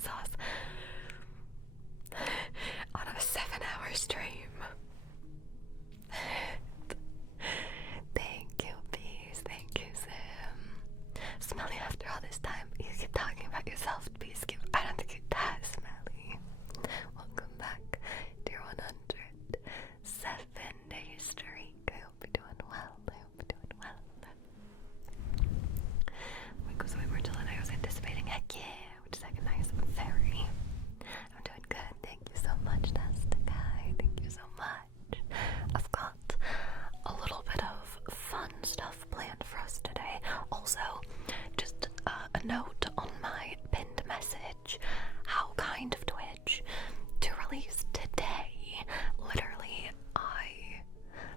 sauce on a 7-hour stream. Thank you, Bees. Thank you, Sim. Smelly, after all this time, you keep talking about yourself, Bees. I don't think you're that smelly. Welcome back to your 107-day streak. I hope you're doing well. I hope you're doing well. Week was way more chill than I was anticipating. Heck yeah, which is like a nice fairy. I'm doing good. Thank you so much, Guy. Thank you so much. I've got a little bit of fun stuff planned for us today. Also, just a note on my pinned message. How kind of Twitch to release today. Literally,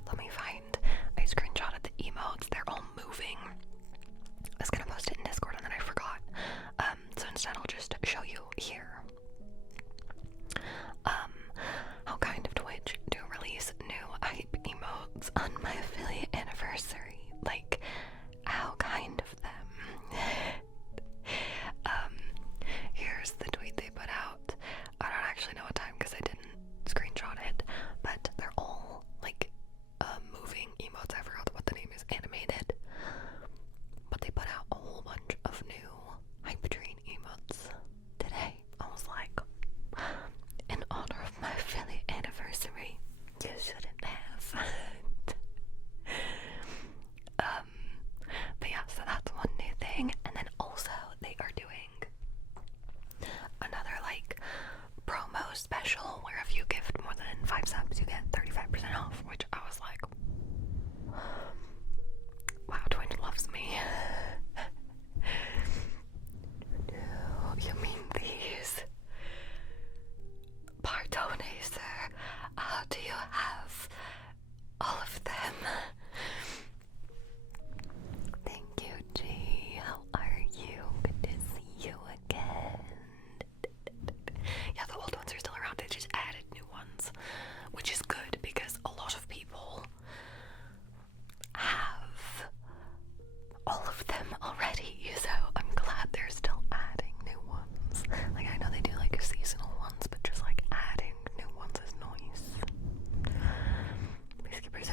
let me find. I screenshotted the emotes. They're all moving. I was gonna post it in Discord and then I forgot. So instead I'll just show you here. How kind of Twitch to release new hype emotes on my affiliate anniversary. Like, how kind of them. Here's the tweet they put out. I don't actually know what time because I didn't screenshot it, but they're all like moving emotes. I forgot what the name is, animated. But they put out a whole bunch of new hype train emotes today. I was like, in honor of my affiliate anniversary, you shouldn't have. But yeah, so that's one new thing. And then also they are doing another like promo special where if you gift more than 5 subs you get 35% off, which I was like, wow, Twitch loves me. You mean these? Pardon, sir. Do you have all of them? Thank you, G. How are you? Good to see you again. Yeah, the old ones are still around. They just added new ones, which is good because a lot of people have all of them already, so I'm glad they're still adding new ones. Like, I know they do like seasonal ones, but just like adding new ones is nice. Peacekeepers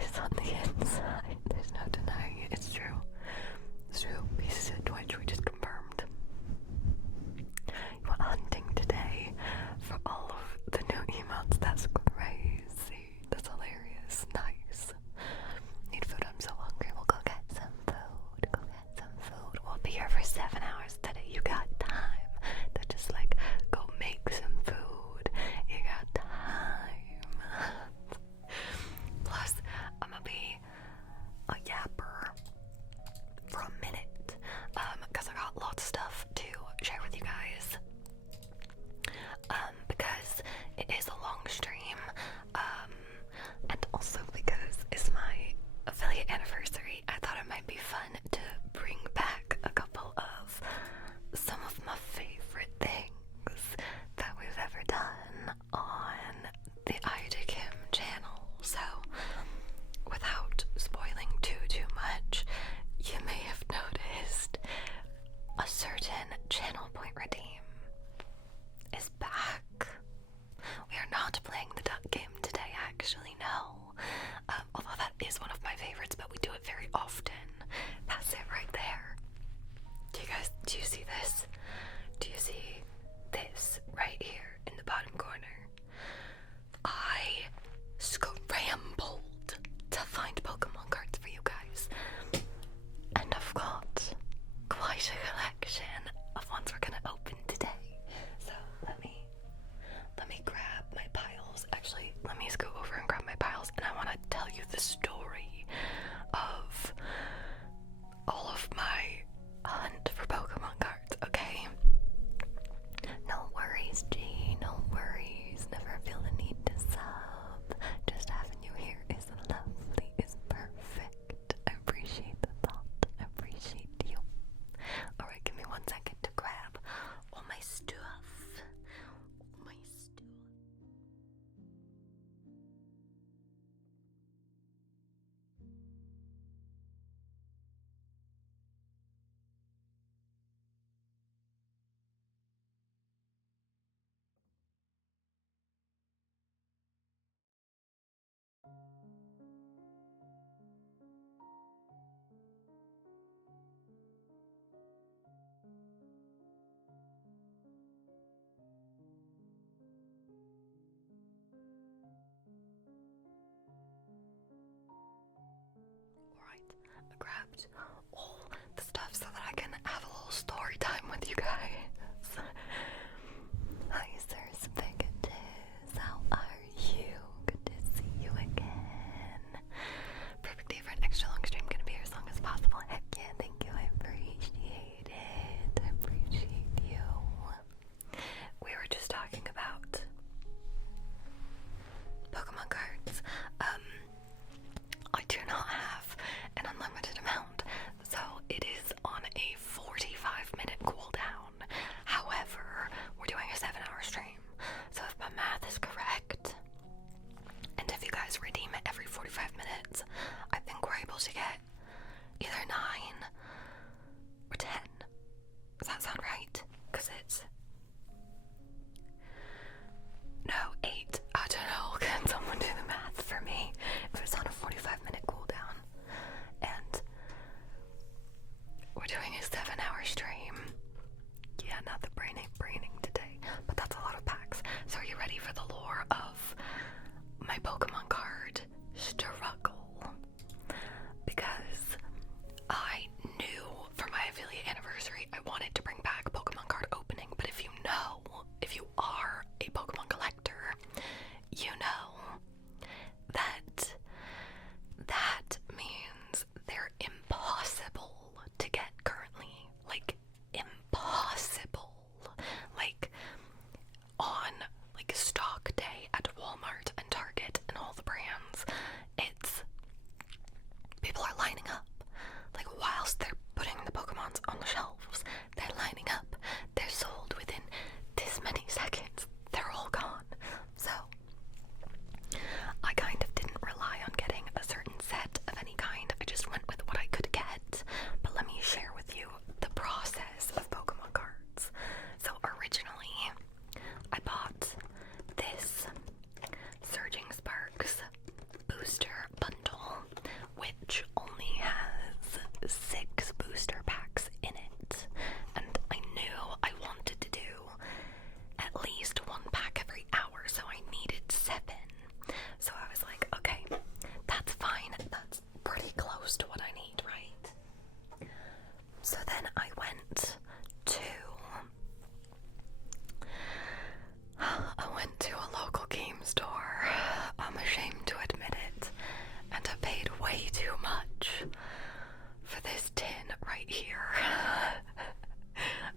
it's on the inside. There's no denying it. It's true. It's true. Pieces of Twitch, we just confirmed. You went hunting today for all of the new emotes. That's crazy. That's hilarious. Nice. Need food, I'm so hungry. We'll go get some food. Go get some food. We'll be here for 7 hours today. You got time to just like go make some food. You got time. Plus, I'm gonna be a yapper for a minute. Because I got lots of stuff to share with you guys. Because it is a long stream. And also because it's my affiliate anniversary, I thought it might be fun to bring back a couple of some of my favorite things that we've ever done on the Kim channel. So, without spoiling too much, you may have noticed a certain channel point redeem is back. We are not playing the duck game today, actually, no. Although that is one of my favorites, but we do it very often. That's it right there. Do you see this? Do you see this right here in the bottom corner? I scrambled to find Pokemon cards for you guys. And I've got quite a collection of ones we're gonna open today. So let me grab my piles. Actually, let me go over and grab my piles, and I want to tell you the story of all of my hunt for Pokemon cards. grabbed all the stuff so that I can have a little story time with you guys. Hi, Sir Spaghettis. How are you? Good to see you again. Perfect day for an extra long stream. Gonna be here as long as possible. Heck yeah, thank you. I appreciate it. I appreciate you. We were just talking about Pokemon cards. I do not have an unlimited amount, so it is on a 45-minute cooldown. However, we're doing a 7-hour stream, so if my math is correct, and if you guys redeem it every 45 minutes, I think we're able to get either 9 or 10. Does that sound right? Because it's... No, 8. I don't know. Can someone do the math for me? If it's on a 45-minute cooldown, and we're doing a 7-hour stream. Yeah, not the brain ain't braining today, but that's a lot of packs. So are you ready for the lore of my Pokemon card struggle? Because I knew for my affiliate anniversary I wanted to bring back Pokemon card opening, but if you are a Pokemon collector, you know that means they're impossible to get currently. Like, impossible. Like, on like stock day at Walmart and Target and all the brands, it's people are lining up. Like, whilst they're putting the Pokemons on the shelves, they're lining up. They're sold within this many seconds. They're all gone. So I kind of didn't rely on getting a certain set of any kind. I just went with what I could get. But let me share with you the process of Pokemon cards. So originally, I bought this Surging Sparks booster bundle, which only has 6 booster packs in it. And I knew I wanted to do at least 1 pack every hour, so I needed 7. So I was like, okay, that's fine. That's pretty close to what I need, right? So then I went to a local game store. I'm ashamed to admit it. And I paid way too much for this tin right here.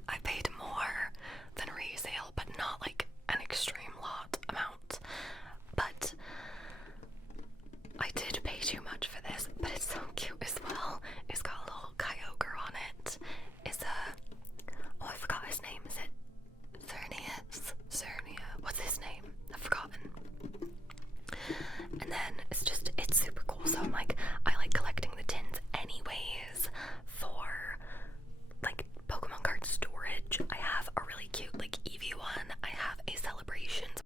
I paid more than resale, but not like an extreme lot amount. But I did pay too much for this, but it's so cute as well. It's got a little Kyogre on it. It's oh, I forgot his name. Is it Cernia? What's his name? I've forgotten. And then it's super cool. So I'm like, I like collecting the tins anyways for like Pokemon card storage. I have a really cute like Eevee one. I have a Celebrations.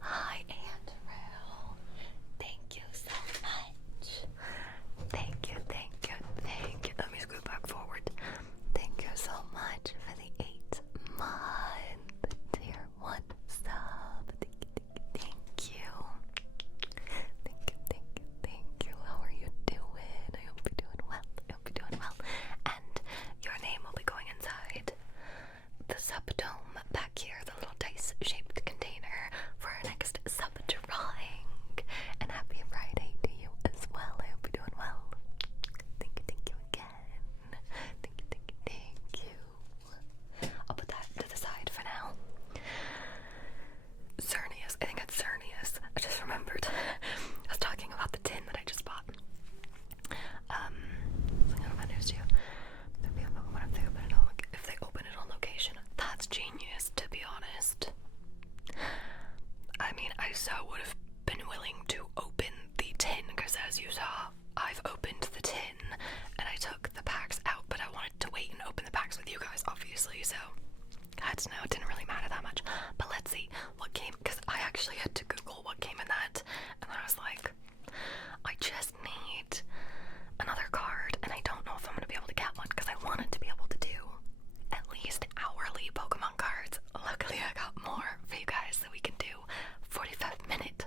Hi, Andrew. Thank you so much. Thank you. Let me scoot back forward. Thank you so much for the 8-month tier 1 sub. Thank you. Thank you. How are you doing? I hope you're doing well. And your name will be going inside the sub dome back here, the little dice-shaped container for our next sub drawing. And happy Friday to you as well. I hope you're doing well. Thank you again. Thank you. I'll put that to the side for now. Cernius. I think it's Cernius. I just remembered. I was talking about the tin that I just bought. Something out of my news to you. If they open it on location. That's genius, to be honest. I mean, I so would have been willing to open the tin, because as you saw, I've opened the tin and I took the packs out, but I wanted to wait and open the packs with you guys, obviously, so that's no, it didn't really matter that much. But let's see what came, because I actually had to Google what came in that, and I was like, I just need another card, and I don't know if I'm going to be able to get one, because I wanted to be able to do at least hourly Pokemon cards. Luckily I got more for you guys, so we can do 45-minute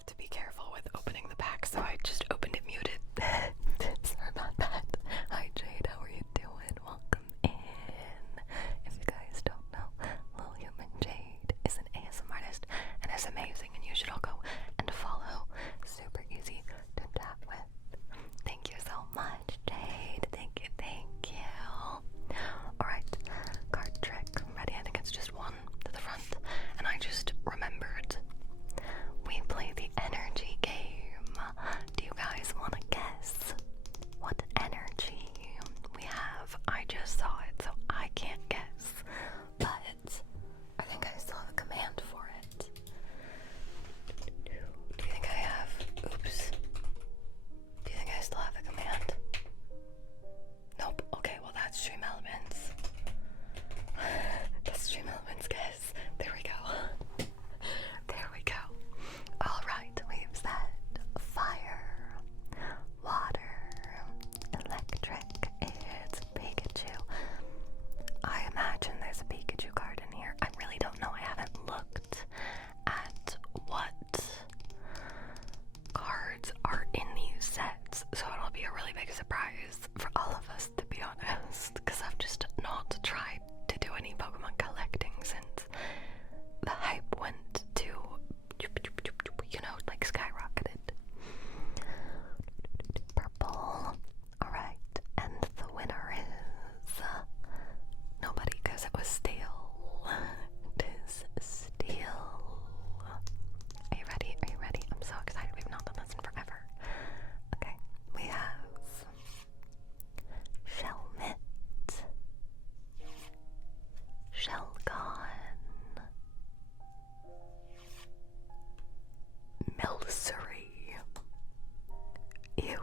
have to be careful with opening the pack, so I just opened it muted. Sorry about that. Hi Jade, how are you doing? Welcome in. If you guys don't know, Little Human Jade is an ASMR artist and is amazing, and you should all go and follow. Super easy to chat with. Thank you so much, Jade. Thank you, thank you. Alright, card trick. Ready? I think it's just one to the front. And I just remembered we play the energy game. Do you guys want to guess what energy we have? I just saw it, so I can't guess. But I think I still have a command for it. Do you think I have? Oops. Do you think I still have the command? Nope. Okay, well that's Stream Elements. That's Stream Elements, guys. There we go. There we go. Alright, we've said fire, water, electric, it's Pikachu. I imagine there's a Pikachu card in here. I really don't know. I haven't looked at what cards are in these sets, so it'll be a really big surprise for all of us, to be honest, because I've just not tried to do any Pokemon collecting since the hype went to, you know, like skyrocketed. Purple. Alright, and the winner is nobody, because it was steel. It is steel. Are you ready? Are you ready? I'm so excited. We've not done this in forever. Okay, we have Shelmet, Shelgon, Milcery. Ew.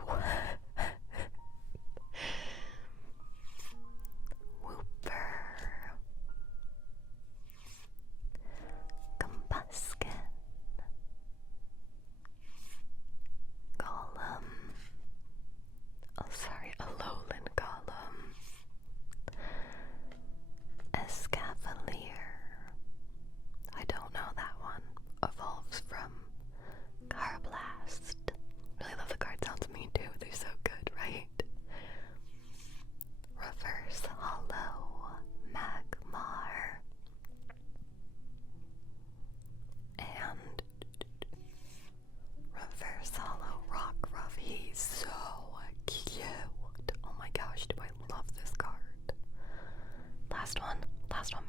Wooper, Combuskin, Golem. Oh, sorry, Alolan Golem. Escavalier. I don't know that one. Evolves from Carblast. Really love the card sounds. Me too. They're so good, right? Reverse Hollow Magmar. And Reverse Hollow Rockruff. He's so cute. Oh my gosh, do I love this card. Last one, best one.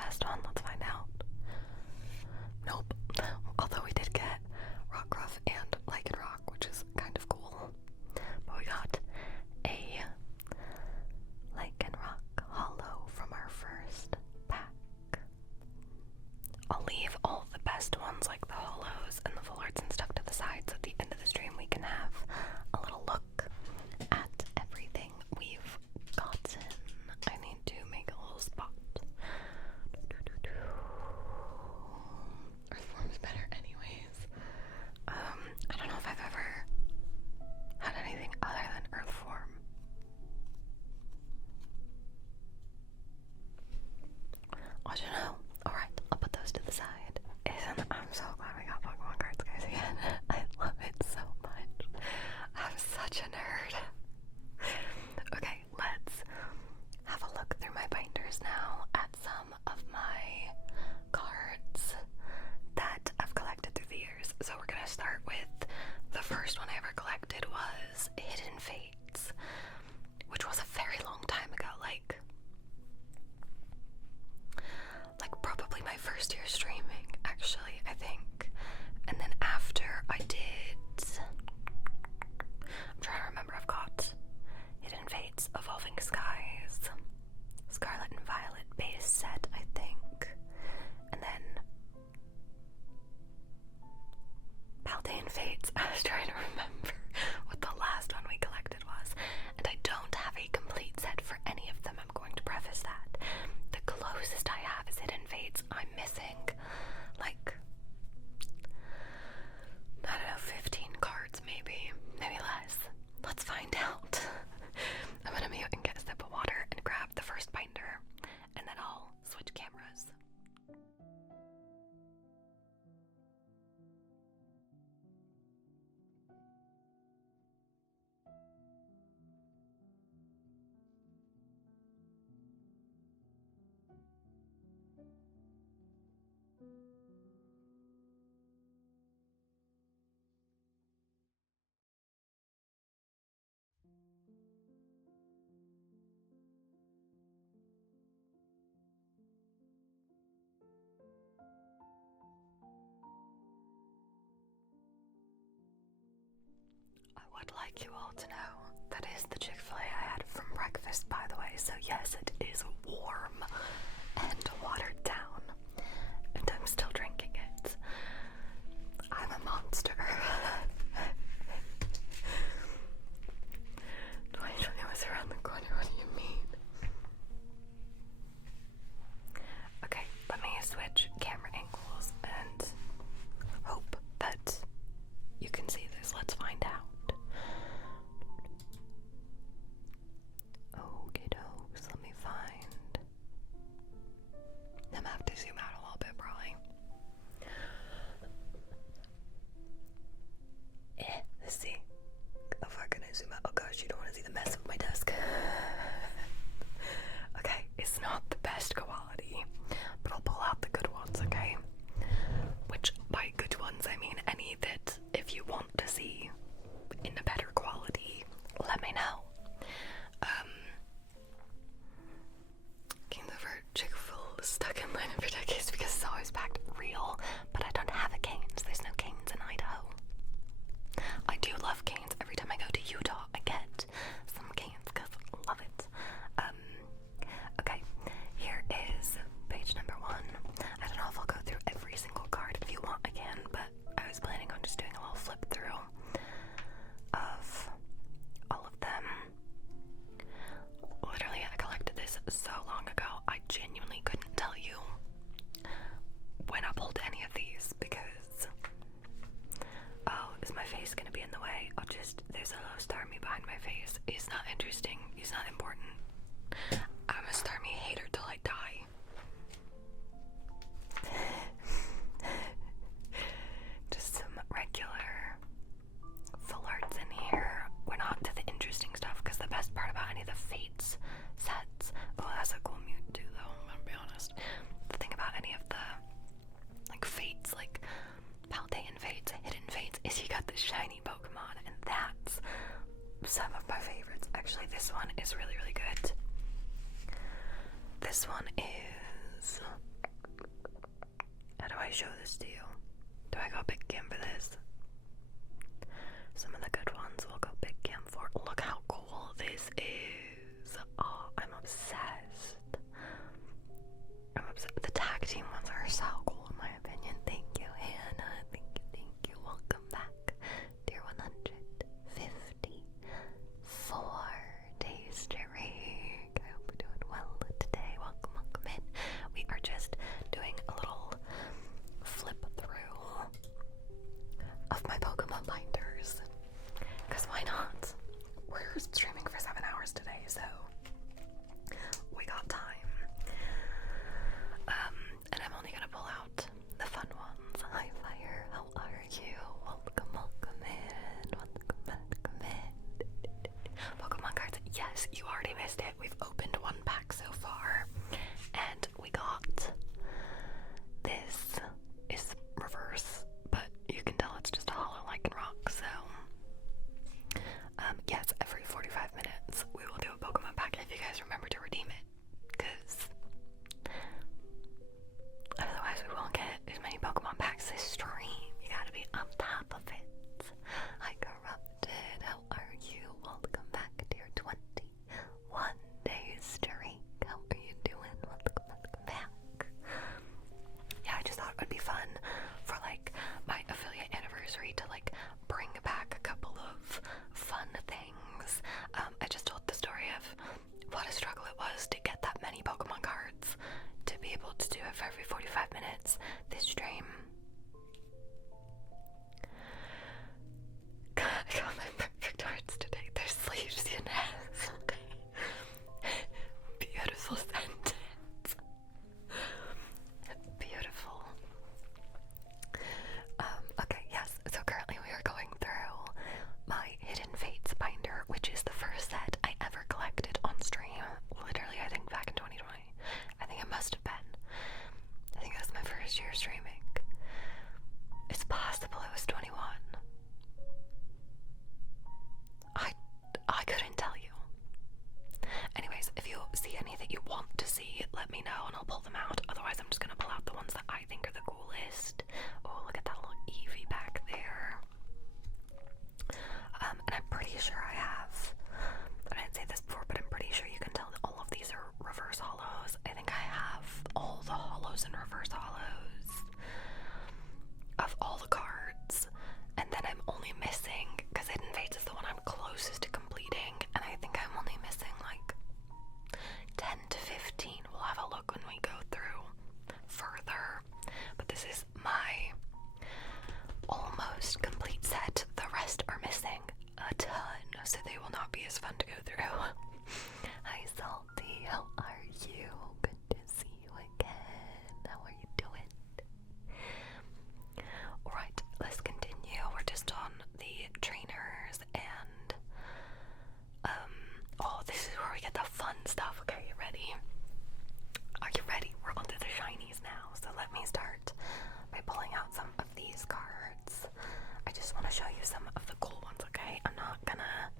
Let's find out. Nope. Although we did get Rockruff and Lycanroc, which is kind of cool. But we got a Lycanroc Hollow from our first pack. I'll leave all the best ones, like the hollows and the full arts and stuff, to the side, so at the end of the stream we can have a little look at everything we've gotten. I need to make a little spot. Earthworm's better anyways. I don't know if I've ever had anything other than Earthworm. I don't know. Alright, I'll put those to the side. I'm so glad we got Pokemon cards, guys, again. I love it so much. I'm such a nerd. Okay, let's have a look through my binders now at some of my cards that I've collected through the years. So we're gonna start with the first one I ever collected was Hidden Fates, which was a very long time ago, like probably my first year streaming, actually, I think. And then after I did, I'm trying to remember, I've got would like you all to know that is the Chick-fil-A I had from breakfast, by the way. So yes, it is warm and watered down, and I'm still drinking it. I'm a monster. 2020 was around the corner. What do you mean? Okay, let me switch camera angles and hope that you can see this. Let's find out. Okay, dokes, let me find. I'm gonna have to zoom out a little bit, probably. Let's see. How far can I zoom out? Oh gosh, you don't want to see the mess of my desk. Okay, it's not the best quality, but I'll pull out the good ones, okay? Which, by good ones, I mean any that, if you want to see in a better quality, let me know. Canes over Chick-fil-A stuck in line for decades because it's always packed real, but I don't have a Canes. There's no Canes in Idaho. I do love Canes. Every time I go to Utah, I get some Canes because I love it. Okay, here is page number 1. I don't know if I'll go through every single card. If you want, I can, but I was planning on just doing a little flip through of all of them. Literally, I collected this so long ago, I genuinely couldn't tell you when I pulled any of these because, oh, is my face gonna be in the way? There's a little Starmie behind my face. He's not interesting, he's not important. I'm a Starmie hater till I die. Just some regular full arts in here. We're not to the interesting stuff because the best part about any of the Fates sets, oh, that's a cool mute too though, I'm gonna be honest. The thing about any of the like Fates, like Paldean Fates, Hidden Fates, is you got the shiny Pokemon, and that's some of my favorites. Actually, this one is really, really good. This one is... How do I show this to you? Do I go big cam for this? Some of the good ones we'll go big cam for. Look how cool this is. Oh, I'm obsessed. I'm obsessed. The tag team ones are so cool in my opinion. Thank you, Hannah. Thank you. Welcome back. Dear 154 days, Jerry. I hope you're doing well today. Welcome in. We are just doing a little flip through of my Pokemon binders. Because why not? We're streaming for 7 hours today, so we got time. And I'm only gonna pull out the fun ones. Hi, Fire. How are you? Welcome in. Welcome in. Pokemon cards. Yes, you already missed it. We've opened one pack so far, and we got this. Is reverse, but you can tell it's just a hollow Lycanroc. So, yes, every 45 minutes we will do a Pokemon pack if you guys remember to redeem it, because otherwise we won't get as many Pokemon packs this stream. You gotta be on top of it. Hi, Corrupted. How are you? Welcome back to your 21 days streak. How are you doing? Welcome back. Yeah, I just thought it would be fun for like my affiliate anniversary to like bring back a couple of fun things. I just told the story of what a struggle it was to get that many Pokemon cards to be able to do it for every 45 minutes this stream. I got my perfect hearts today. Their sleeves, you know. Beautiful sentence. Beautiful. Okay, yes, so currently we are going through my Hidden Fates binder, which is the first set I ever collected on stream. Literally, I think back in 2020. I think it must have been. I think it was my first year streaming. It's possible it was 21. I couldn't tell you. Anyways, if you see any that you want to see, let me know and I'll pull them out. Otherwise, I'm just gonna pull out the ones that I think are the coolest. Oh, look at that little Eevee back there. And I'm true. Hi, Salty. How are you? Good to see you again. How are you doing? Alright, let's continue. We're just on the trainers and oh, this is where we get the fun stuff. Okay, you ready? Are you ready? We're onto the shinies now. So let me start by pulling out some of these cards. I just want to show you some of the cool ones, okay? I'm not gonna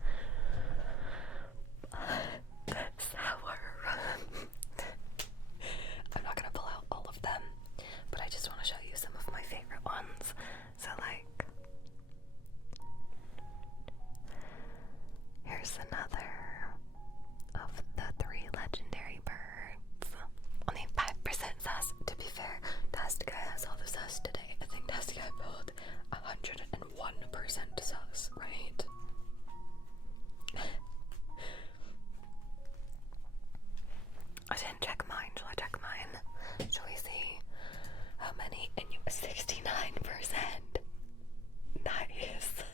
I'm not gonna pull out all of them, but I just want to show you some of my favorite ones. So like, here's another of the 3 legendary birds. Only 5% sus. To be fair, Tastica has all the sus today. I think Tastica pulled 101% sus, right? I didn't check mine. Shall I check mine? Shall we see how many? And you 69%. Nice.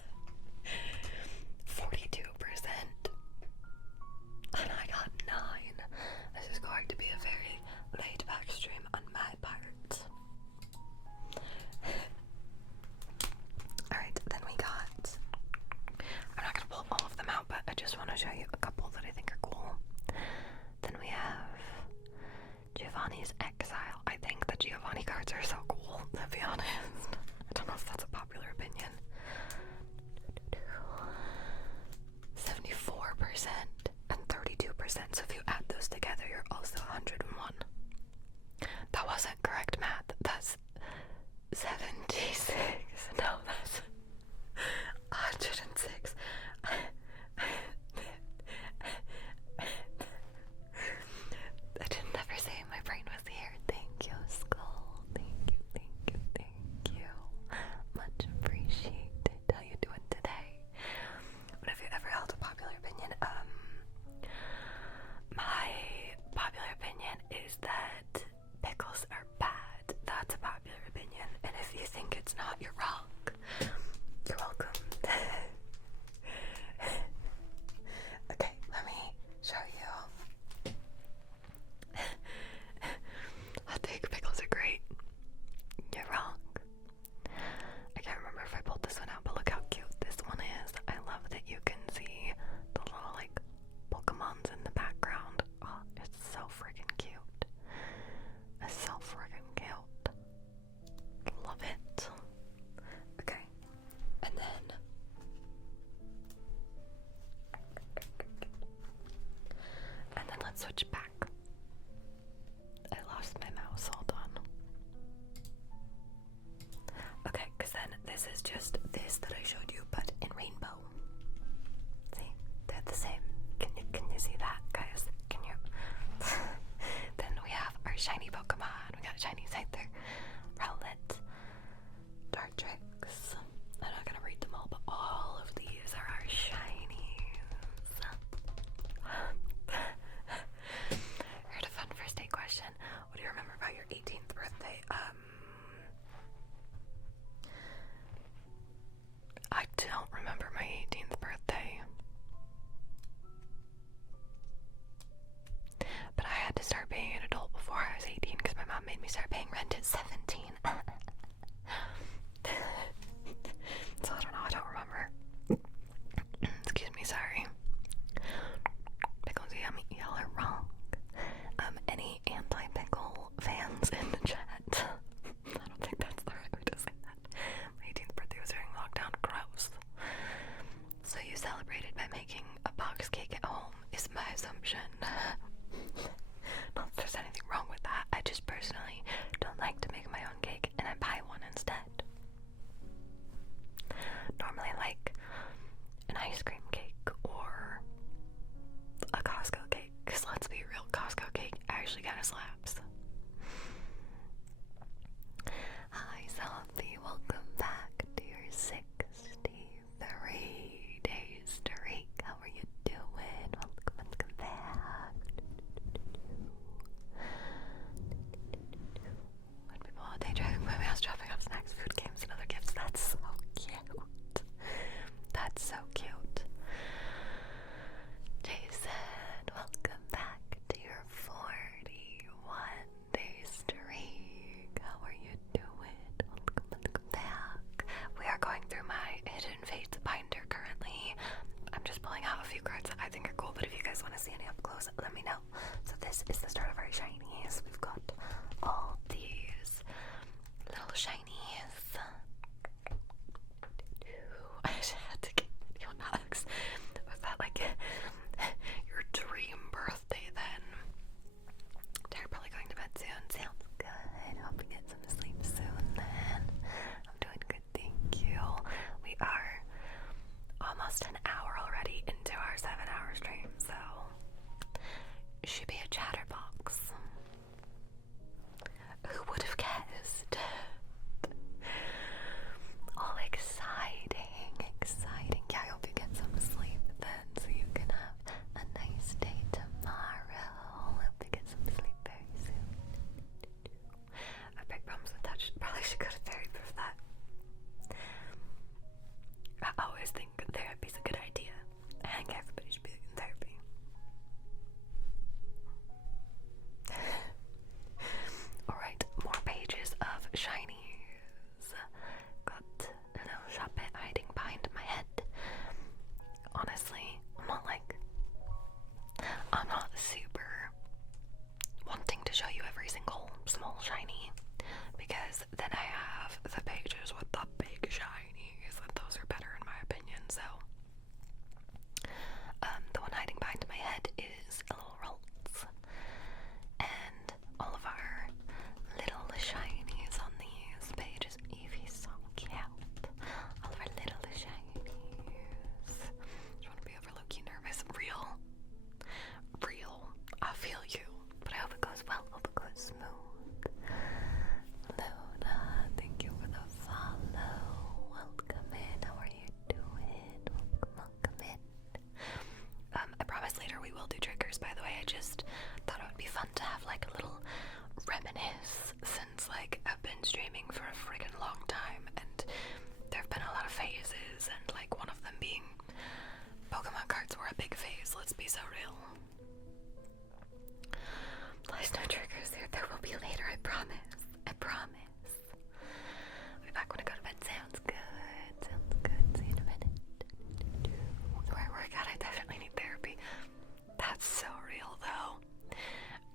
42%. And I got 9. This is going to be a very laid back stream on my part. Alright, then we got, I'm not gonna pull all of them out, but I just want to show you a couple that I think are cool. Then we have Giovanni's Exile. I think the Giovanni cards are so cool, to be honest. I don't know if that's a popular opinion. 74% and 32%. So if you add those together, you're also 101. That wasn't correct math. That's 76. No, that's 106. I didn't ever say my brain was here. Thank you, Skull. Thank you, thank you, thank you. Much appreciated. How you doing today? But have you ever held a popular opinion? My popular opinion is that pickles are bad. That's a popular opinion. And if you think it's not, you're wrong. You're welcome. Okay, let me show you. I think pickles are great. You're wrong. I can't remember if I pulled this one out, but look how cute this one is. I love that you can see the little like Pokemons in the background. Oh, it's so freaking cute. It's so freaking cute. Love it. Okay. And then let's switch back. I lost my mouse, hold on. Okay, because then this is just this that I showed you, but in rainbow. See? They're the same. Can you see that, guys? Can you? Then we have our shiny Pokemon. We got shiny Scyther, Rowlet, Dartrix. I'm not gonna read them all, but all of these are our shinies. Heard a fun first date question. What do you remember about your 18th birthday? I don't remember my 18th birthday. But I had to start being an adult before I was 18 because my mom made me start paying rent at 17. So I don't know, I don't remember. Excuse me, sorry. Pickles, y'all are wrong. Any anti-pickle fans in the chat? I don't think that's the right way to say that. My 18th birthday was during lockdown. Gross. So you celebrated by making a box cake at home, is my assumption. Not that there's anything wrong with that. I just personally don't like to make my well. So this is the start of our shinies. We've got all these little shinies. I just had to get video nugs. Was that like your dream birthday then? They're probably going to bed soon. Sounds good. Hope you get some sleep soon then. I'm doing good, thank you. We are almost an hour already into our 7-hour stream, so it should be a chatterbox. Who would have guessed? All exciting, exciting. Yeah, I hope you get some sleep then so you can have a nice day tomorrow. Hope you get some sleep very soon. I have big problems with touch. Probably should go to therapy for that. I always think therapy's a good idea. I think everybody should be in therapy. Alright, more pages of shinies. Got a little shop it hiding behind my head. Honestly, I'm not super wanting to show you every single small shiny, because then I have the pages with the big shinies, and those are better in my opinion. So the one hiding behind my head is a little Rolls, and all of our little shinies on these pages. Evie's so cute. All of our little shinies. Just want to be overly nervous. Real. I feel you, but I hope it goes well. Hope it goes smooth. Luna, thank you for the follow. Welcome in. How are you doing? Welcome in. I promise later we will do triggers, by the way. I just thought it would be fun to have like a little reminisce, since like I've been streaming for a friggin' long time and there have been a lot of phases, and like one of them being Pokemon cards were a big phase, let's be so real. There's no triggers here. There will be later, I promise. I promise. I'll be back when I go to bed. Sounds good. Sounds good. See you in a minute. Where I work at, I definitely need therapy. That's so real, though.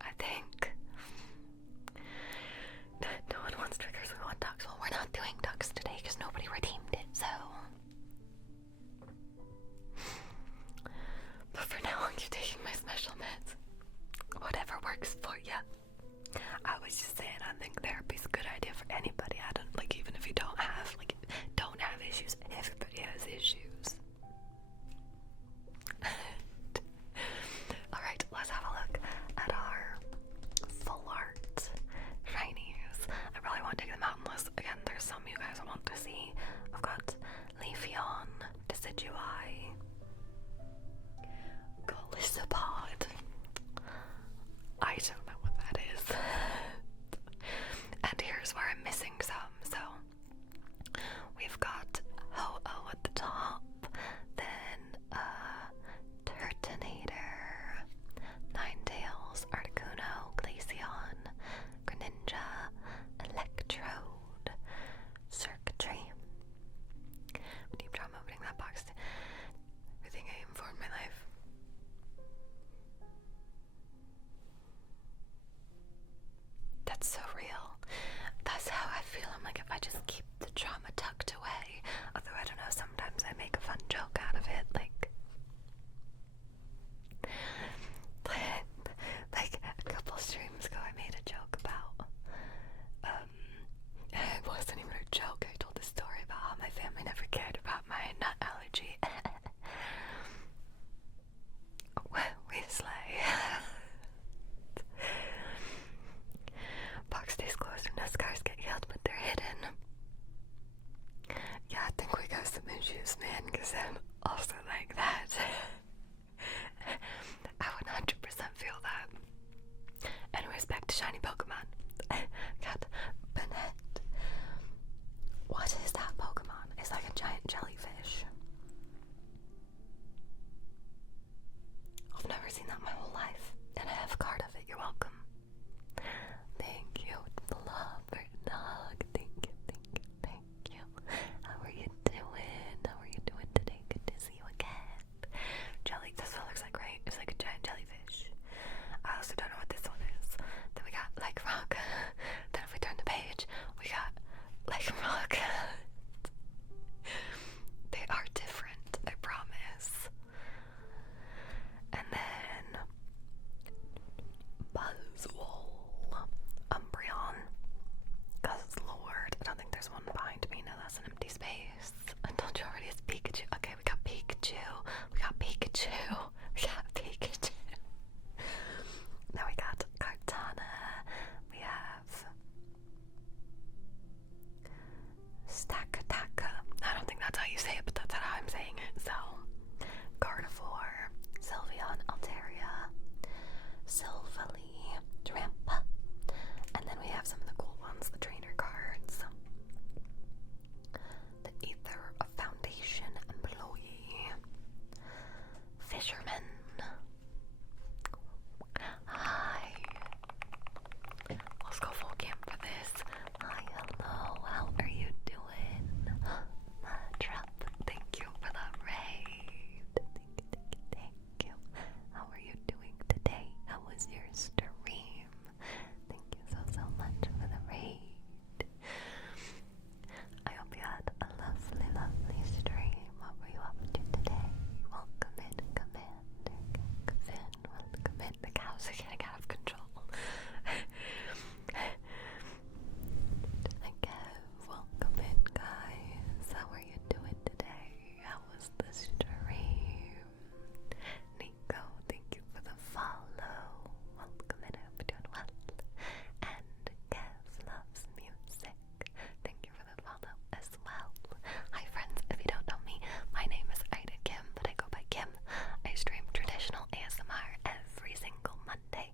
I think no one wants triggers. We want ducks. Well, we're not doing ducks today because nobody redeemed it, so. But for now, I'll keep taking my special meds. Whatever works for you. I was just saying, I think therapy's a good idea for anybody. I don't, like, even if you don't have issues, everybody has issues. Alright, let's have a look at our full art shinies. I probably won't take them out unless, again, there's some you guys want to see. I've got Leafeon, Decidueye, Golisopod. I don't know what that is. And here's where I'm missing some. So we've got Ho-Oh at the top, then Turtonator, Ninetales, Articuno, Glaceon, Greninja, Electrode, Circuitry. Deep trauma opening that box. Everything I aim for in my life. That's so real. That's how I feel. I'm like, if I just keep the trauma tucked away. Although, I don't know, sometimes I make a fun joke out of it. Like a couple streams ago, I made a joke about, it wasn't even a joke. I told a story about how my family never cared about my nut allergy. We slay. Box stays closed and no scars get healed, but they're hidden. Yeah, I think we got some issues, man, because I'm also like that. I 100% feel that. Anyways, back to shiny Pokemon. Got Banette. What is that Pokemon? It's like a giant jellyfish. I've never seen that in my whole life, and I have a card of it. You're welcome. Thank you, Lover Dog. Thank you, thank you, thank you. How are you doing? How are you doing today? Good to see you again. Jelly, this one looks like, right? It's like a giant jellyfish. house are getting out of control. Again, welcome in, guys. How are you doing today? How was the stream? Nico, thank you for the follow. Welcome in, I hope you're doing well. And Kev loves music. Thank you for the follow as well. Hi friends, if you don't know me, my name is Ida Kim, but I go by Kim. I stream traditional ASMR every single Monday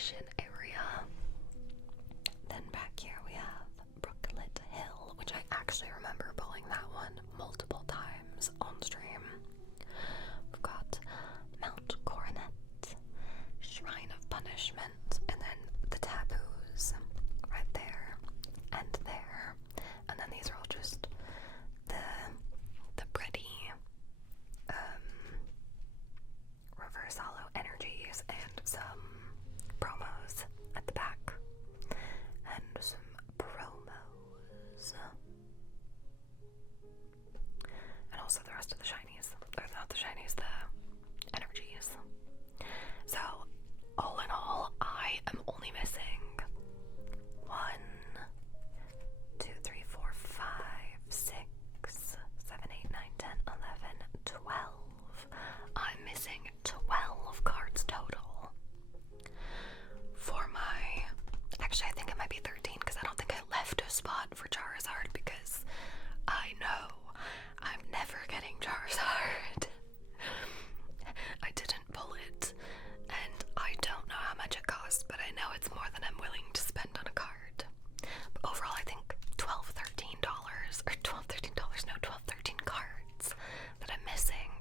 station area. Then back here we have Brooklet Hill, which I actually remember pulling that one multiple times on stream. We've got Mount Coronet, Shrine of Punishment, and then the taboos right there and there. And then these are all just the pretty reverse hollow energies and some promos at the back. And some promos. And also the rest of the shinies. Or not the shinies, the energies. So, all in all, I am only missing 1, 2, 3, 4, 5, 6, 7, 8, 9, 10, 11, 12. I'm missing 12 cards total. For my... Actually, I think it might be 13 because I don't think I left a spot for Charizard because I know I'm never getting Charizard. I didn't pull it, and I don't know how much it costs, but I know it's more than I'm willing to spend on a card. But overall, I think $12, $13, or $12, $13, no, 12, 13 cards that I'm missing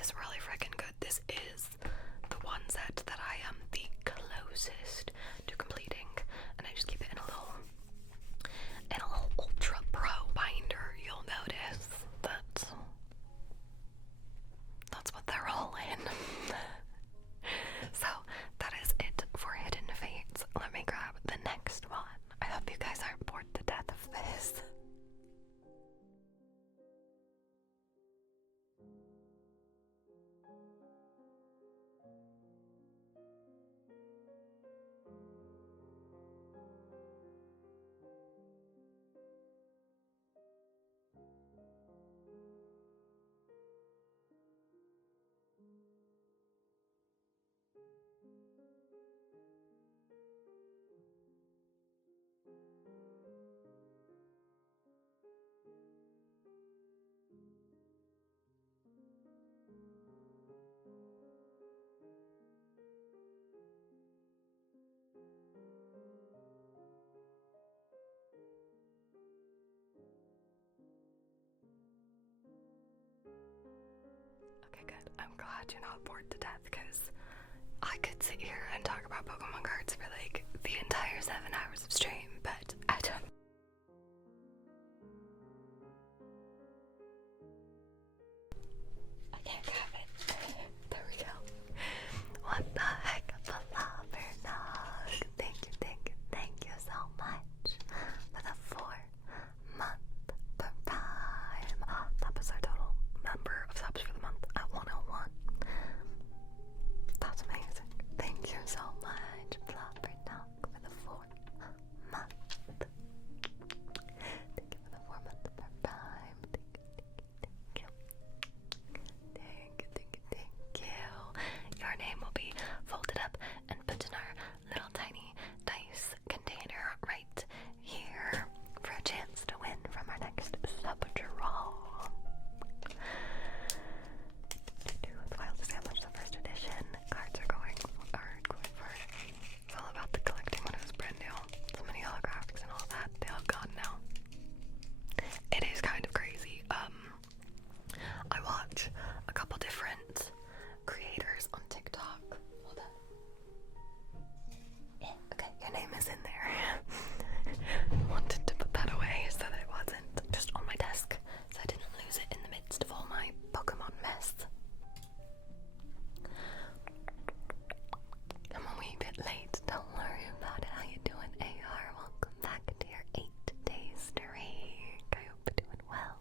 is really freaking good. This is the one set that I am the closest to completing, and I just keep it in a little Ultra Pro binder. You'll notice that that's what they're all in. So that is it for Hidden Fates. Let me grab the next one. I hope you guys aren't bored to death of this. Okay, good. I'm glad you're not bored to death because I could sit here and talk about Pokemon cards for like the entire 7 hours of stream, but I don't. I can't grab it. There we go. What the heck of a Lovernog? Thank you so much for the 4-month Prime. That was our total number of subs for the month at 101. That's amazing. Thank you so much, Floppernog, for the 4-month. Thank you for the 4-month Prime. Thank you. Thank you. Your name will be folded up and put in our little tiny dice container right here for a chance to win from our next sub draw. It's wild to see how much the first edition cards are going for. It's all about the collecting when it was brand new. So many holographics and all that, they all gone now. It is kind of crazy. I watch a couple different creators on TikTok. Hold on. Yeah, okay, your name is in there. Wanted to put that away so that it wasn't just on my desk, so I didn't lose it in the midst of all my Pokemon mess. I'm a wee bit late, don't worry about it. How you doing, AR? Welcome back to your 8-day streak. I hope you're doing well.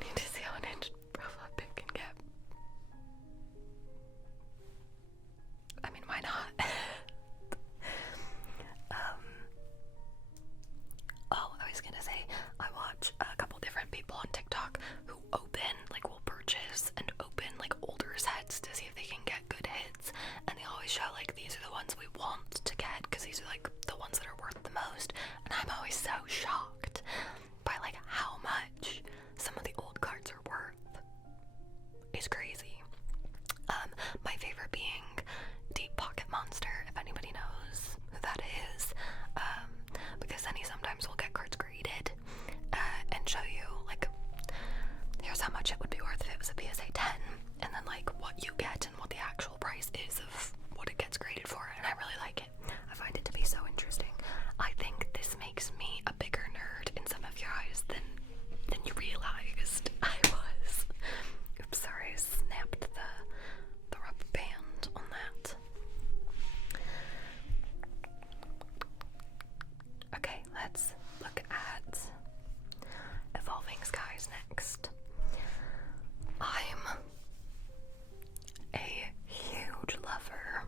Need to see how an inch profile pic can get. I mean, why not? Oh, I was gonna say, I watch a couple different people on TikTok who will purchase and open like older sets to see if they can get good hits, and they always show like these are the ones we want to get because these are like the ones that are worth the most, and I'm always so shocked by like how much some of the old cards are worth. It's crazy. My favorite being created for, and I really like it. I find it to be so interesting. I think this makes me a bigger nerd in some of your eyes than you realized I was. Oops, sorry, I snapped the rubber band on that. Okay, let's look at Evolving Skies next. I'm a huge lover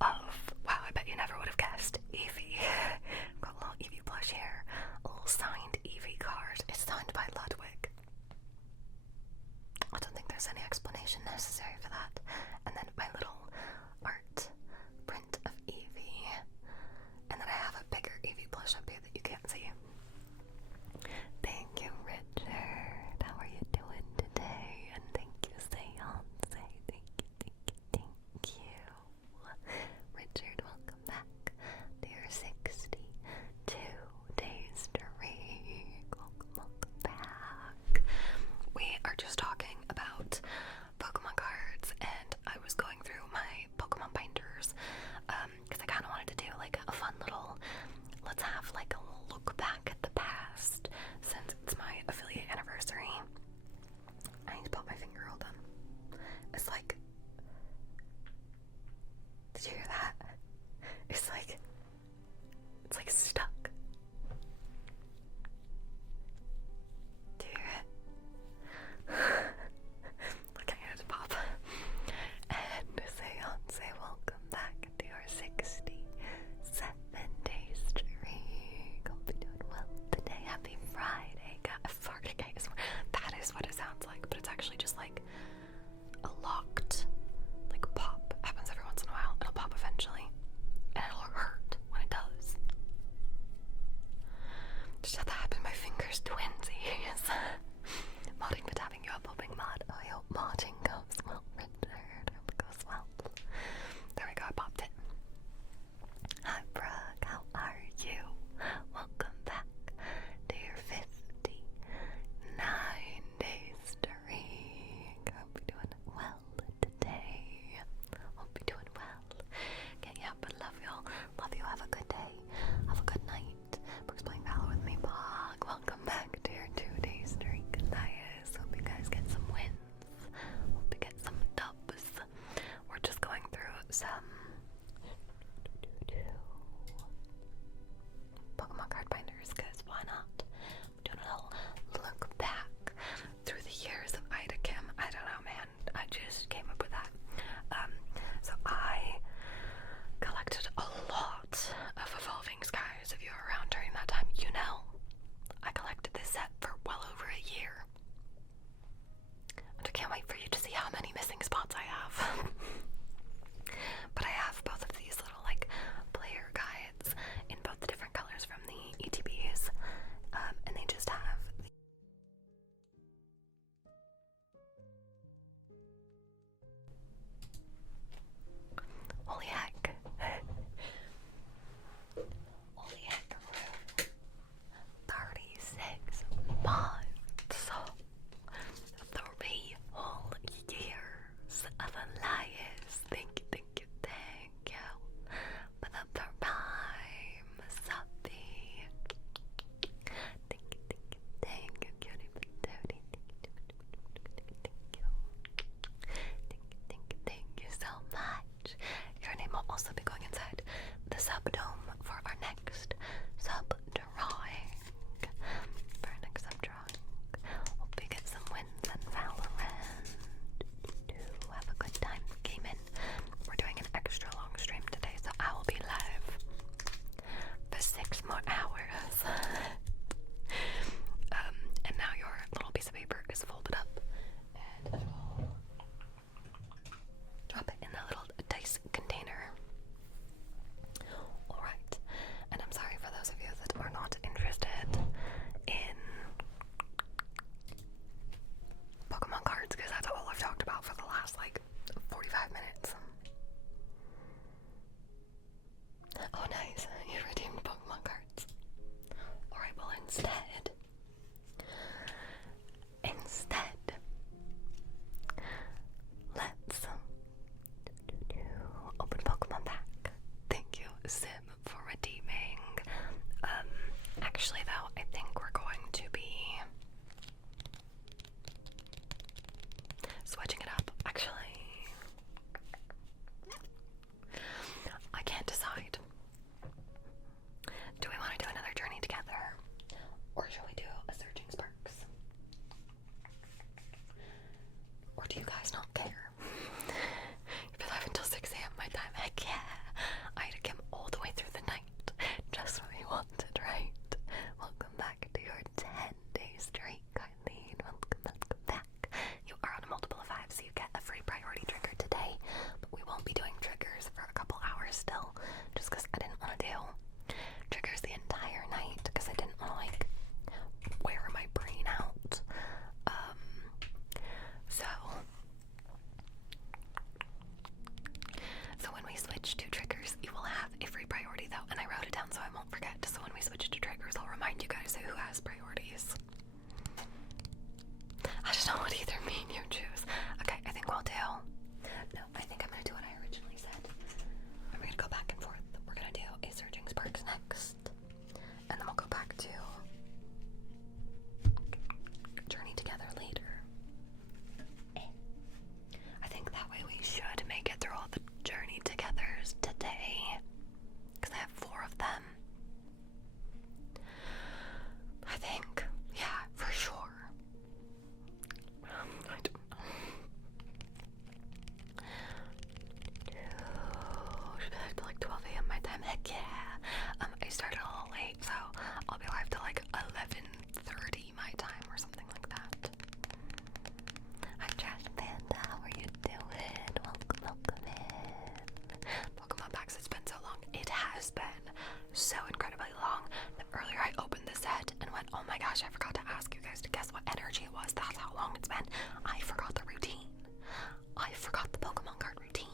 of, wow, I bet you never would have guessed, Eevee. I've got a little Eevee plush here, a little signed Eevee card. It's signed by Ludwig. I don't think there's any explanation necessary for that. And then my little art print of Eevee. And then I have a bigger Eevee plush up here that you can't see. Thank you, Richard. How are you doing today? And thank you, Seance. Thank you. Richard, welcome back to your 62 days streak. Welcome back. We are just talking about Pokemon cards, and I was going through my Pokemon binders, because I kind of wanted to do like a fun little, let's have like a look back at the past, since it's my affiliate anniversary. I need to pop my finger, hold on. It's like, did you hear that? It's like stuck. Do you hear it? Looking at it pop. And Seance, welcome back to your 67 days streak. Hope you're doing well today. Happy Friday. Friday, guys. That is what it sounds like, but it's actually just like a locked, like, pop. Happens every once in a while. It'll pop eventually, and it'll hurt when it does. Just had that happen to my fingers, twinsies. Modding for tapping you up, hoping mod. I hope modding goes well, Richard. I hope it goes well. There we go, I popped it. Hi, Brooke, how are you? Welcome back to your 59 days streak. I hope you're doing well today. Hope you're doing well. Can't help but love y'all. Love you. Have a good day. Have a good night. Brooke's playing Valor with me. Bog. Welcome back to your 2 days streak, guys. Hope you guys get some wins. Hope you get some dubs. We're just going through some Pokemon card binders, because why not? Doing a little look back through the years of Idakim. I don't know, man. I just came up with that. So I collected a lot of Evolving Skies. If you were around during that time, you know I collected this set for well over a year. And I can't wait for you to see how many missing spots I have. But I Yeah, I had to come all the way through the night. Just what you wanted, right? Welcome back to your 10-day streak, Eileen. Welcome back. You are on a multiple of 5, so you get a free priority trigger today. But we won't be doing triggers for a couple hours still, just because I didn't want to do triggers the entire night, because I didn't want to, like, wear my brain out. So when we switch to triggers, you will have a free priority though, and I wrote it down so I won't forget. So when we switch to triggers, I'll remind you guys who has priorities. I just don't want either me and you choose. Okay, I think we'll do. No, I think I'm gonna do what I originally said. I'm gonna go back and forth. We're gonna do a Surging Sparks next, and then we'll go back to Journey Together later. I think that way we should make it through all the Journey Togethers today, because I have 4 of them. I think, yeah, for sure. I don't know. Should I do like 12 a.m. my time? Heck yeah. I started a little late, so I'll be live till like 11:30 my time or something like that. Hi Trash Panda, how are you doing? Welcome in. Welcome on back. It's been so long. It has been so incredibly long that earlier I opened the set and went, oh my gosh, I forgot to ask you guys to guess what energy it was. That's how long it's been. I forgot the routine. I forgot the Pokemon card routine.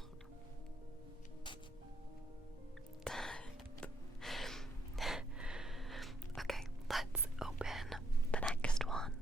Okay, let's open the next one.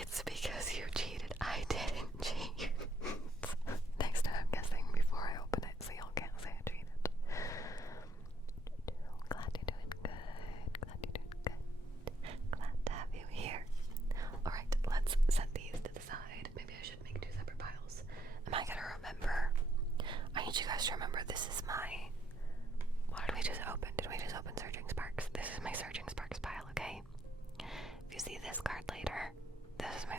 It's because you cheated. I didn't cheat. Next time I'm guessing before I open it so y'all can't say I cheated. Glad you're doing good. Glad you're doing good. Glad to have you here. Alright, let's set these to the side. Maybe I should make 2 separate piles. Am I gonna remember? I need you guys to remember this is my... What did we just open? Did we just open Surging Sparks? This is my Surging Sparks pile, okay? If you see this card later, this is my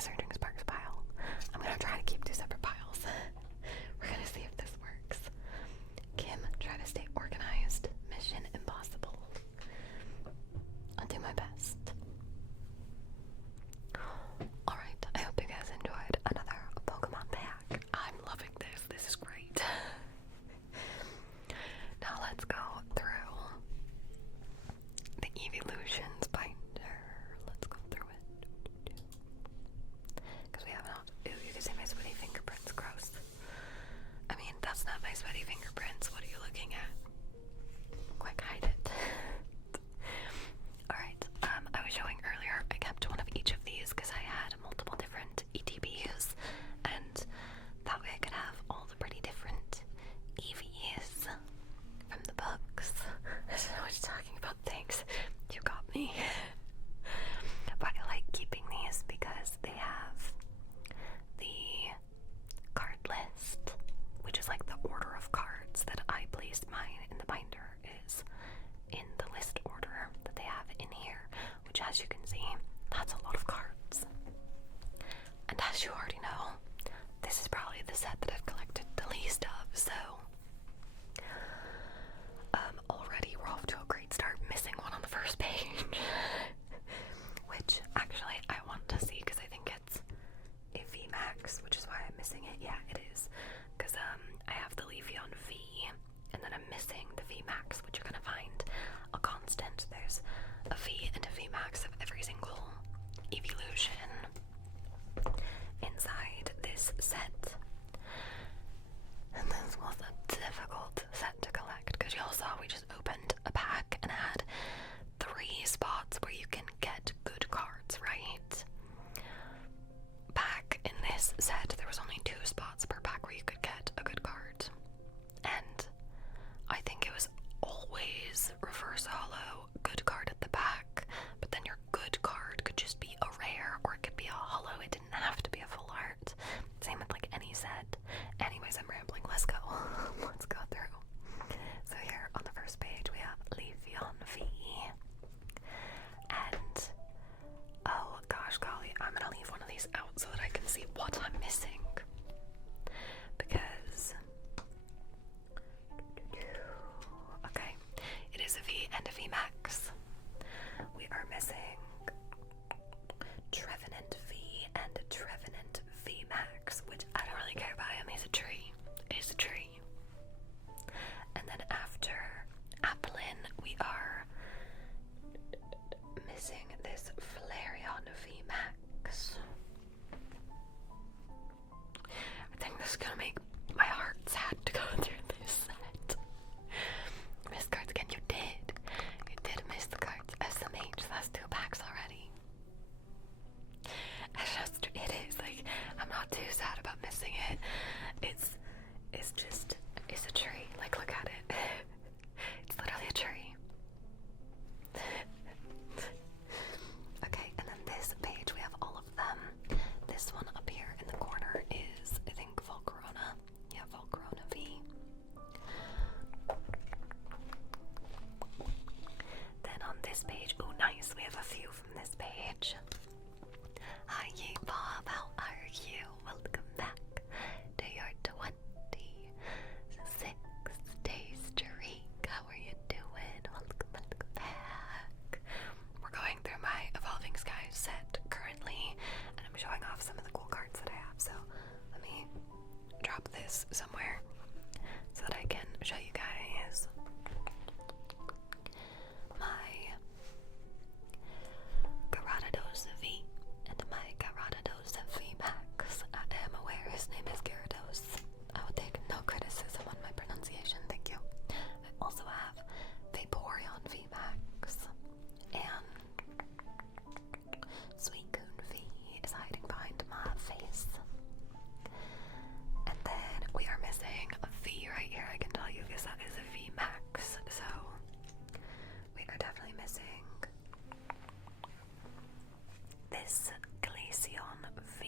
this Glaceon V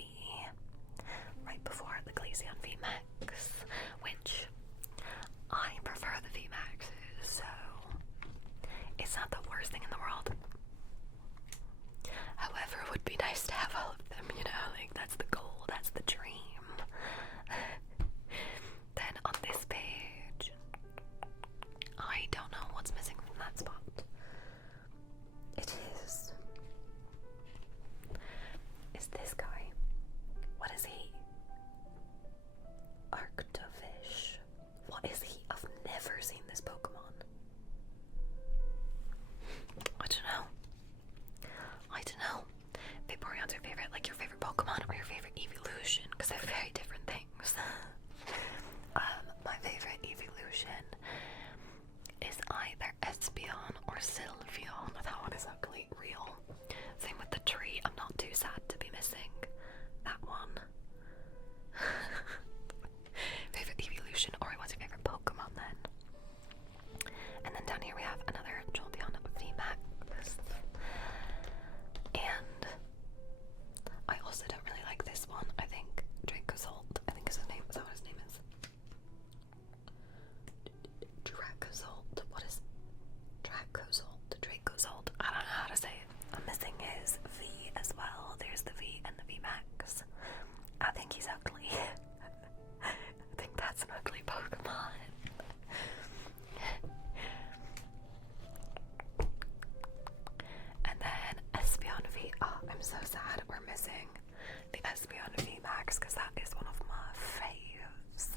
right before the Glaceon V Max, which I prefer the V Maxes, so it's not the worst thing in the world. However, it would be nice to have all of them, you know, like that's the goal, that's the dream. Then on this page, I don't know what's missing from that spot. It is this guy. What is he? Arctofish. What is he? I've never seen this Pokemon. I don't know. Vaporeon's your favorite, like your favorite Pokemon or your favorite evolution, because they're very different things. My favorite evolution is either Espeon or Sylveon. That one is ugly, real. Same with the tree. I'm not too sad to be missing that one. Favorite evolution, or what's your favorite Pokemon then? And then down here we have another Jolteon VMAX. And I also don't really like this one. I think Dracozolt, I think is his name. Is that what his name is? Dracozolt. What is Dracozolt? Dracozolt. I don't know how to say it. I'm missing his V as well. There's the V and the VMAX. I think he's ugly. I think that's an ugly Pokemon. And then Espeon V. Oh, I'm so sad we're missing the Espeon V Max because that is one of my faves.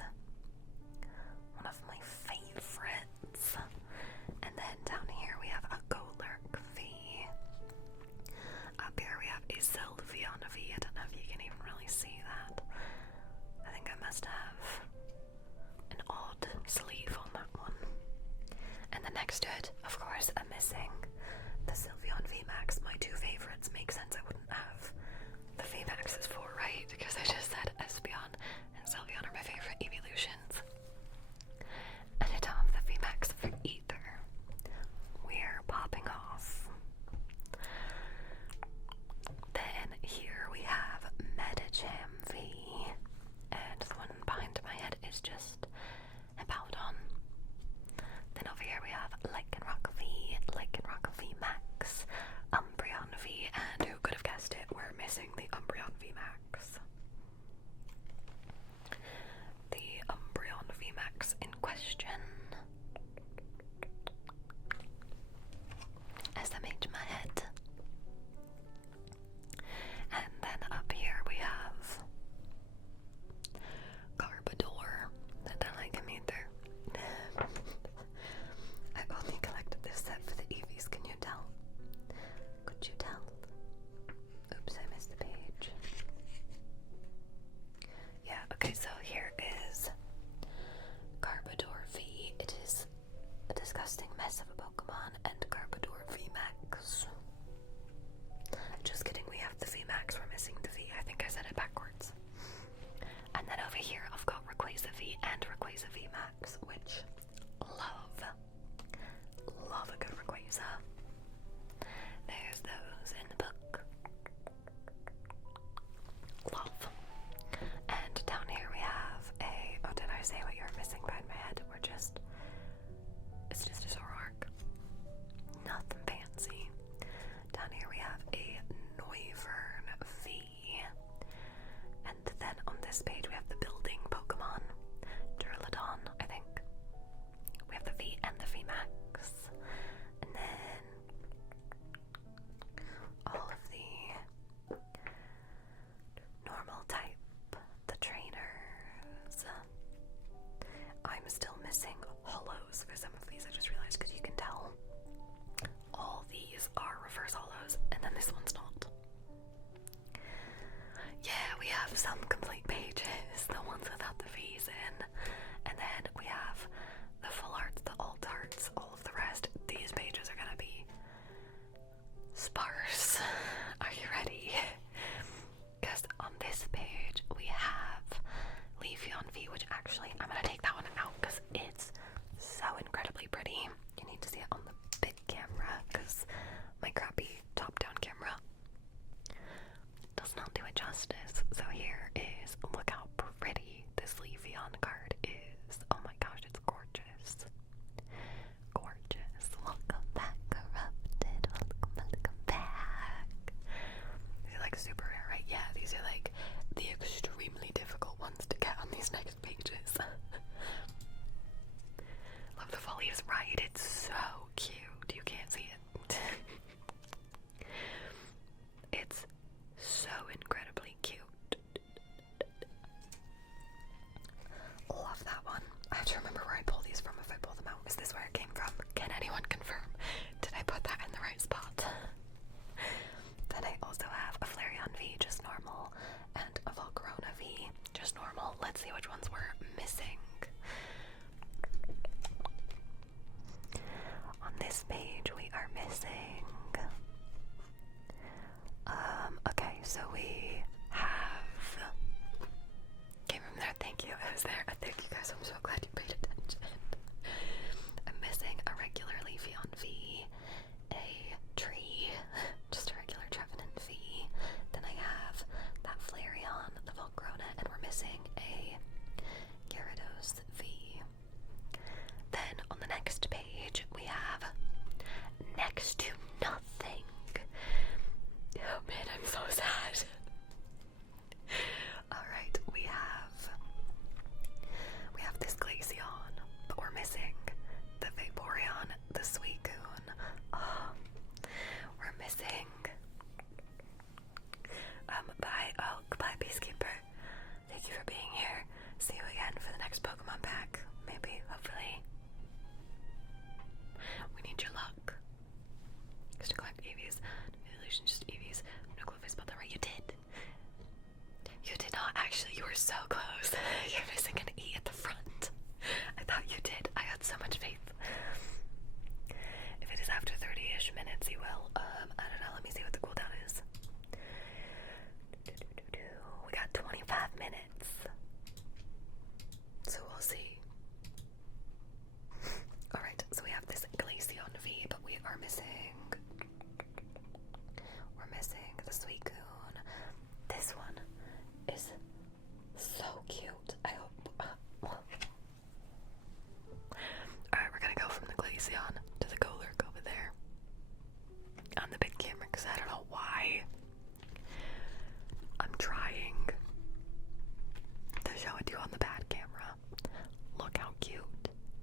One of my favorites. And then down here we have a Golurk V. Up here we have a Sylveon V. I don't know if you can even really see that. I think I must have an odd sleeve on that one. And then next to it, of course, I'm missing the Sylveon VMAX. My two favorites. Makes sense I wouldn't have the VMAXs for, right? Because I just said Espeon and Sylveon are my favorite evolutions. And I don't have the VMAX for either. We're popping off. Then here we have Medicham V. And the one behind my head is just Hippowdon. Then over here we have Lycanroc V, Lycanroc V Max, Umbreon V, and who could have guessed it, we're missing the Umbreon V Max. The Umbreon V Max in question. SMH my head. And then up here we have Garbodor. I don't like him either. I only collected this set for the EVs, can you tell? Could you tell? Oops, I missed the page. Yeah, okay, so here is Garbodor V. It is a disgusting mess of a Pokemon, and Garbodor V Max. Just kidding, we have the V Max, we're missing the V. I think I said it backwards. And then over here I've got Rayquaza V and Rayquaza V Max, which love a good Rayquaza. There's those in the book. Love. And down here we have a, oh, did I say what you were missing behind my head? It's just a Zoroark. Nothing fancy. Down here we have a Noivern V. And then on this page we have the building Pokemon. Duraludon, I think. We have the V and the V Max. And then all of the normal type, the trainers. I'm still missing hollows for some of these, I just realized, because you can tell all these are reverse hollows, and then this one's not. Yeah, we have some complete pages, the ones without the V's in, and then we have the full arts, the alt arts, all of the rest. These pages are gonna be sparse. Are you ready? Because on this page we have Leafeon V, which actually I'm gonna take that one out because it's so incredibly pretty. You need to see it on the big camera because my crappy top-down camera evolution, just Eevees. No clue if I spelled that right. You did. You did not actually. You were so close. You're missing an E at the front. I thought you did. I had so much faith. If it is after 30-ish minutes, you will. I don't know. Let me see what the cooldown is. We got 25 minutes. So we'll see. Alright, so we have this Glaceon V, but we are missing. We're missing the Suicune. This one is so cute. I hope. Alright, we're gonna go from the Glaceon to the Golurk over there. On the big camera, because I don't know why. I'm trying to show it to you on the bad camera. Look how cute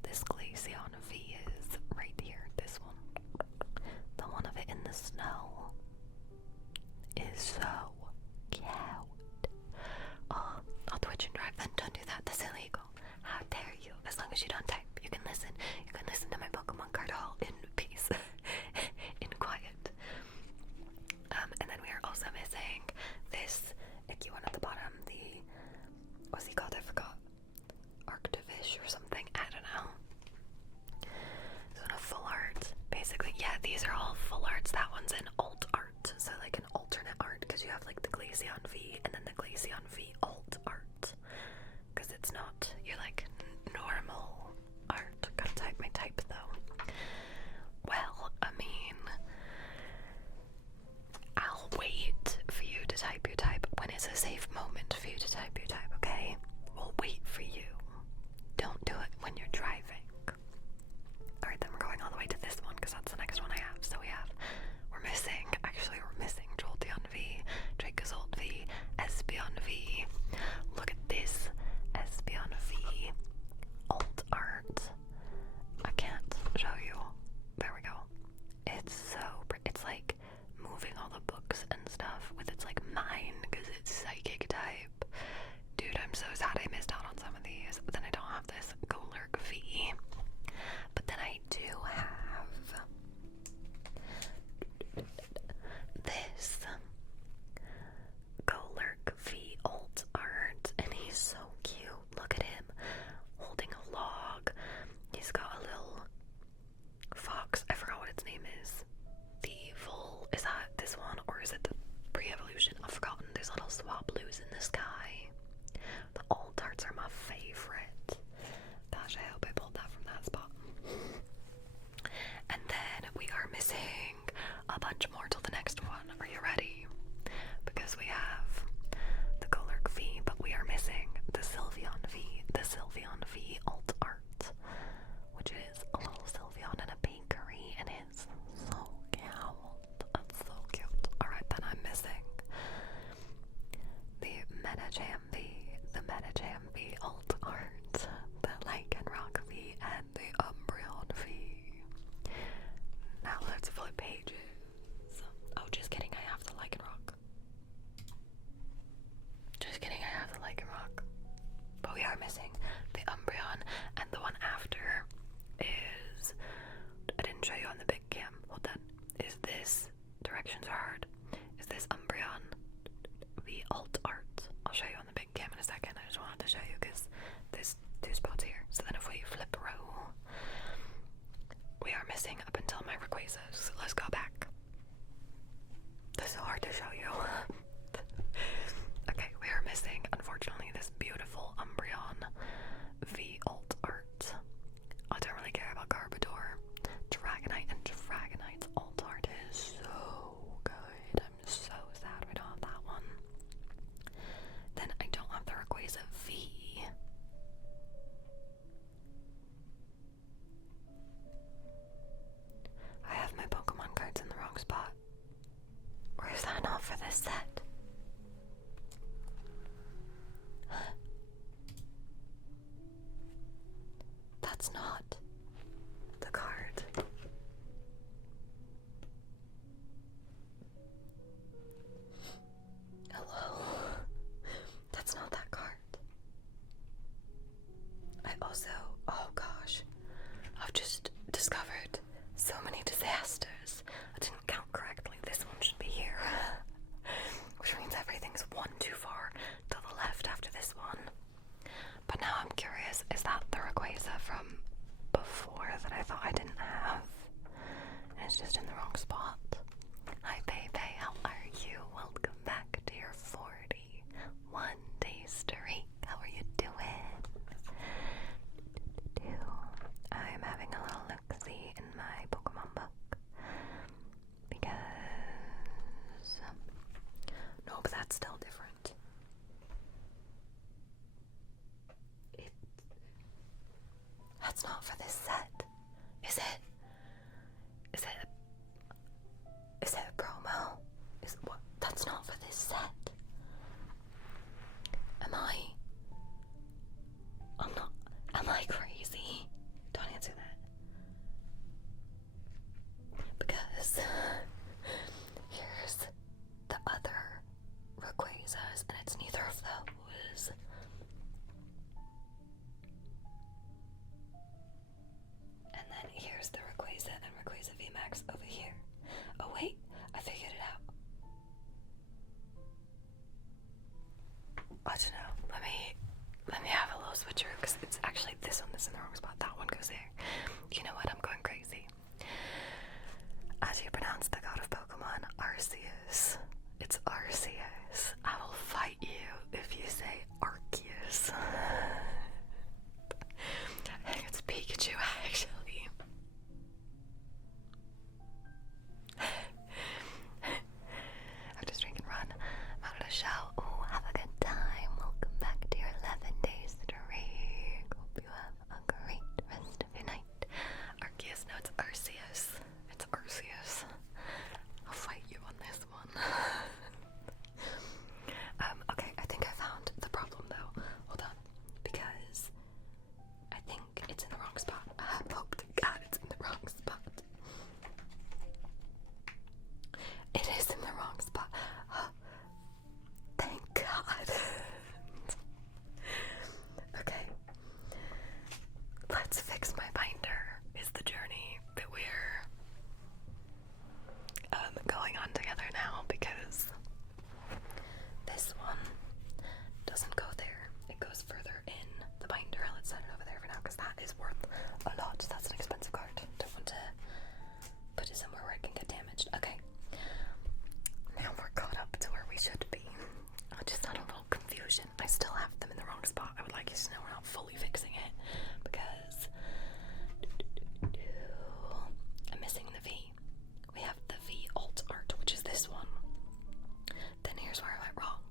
this Glaceon V is right here. This one. The one of it in the snow is so cute. Oh, I'll Twitch and drive then. Don't do that. That's illegal. How dare you? As long as you don't type, you can listen. You can listen to my Pokemon card haul in peace. In quiet. And then we are also missing this icky one at the bottom. The, what's he called? I forgot. Arctivish or something. I don't know. This one a full art. Basically, yeah, these are all full arts. That one's an alt art. So like an alternate art, because you have like the Glaceon V and then the Glaceon V alt art. Because it's not your like normal art. Gotta type my type though. Well, I mean, I'll wait for you to type your type when it's a safe moment for you to type your type, okay? We'll wait for you. Don't do it when you're driving. Alright, then we're going all the way to this one because that's the next one I have. So we're missing Jolteon V, Dracozolt V, Espeon V. Look at this Espeon V alt art. I can't show you. There we go. It's so pretty. It's like moving all the books and stuff with its like mind because it's psychic type. Dude, I'm so sad I missed out on some of these. But then I don't have this Golurk V. But then I do have this Golurk V alt art, and he's so cute. Look at him holding a log. He's got a little fox. I forgot what its name is. The evil. Is that this one or is it the pre-evolution? I've forgotten. There's little Swablues in the sky. The alt arts are my favorite. Gosh, I hope I pulled that from that spot. And then we are missing a bunch more till the next one. Are you ready? Because we have the Golurk V, but we are missing the Sylveon V. The Sylveon V alt art, which is a little Sylveon in a bakery, and it's so cute. That's so cute. Alright, then I'm missing the Medicham V, the Medicham V alt art, the Lycanroc V, and the Umbreon V. Now let's flip pages. Oh, just kidding, I have the Lycanroc. Just kidding, I have the Lycanroc. But we are missing the Umbreon, and the one after is, I didn't show you on the big cam, hold on, is this, directions are hard, is this Umbreon V alt art. I'll show you on the big cam in a second. I just wanted to show you because there's two spots here. So then if we flip a row, we are missing up until my Rayquaza. So let's go back. This is so hard to show you. Okay, we are missing, unfortunately, this beautiful Umbreon V alt art. I don't really care about Garbodor. Dragonite and Dragonite's alt art is so good. I'm so sad we don't have that one. Then I don't have the Rayquaza V. I have my Pokemon cards in the wrong spot. Or is that not for this set? That's not the card. Hello? That's not that card. I also, oh gosh, I've just discovered so many disasters. I didn't count correctly. This one should be here. I don't know. Let me have a little switcheroo because it's actually this one that's in the wrong spot. That one goes there. You know what? I'm going crazy. As you pronounce the god of Pokemon, Arceus. It's Arceus. I will fight you if you say Arceus. I think it's Pikachu, actually. I'll just drink and run. I'm out of the shell. Oh, have a good time. Welcome back to your 11 days streak. Hope you have a great rest of your night. Arceus, no, it's Arceus. It's Arceus. I'll fight you on this one. Okay, I think I found the problem though. Hold on. Because I think it's in the wrong spot. Hope to God it's in the wrong spot. It is in the wrong spot. Thank God. Okay. Let's fix my binder is the journey that we're going on together now, because this one doesn't go there. It goes further in the binder. Let's set it over there for now because that is worth a lot. That's an expensive card. Don't want to put it somewhere where it can get damaged. Okay. Now we're caught up to where we should be. I just had a little confusion. I still have them in the wrong spot. I would like you to know we're not fully fixing it because I'm missing the V. We have the V alt art, which is this one. Then here's where I went wrong.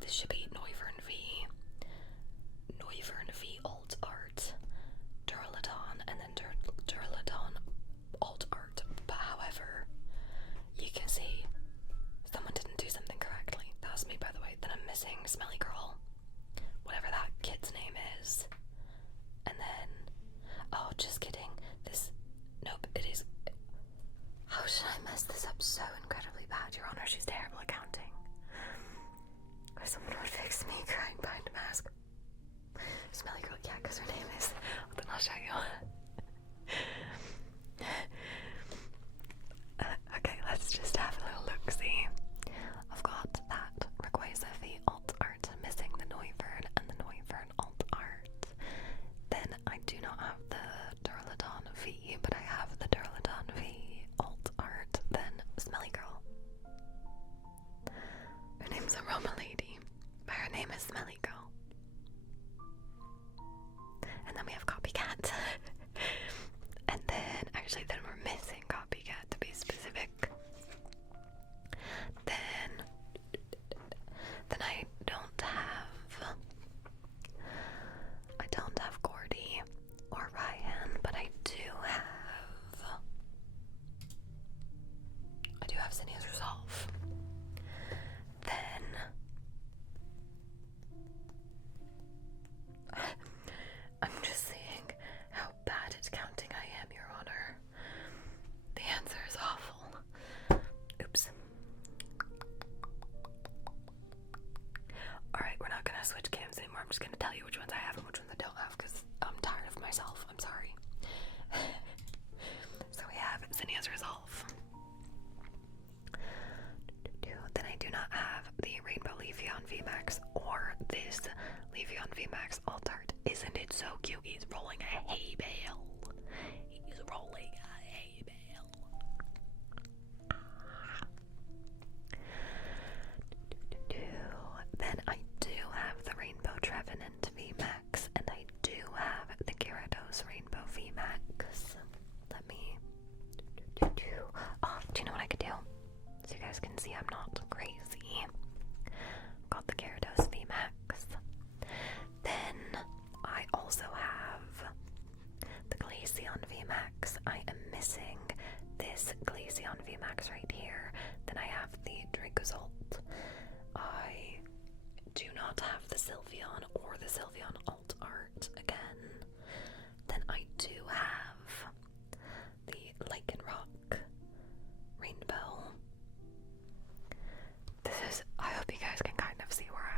This should be Noivern V alt art, Duraludon, and then Duraludon alt art. But however, you can see someone didn't do something correctly. That was me, by the way. Then I'm missing Smelly Girl, whatever that kid's name is. And then, oh, just kidding. Nope, it is. How should I mess this up so incredibly bad, Your Honor? She's terrible at counting. Or someone would fix me crying behind a mask. Smelly Girl, yeah, because her name is. Well, then I'll show you. Okay, let's just have a little look-see. I've got that Rayquaza V alt art, missing the Noivern and the Noivern alt art. Then I do not have the Duraludon V, but I have the Duraludon V alt art. Then Smelly Girl. Her name's Aroma Lady, but her name is Smelly Girl. And then we have Copycat. And then, actually, then we're missing Copycat to be specific. Then I don't have Gordy or Ryan, but I do have Zinnia's Resolve. Then I'm just seeing how bad at counting I am, Your Honor. The answer is awful. Oops. Alright, we're not gonna switch cams anymore. I'm just gonna tell you which ones I have and which ones I don't have because I'm tired of myself. I'm sorry. So we have Zinnia's Resolve. Then I do not have the Rainbow Leafeon VMAX or this Leafeon VMAX alt art. Isn't it so cute? He's rolling a hay bale. He's rolling a hay bale. Then I do have the Rainbow Trevenant VMAX, and I do have the Gyarados Rainbow VMAX. Let me. Oh, do you know what I could do? So you guys can see I'm not crazy. Got the Gyarados VMAX. Then I also have the Glaceon VMAX. I am missing this Glaceon VMAX right here. Then I have the Dracozolt. I do not have the Sylveon or the Sylveon alt art again. Then I do have the Lycanroc Rainbow. I hope you guys can kind of see where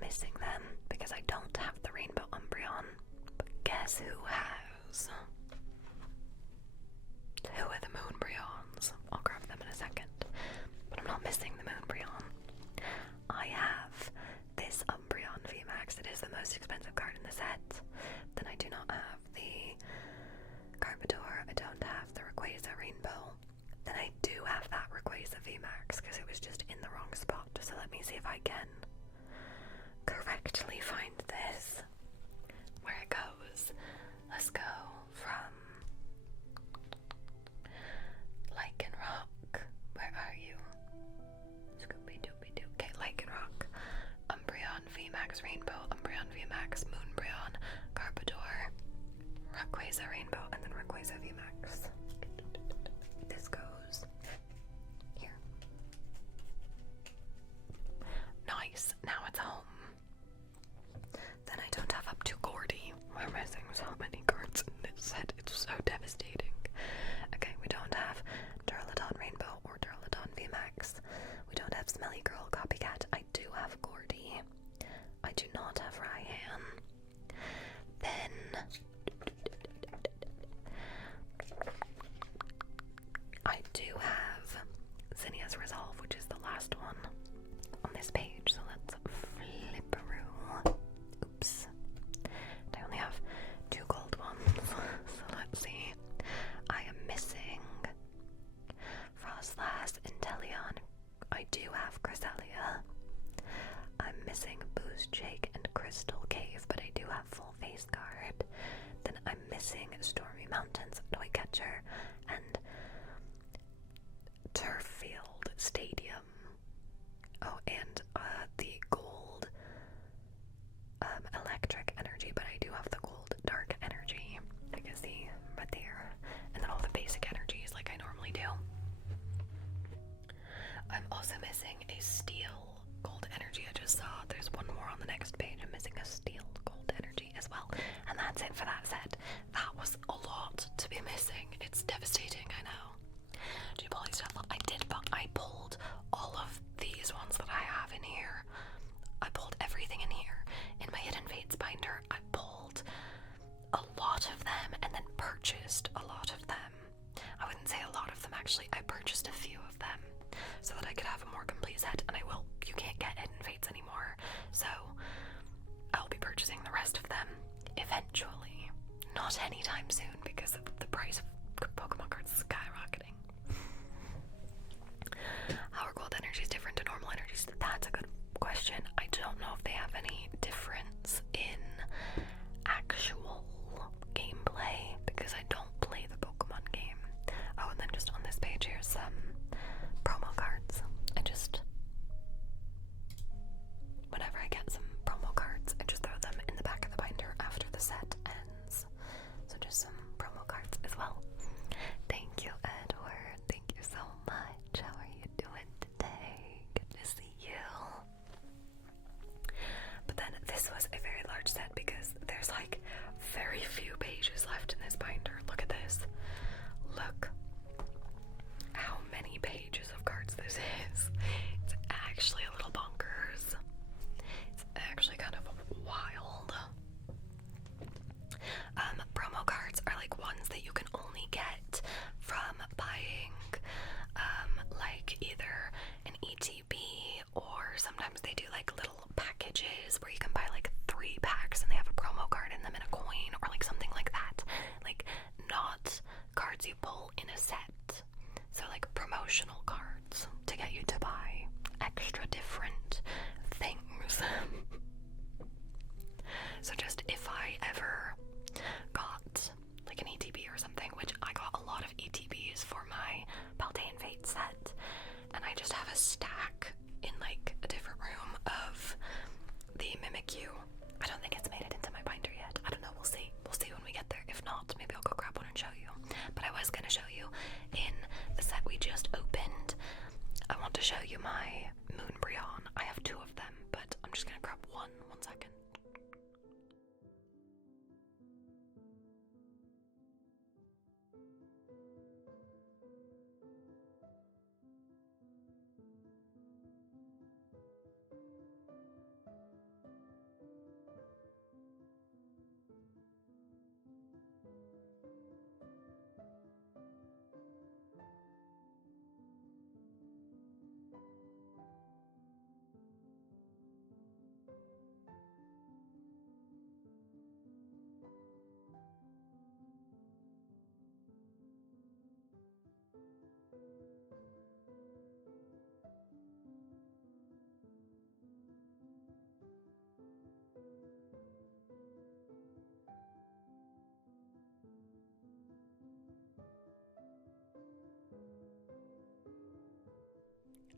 missing them because I don't have the Rainbow Umbreon. But guess who has? Who are the Moonbreons? I'll grab them in a second. But I'm not missing the Moonbreon. I have this Umbreon VMAX. It is the most expensive card in the set. Then I do not have the Carpador. I don't have the Rayquaza Rainbow. Then I do have that Rayquaza VMAX because it was just in the wrong spot. So let me see if I can correctly find this. Where it goes. Let's go from Lycanroc. Where are you? Scooby Dooby Doo. Okay, Lycanroc. Umbreon VMAX Rainbow. Umbreon VMAX Moonbreon. Carpador. Rayquaza Rainbow. And then Rayquaza VMAX. This goes here. Nice. Now it's home. Then I don't have up to Gordy. We're missing so many cards in this set. It's so devastating. Okay, we don't have Duraludon Rainbow or Duraludon VMAX. We don't have Smelly Girl Copycat. I do have Gordy. I do not have Ryan. Then I do have Zinnia's Resolve, which is the last one on this page. So let's flip-a-roo. Oops. I only have 2 gold ones. So let's see. I am missing Frostlass, Inteleon. I do have Cresselia. I'm missing Boost Shake and Crystal Cave, but I do have Full Face Guard. Then I'm missing Stormy Mountains, Toycatcher, and Turffield Stadium. Oh, and the gold electric energy, but I do have the gold dark energy. You can see right there. And then all the basic energies like I normally do. I'm also missing a steel gold energy. I just saw there's one more on the next page. I'm missing a steel gold energy as well. And that's it for that set. That was a lot to be missing. It's devastating, I know. Do you pull these stuff? I did, but I pulled all of these ones that I have in here. I pulled everything in here. In my Hidden Fates binder, I pulled a lot of them and then purchased a lot of them. I wouldn't say a lot of them actually. I purchased a few of them so that I could have a more complete set, and I will. You can't get Hidden Fates anymore, so I'll be purchasing the rest of them eventually. Not anytime soon because the price of Pokemon cards is skyrocketing. How are gold energies different to normal energies? That's a good question. I don't know if they have any difference in actual gameplay because I don't play the Pokemon game. Oh, and then just on this page here's some promo cards. Whenever I get some promo cards, I just throw them in the back of the binder after the set ends. So just some promo cards as well. Thank you, Edward. Thank you so much. How are you doing today? Good to see you. But then this was a very large set because there's like very few pages left in this binder. Look at this. Look how many pages of cards this is. It's actually a little bonkers. It's actually kind of wild. Promo cards are like ones that you can only get from buying like either an ETB, or sometimes they do like little packages where you can buy like 3 packs and they have a promo card in them and a coin or like something like that. Like not cards you pull in a set. So like promotional cards to get you to buy extra different things. So just if I ever got like an ETB or something, which I got a lot of ETBs for my Paldean Fate set, and I just have a stack in like a different room of the Mimikyu. I don't think it's made it into my binder yet. I don't know, we'll see. We'll see when we get there. If not, maybe I'll go grab one and show you. But I was gonna show you in the set we just opened. I want to show you my Moonbreon. I have 2 of them, but I'm just gonna grab one second.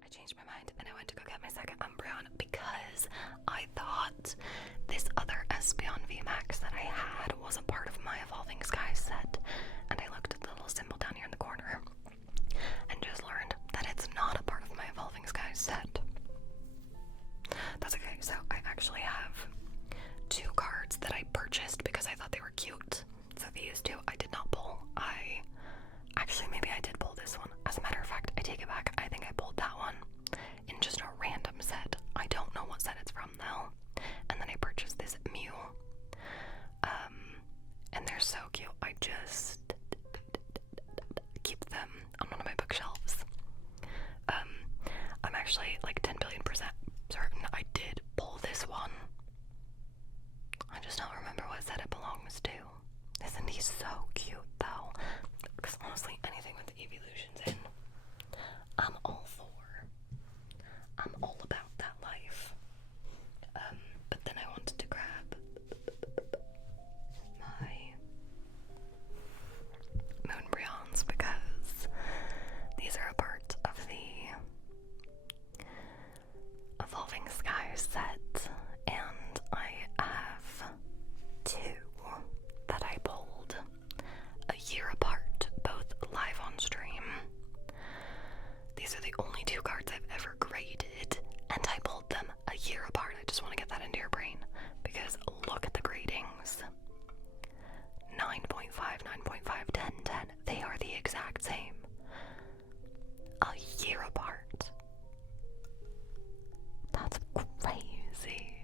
I changed my mind and I went to go get my second Umbreon because I thought this other Espeon VMAX that I had was a part of my Evolving Skies set, and I looked at the little symbol down here in the corner and just learned that it's not a part of my Evolving Skies set. That's okay. So I actually have two cards that I purchased because I thought they were cute. So these two I did not pull. Actually, maybe I did pull this one. As a matter of fact, I take it back. I think I pulled that one in just a random set. I don't know what set it's from though. And then I purchased this Mew. And they're so cute. I just keep them on one of my bookshelves. I'm actually like 10 billion% certain I did pull this one. I just don't remember what set it belongs to. Isn't he so cute though? Because honestly, anything with the evolutions in, I'm all for. I'm all about that life. But then I wanted to grab my Moonbreons because these are a part of the Evolving Skies set, and I have two that I pulled a year apart, both live on stream. These are the only two cards I've ever graded, and I pulled them a year apart. I just want to get that into your brain, because look at the gradings. 9.5, 9.5, 10, 10. They are the exact same. A year apart. That's crazy.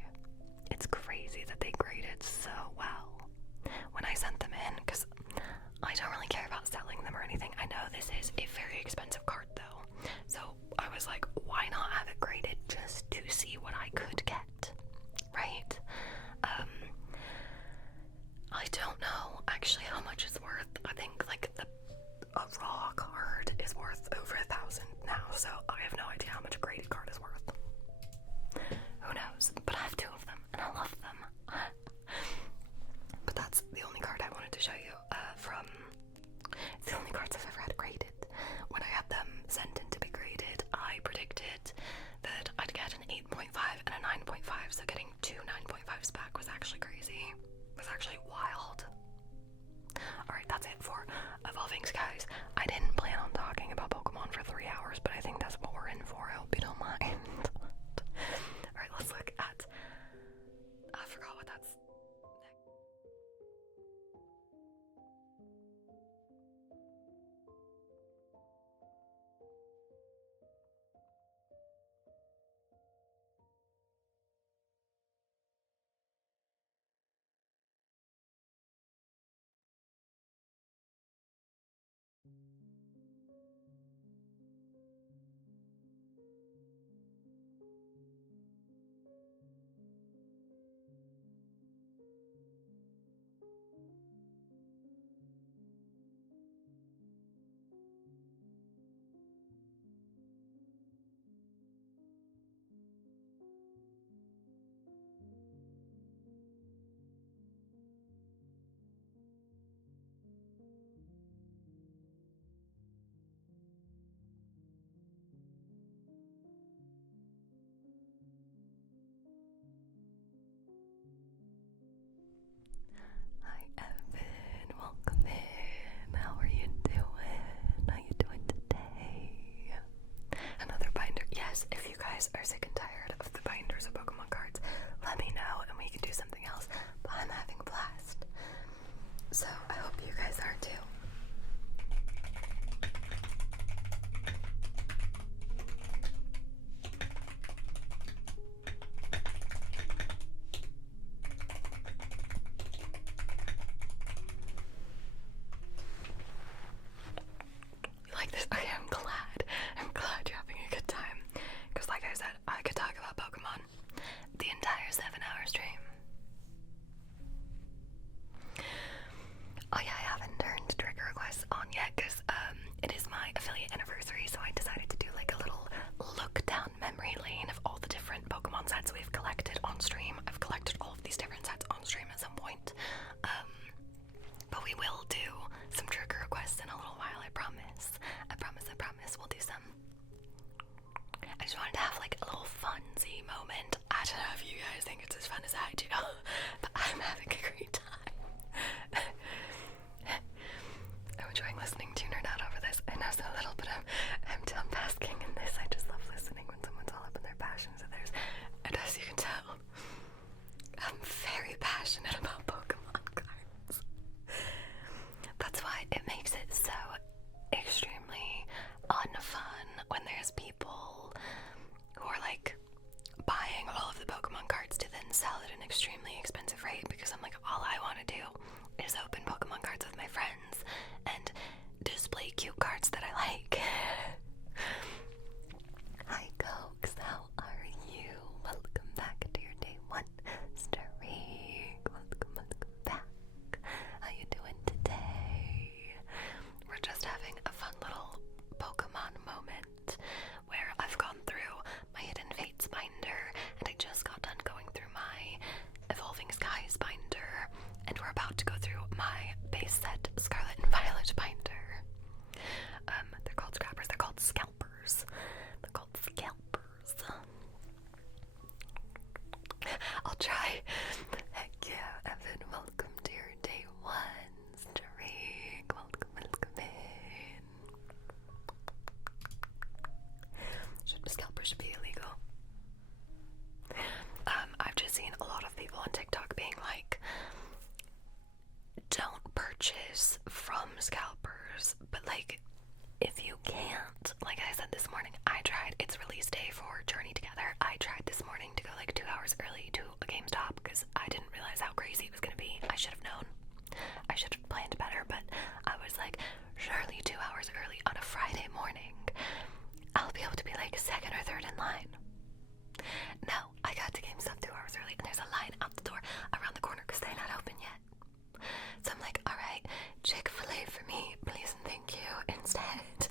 It's crazy that they graded so well. When I sent them in, because I don't really care about selling them or anything. I know this is a very expensive card though. So I was like, why not have it graded just to see what I could get, right? I don't know actually how much it's worth. I think like a raw card is worth over 1,000 now, so I have no idea how much a graded card is worth. Who knows? But I have two of them and I love them. But that's the only card I wanted to show you it's the only cards I've ever had graded. When I had them sent in to be graded, I predicted that I'd get an 8.5 and a 9.5, so getting two 9.5s back was actually crazy. It was actually wild. Alright, that's it for Evolving Skies. I didn't plan on talking about Pokemon for 3 hours, but I think that's what we're in for. I hope you don't mind. Alright, let's look at... I forgot what that's... Hi Evan, welcome in. How are you doing? How you doing today? Another binder. Yes, if you guys are sick and tired of the binders of Pokemon cards, let me know and we can do something else. But I'm having a blast. So I hope you guys are too. You like this? Okay, I'm glad. I'm glad you're having a good time. Because like I said, I could talk about Pokemon the entire 7-hour stream. Oh yeah, I haven't turned trigger requests on yet because it is my affiliate anniversary too. But I'm having a great time. I'm enjoying listening to you nerd out over this. I know so little, but I'm done basking in this. I just love listening when someone's all up in their passions of theirs. And as you can tell, I'm very passionate about Pokemon cards. That's why it makes it so extremely unfun when there's people who are like buying all of the Pokemon cards to then sell at an extremely expensive rate, because I'm like, all I want to do is open Pokemon cards with my friends and display cute cards that I like. Hi Cokes, how are you? Welcome back to your day one streak. Welcome back. How you doing today? We're just having a fun little Pokemon moment where I've gone through my Hidden Fates binder, and I just got done going through my Evolving Skies binder, and we're about to go through my base set Scarlet and Violet binder. They're called scrappers, they're called scalpers. They're called scalpers. I'll try. Heck yeah, Evan, welcome to your day one streak. Welcome in. Scalpers should be illegal. I've just seen a lot of people on TikTok being like, don't purchase from scalpers, but like, if you can't, like I said this morning, I tried, it's release day for Journey Together, I tried this morning to go like 2 hours early to a GameStop because I didn't realize how crazy it was going to be. I should have known. I should have planned better, but I was like, surely 2 hours early on a Friday morning, I'll be able to be like second or third in line. No, I got to GameStop 2 hours early, and there's a line out the door around the corner because they're not open yet. So I'm like, alright, Chick-fil-A for me, please and thank you, instead.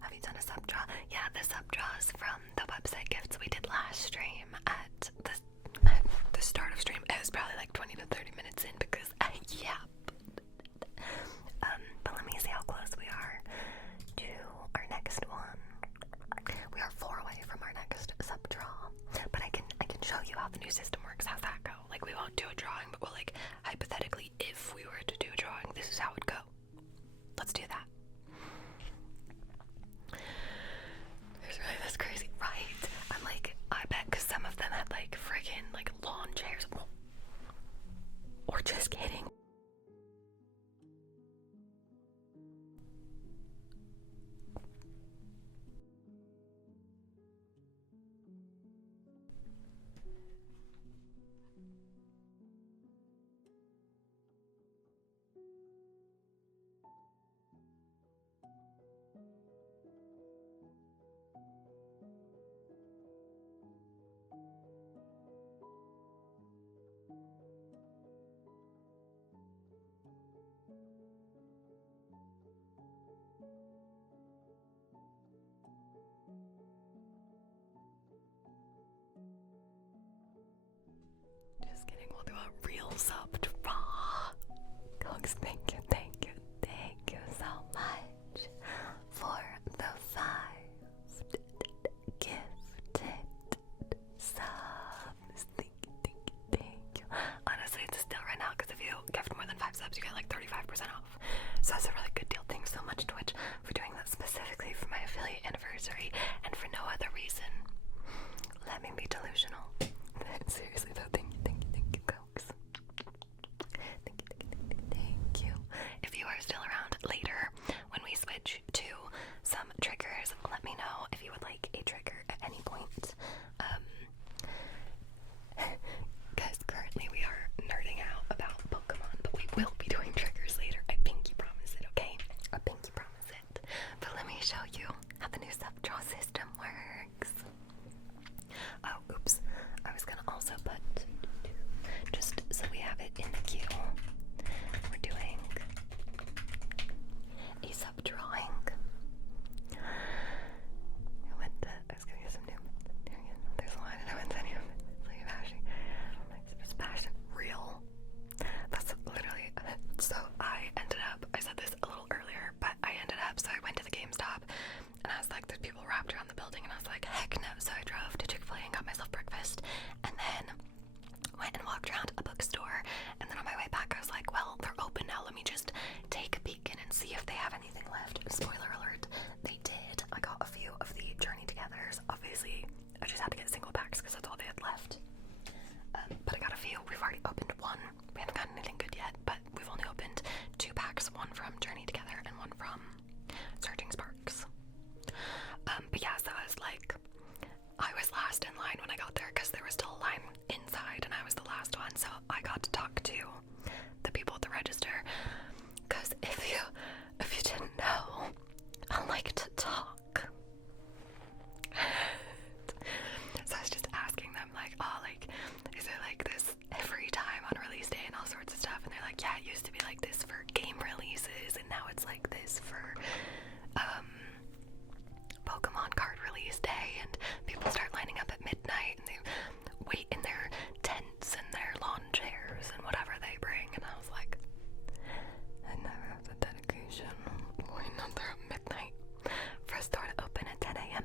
Have you done a sub draw? Yeah, the sub draws from the website gifts we did last stream at the start of stream. It was probably like 20 to 30 minutes in because, yeah. But let me see how close we are to our next one. We are 4 away from our next sub draw, but I can show you how the new system works. How's that go? Like, we won't do a drawing, but we'll like hypothetically, if we were to do a drawing, this is how it would go. Let's do that. There's really this crazy, right? I'm like, I bet because some of them had like friggin' like lawn chairs, or just kidding. Just kidding, we'll do a real sub draw. Cox, thank you so much for the 5 gifted subs. Thank you. Honestly, it's a steal right now because if you gift more than 5 subs, you get like 35% off. So that's a really good deal. Thanks so much, Twitch, for doing that specifically for my affiliate anniversary and for no other reason. Let me be delusional. Seriously though, thank you, Cox. like, heck no. So I drove to Chick-fil-A and got myself breakfast, and then went and walked around a bookstore, and then on my way back I was like, well, they're open now, let me just take a peek in and see if they have anything left. Spoiler alert, they did. I got a few of the Journey Togethers. Obviously I just had to get single packs because that's all they had left, but I got a few. We've already opened one. We haven't gotten anything good yet, but we've only opened 2 packs, one from Journey Together and one from Searching Sparks. But yeah, so I was like, I was last in line when I got there because there was still a line inside and I was the last one, so I got to talk to the people at the register, because if you didn't know, I like to talk. So I was just asking them, like, oh, like, is it like this every time on release day and all sorts of stuff? And they're like, yeah, it used to be like this for game releases, and now it's like this for Pokemon card release day, and people start lining up at midnight and they wait in their tents and their lawn chairs and whatever they bring. And I was like, I never have the dedication waiting up there at midnight for a store to open at 10 a.m.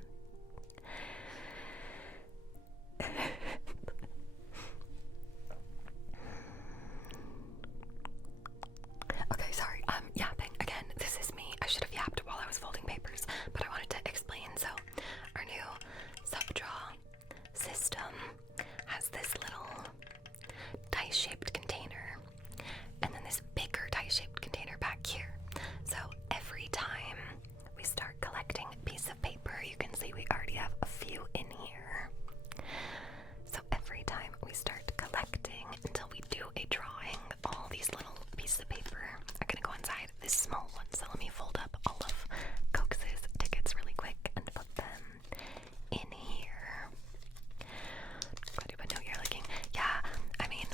Okay, sorry, I'm yapping again. This is me. I should have yapped while I was folding papers, but I wanted to explain. So, our new sub-draw system has this little dice-shaped container, and then this bigger dice-shaped container back here. So, every time we start collecting a piece of paper, you can see we already have a few in here. So, every time we start collecting until we do a drawing, all these little pieces of paper are gonna go inside this small one. So let me fold up all of Cokes's tickets really quick and put them in here. Glad you put no ear licking. Yeah, I mean,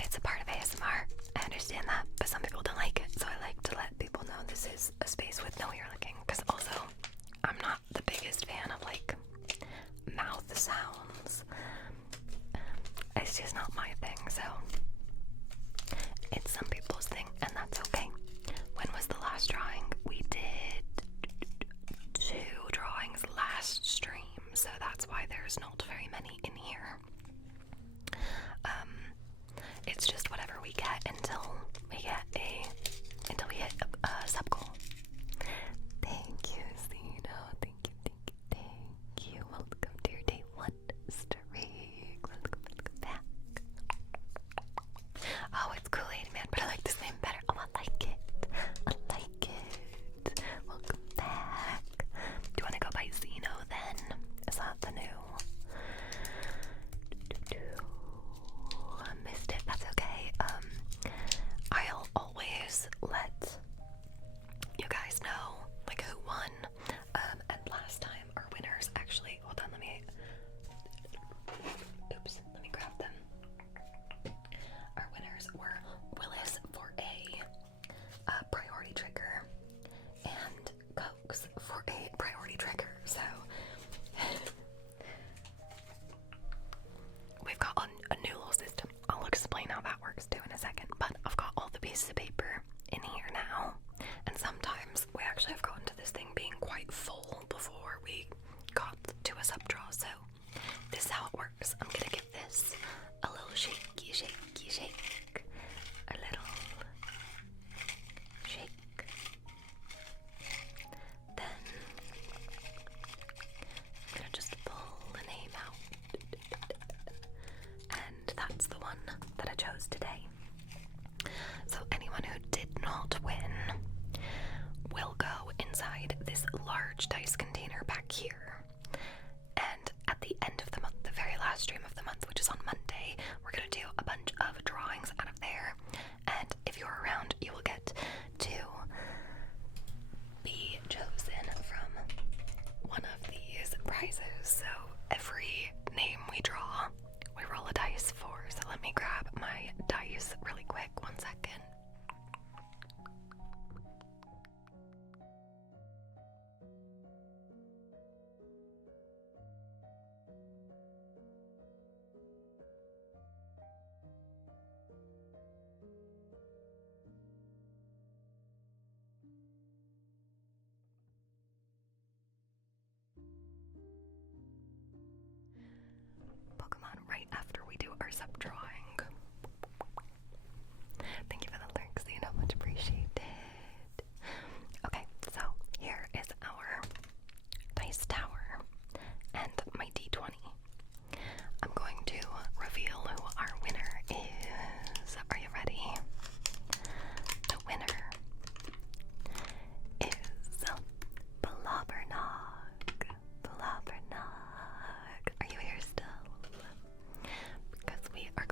it's a part of ASMR. I understand that, but some people don't like it. So I like to let people know this is a space with no ear licking. Because also, I'm not the biggest fan of like mouth sounds. It's just not my thing, so it's some people's thing, and that's okay. When was the last drawing? We did 2 drawings last stream, so that's why there's not very many in here. It's just whatever we get until we hit a sub goal. Thank you, Zeno. Thank you. Welcome to your day 1 streak. Welcome back. Oh, it's Kool-Aid Man, but I like this name better. Oh, I like it. Welcome back. Do you want to go by Zeno then? Is that the new? I missed it. That's okay. I'll always let you guys know like who won. And last time our winners actually. Hold on. Let me grab them. Our winners were Willis for a priority trigger and Cokes for a priority trigger. So we've got a new little system. I'll explain how that works too in a second, but I've got all the pieces of paper in here now, and sometimes we actually have gotten to this thing being quite full before we got to a sub-draw. So this is how it works. I'm gonna give this a little shaky shake. A little shake. Then I'm gonna just pull the name out. And that's the one that I chose today. So anyone who did not win will go inside this large dice container back here. And at the end of the month, the very last stream of the month, which is on Monday, we're going to do a bunch of drawings out of there. And if you're around, you will get to be chosen from one of these prizes. So every name we draw, we roll a dice for. So let me grab my dice really quick. 1 second. hours of drawing. Thank you for the lyrics, you know, much appreciated. Okay, so here is our dice tower and my d20. I'm going to reveal who our winner is. Are you ready? The winner is Blobbernog. Blobbernog. Are you here still? Because we are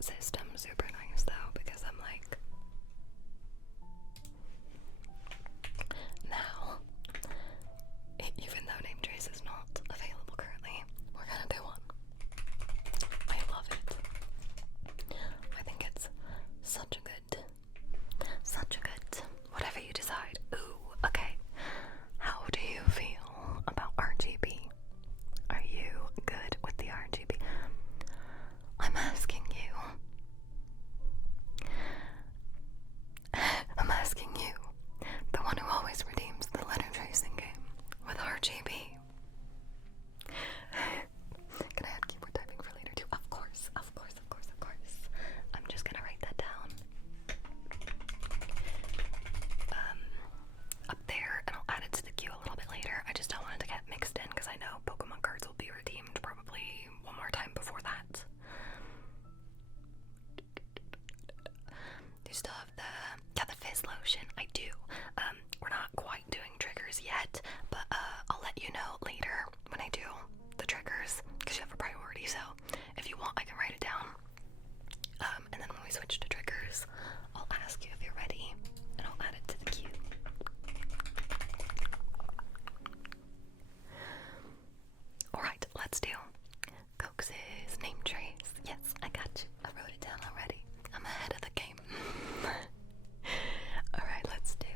system super nice though, because I'm like, now, even though name trace is not available currently, we're gonna do one. I love it. I think it's such a good, whatever you decide. Ooh, okay. How do you feel about RGB? Are you good with the RGB? I'm asking you. I'm asking you, the one who always redeems the letter tracing game with RGB. Can I add keyboard typing for later too? Of course, of course, of course, of course. I'm just gonna write that down. Up there, and I'll add it to the queue a little bit later. I just don't want it to get mixed in because I know Pokemon cards will be redeemed probably one more time before that. Do you still have the fizz lotion? I do. We're not quite doing triggers yet, but I'll let you know later when I do the triggers because you have a priority. So if you want, I can write it down. And then when we switch to triggers, I'll ask you if you're ready, and I'll add it to the queue. Alright, let's do Cox's name trace. Yes, I got you. I wrote it down already. I'm ahead of the game. Alright, let's do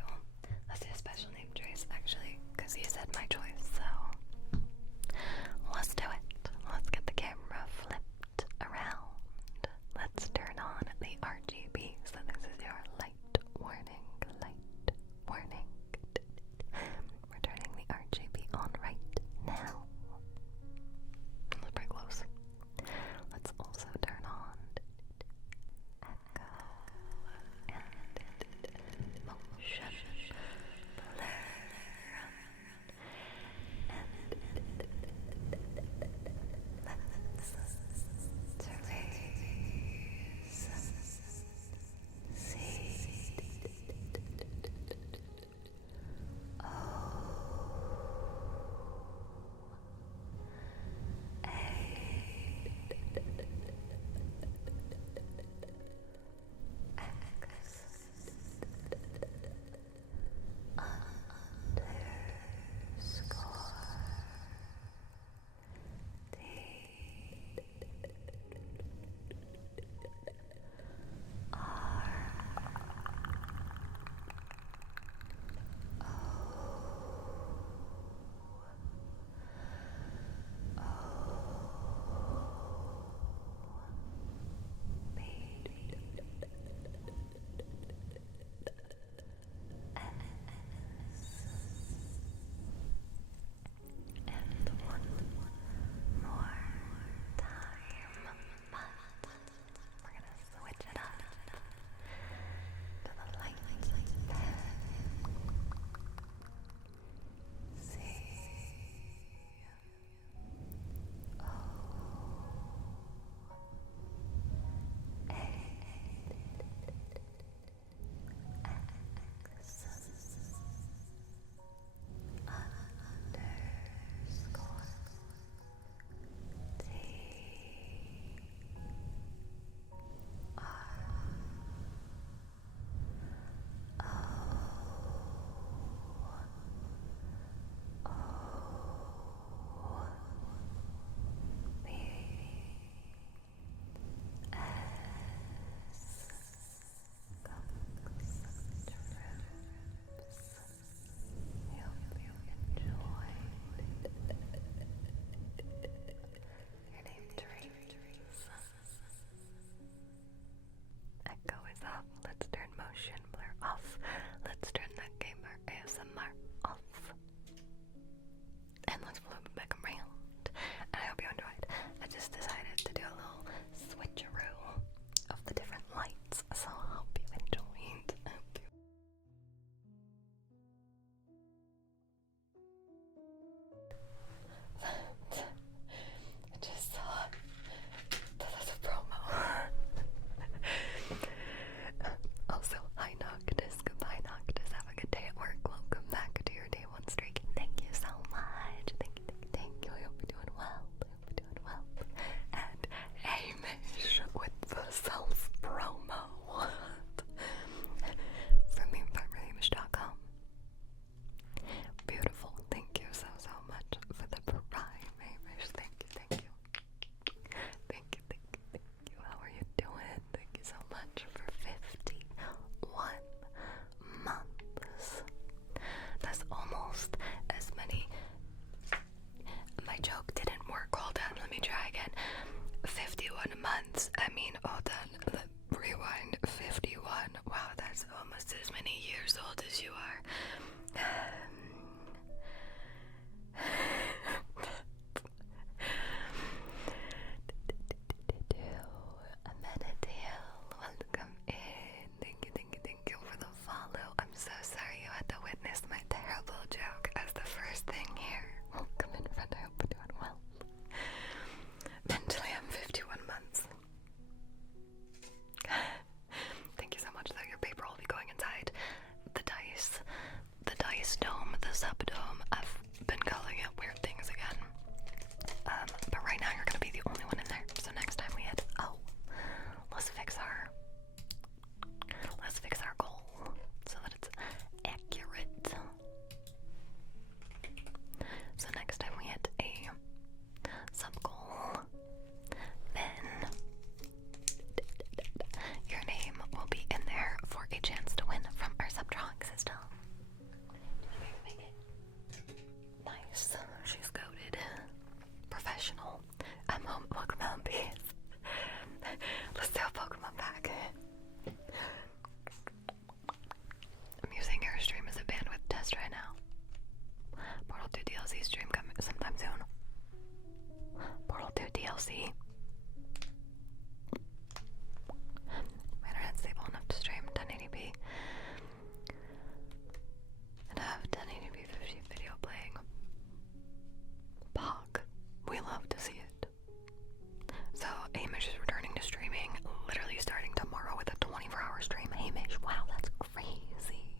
a special name trace, actually, because you said my choice, so joke didn't work. Hold on, let me try again. 51 months. I mean, hold on. Rewind. 51. Wow, that's almost as many years old as you are. Amenadiel, welcome in. Thank you for the follow. I'm so sorry you had to witness my terrible joke as the first thing here. Welcome in, friend. I hope you're doing well. Mentally, I'm 51 months. Thank you so much, though. Your paper will be going inside the dice dome, the subdome. I've been calling it weird things again. But right now you're gonna be the only one in there. So next time we hit, let's fix our goal so that it's accurate. So next time we hit a sub goal, then your name will be in there for a chance to win from our sub drawing system. Nice. She's goated. Professional. I'm home. Welcome home, peace. Let's do a Pokemon pack. I'm using your stream as a bandwidth test right now. Portal 2 DLC stream coming sometime soon. Portal 2 DLC. My internet's stable enough to stream 1080p and have 1080p 50 video playing. Pog. We love to see it. So Hamish is returning to streaming, literally starting tomorrow with a 24-hour stream. Hamish, wow, that's crazy.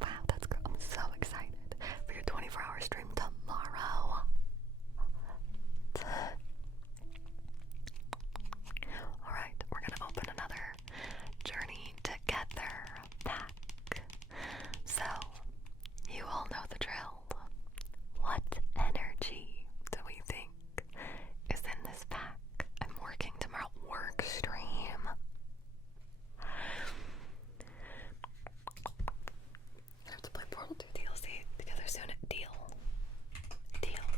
Wow, that's great. I'm so excited for your 24-hour stream tomorrow. Alright, we're gonna open another Journey Together pack. So, you all know the drill. What energy do we think is in this pack? I'm working tomorrow. Work stream. I have to play Portal 2 DLC together soon. Deal.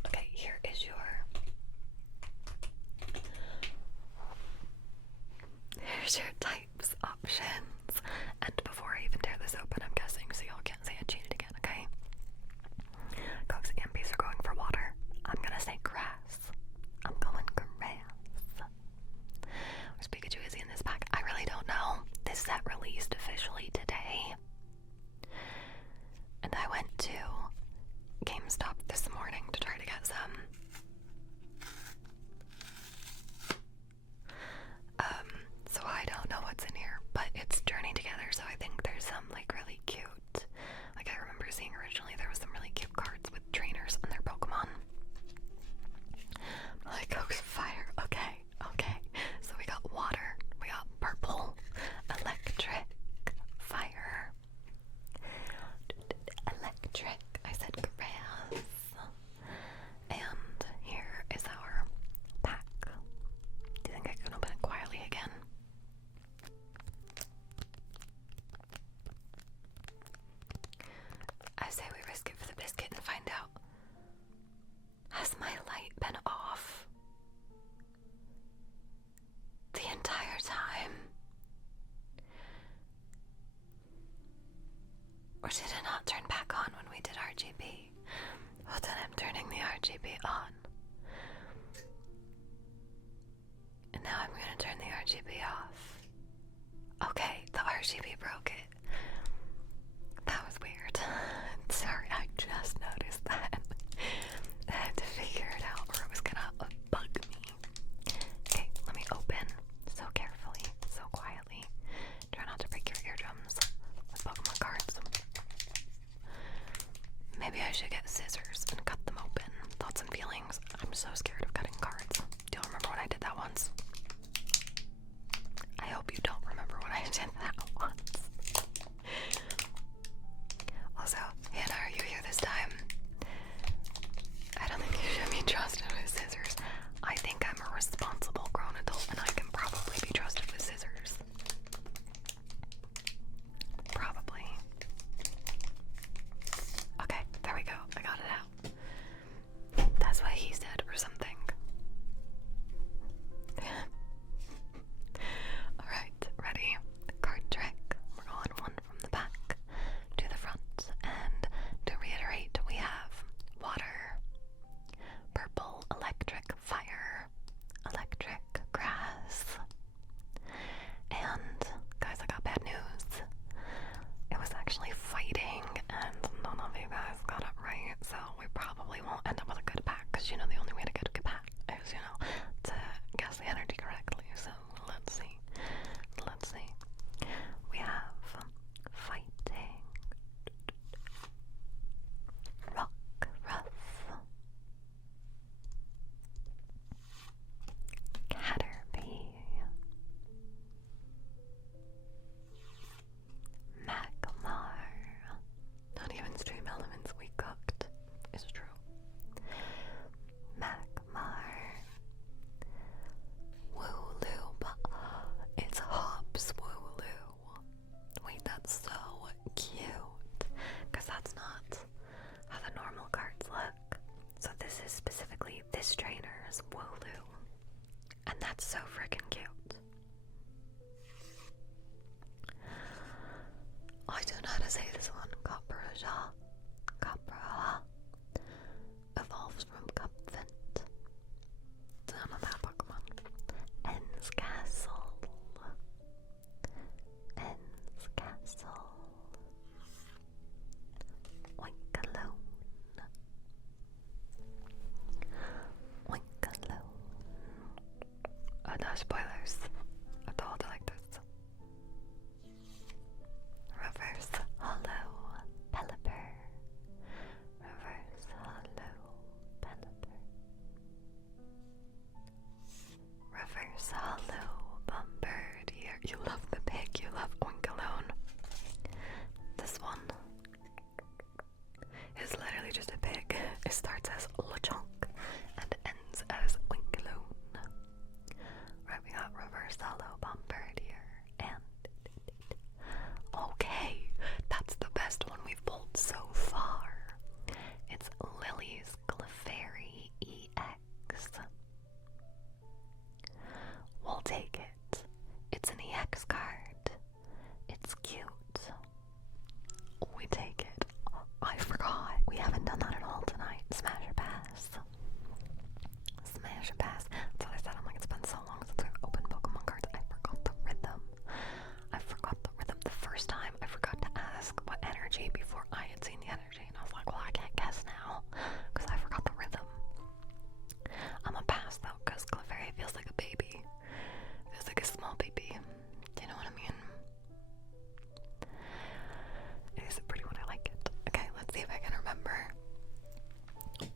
Okay, here is here's your types options. And before I even tear this open, I'm guessing so y'all can't say I cheated again, okay? Cox and Bees are going for water. I'm gonna say grass. I'm going grass. Which Pikachu is in this pack? I really don't know. This set released officially today. And I went to GameStop this morning to try to get some. So I don't know what's in here, but it's Journey Together, so I think there's some like really cute. Like I remember seeing originally there was some really cute cards with trainers and their Pokemon. Like Coke's fire. Okay. So we got water, we got purple, electric, fire, electric. I said grass. And here is our pack. Do you think I can open it quietly again? I say we risk it for the biscuit and find out. Has my light been off the entire time? Or did it not turn back on when we did RGB? Well, then I'm turning the RGB on. And now I'm gonna turn the RGB off. Okay, the RGB broke it. That was weird. Sorry, I just noticed that. I had to figure it out or it was gonna bug me. Okay, let me open so carefully, so quietly. Try not to break your eardrums with Pokemon cards. Maybe I should get scissors and cut them open. Thoughts and feelings. I'm so scared of cutting cards. Do you remember when I did that once? I hope you don't remember when I did that once. Also, Hannah, are you here this time? I don't think you should be trusted with scissors. I think I'm a responsible grown adult and I can probably be trusted with scissors. Probably. Okay, there we go. I got it out. That's is Wooloo. And that's so freaking cute. I don't know how to say this one. Capraja. Capra evolves from Cupvent. Don't know that Pokemon. Ends Castle. Ends Castle. Oinkaloon. Oinkaloon. Oh no, spoilers. I told you like this. Reverse Hollow Pelipper. Reverse Hollow Pelipper. Reverse Hollow Bombardier. You love the pig, you love Oinkaloon. This one is literally just a pig. It starts as Lechonk and ends as Oinkaloon. Right, we got Reverse Hollow Bombardier and okay, that's the best one we've pulled so far. It's Lily's Clefairy EX. We'll take it. It's an EX card. It's cute. We take it. I forgot. We haven't done that at all tonight. Smash or pass. Smash or pass. That's what I said. I'm like, it's been so long since we've opened Pokemon cards. I forgot the rhythm. I forgot the rhythm. The first time I forgot to ask what energy before I had seen the energy. And I was like, well, I can't guess now because I forgot the rhythm. I'm a pass though because Clefairy feels like a baby. Feels like a small baby. Do you know what I mean? It is a pretty one. I like it. Okay, let's see if I can remember.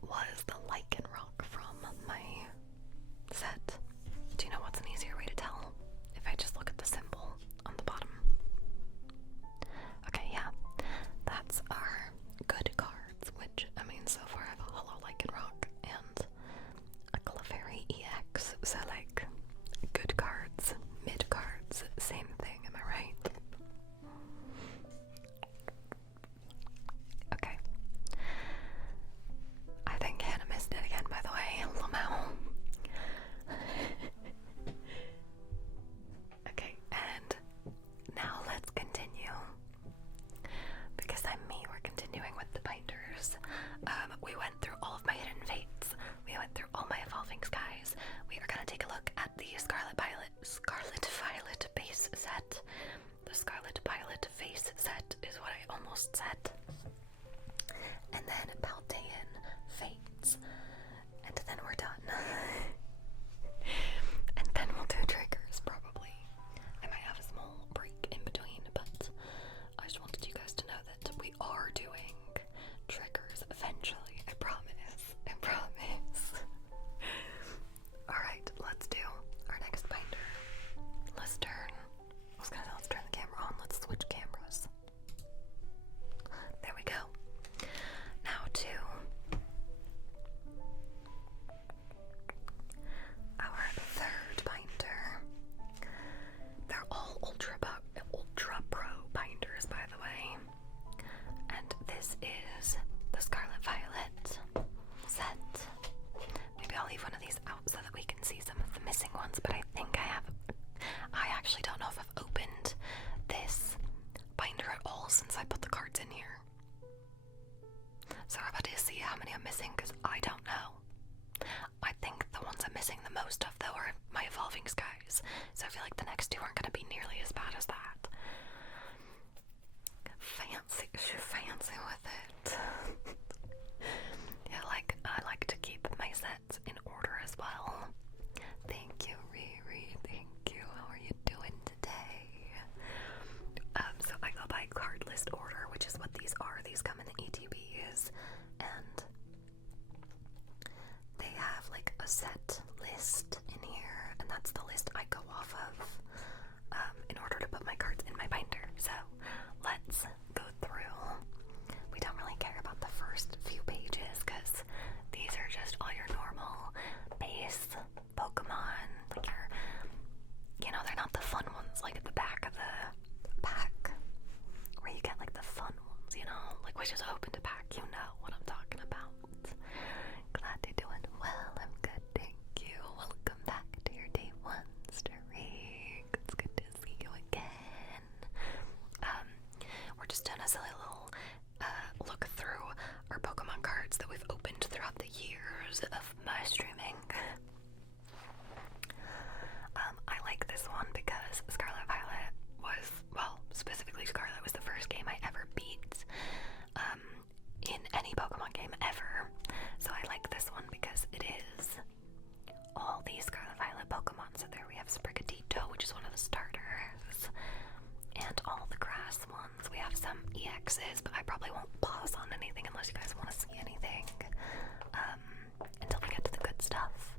Was the Lycanroc from my set? Do you know what's an easier way to tell? If I just look at the symbol on the bottom. Okay, yeah. That's our good cards, which, I mean, so far I have a Hollow Lycanroc and a Clefairy EX, so like, good cards, mid cards, same thing, am I right? Okay. I think Hannah missed it again, by the way. Lamau. Okay, and now let's continue. Because I'm me, we're continuing with the binders. We went through all of my hidden fates. We went through all my evolving skies. We are gonna take a look at the Scarlet Violet base set. The Scarlet Violet face set is what I almost said. And then Paldean fates. And then we're done. And then we'll do triggers, probably. I might have a small break in between, but I just wanted you guys to know that we are doing triggers eventually. I promise. I promise. Alright, let's do our next binder. Let's turn the camera on. Let's switch cameras. There we go. Now to our third binder. They're all Ultra Pro binders, by the way. And this is the Scarlet Violet set. Maybe I'll leave one of these out so that we can see some of the missing ones, but I think I actually don't know if I've opened this binder at all since I put the cards in here. So we're about to see how many I'm missing because I don't know. I think the ones I'm missing the most of though are my evolving skies. So I feel like the next two aren't going to be nearly as bad as that. Fancy with it. Yeah, I like to keep my sets in order as well. Thank you, Riri. Thank you. How are you doing today? So I go by card list order, which is what these are. These come in the ETBs, and they have like a set list in here, and that's the list I go off of in order to put my cards in my binder. So let's go through. We don't really care about the first few pages because these are just all your normal base Pokemon. Like they're not the fun ones like at the back of the pack where you get like the fun ones, like we just opened a pack, you know what I'm talking about. Glad you're doing well. I'm good, thank EXs, but I probably won't pause on anything unless you guys want to see anything until we get to the good stuff.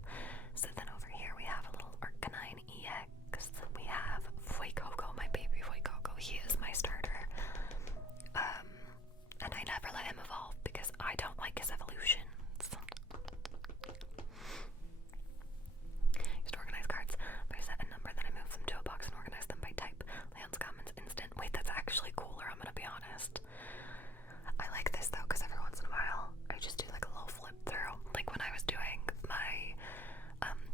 So then over here we have a little Arcanine EX. We have Fuecoco, my baby Fuecoco. He is my starter. And I never let him evolve because I don't like his evolutions. Just organize cards by set and number, then I move them to a box and organize them by type. Lands, commons, instant. Wait, that's actually cooler, I'm gonna be honest. I like this though, because every once in a while I just do like a little flip through. Like when I was doing my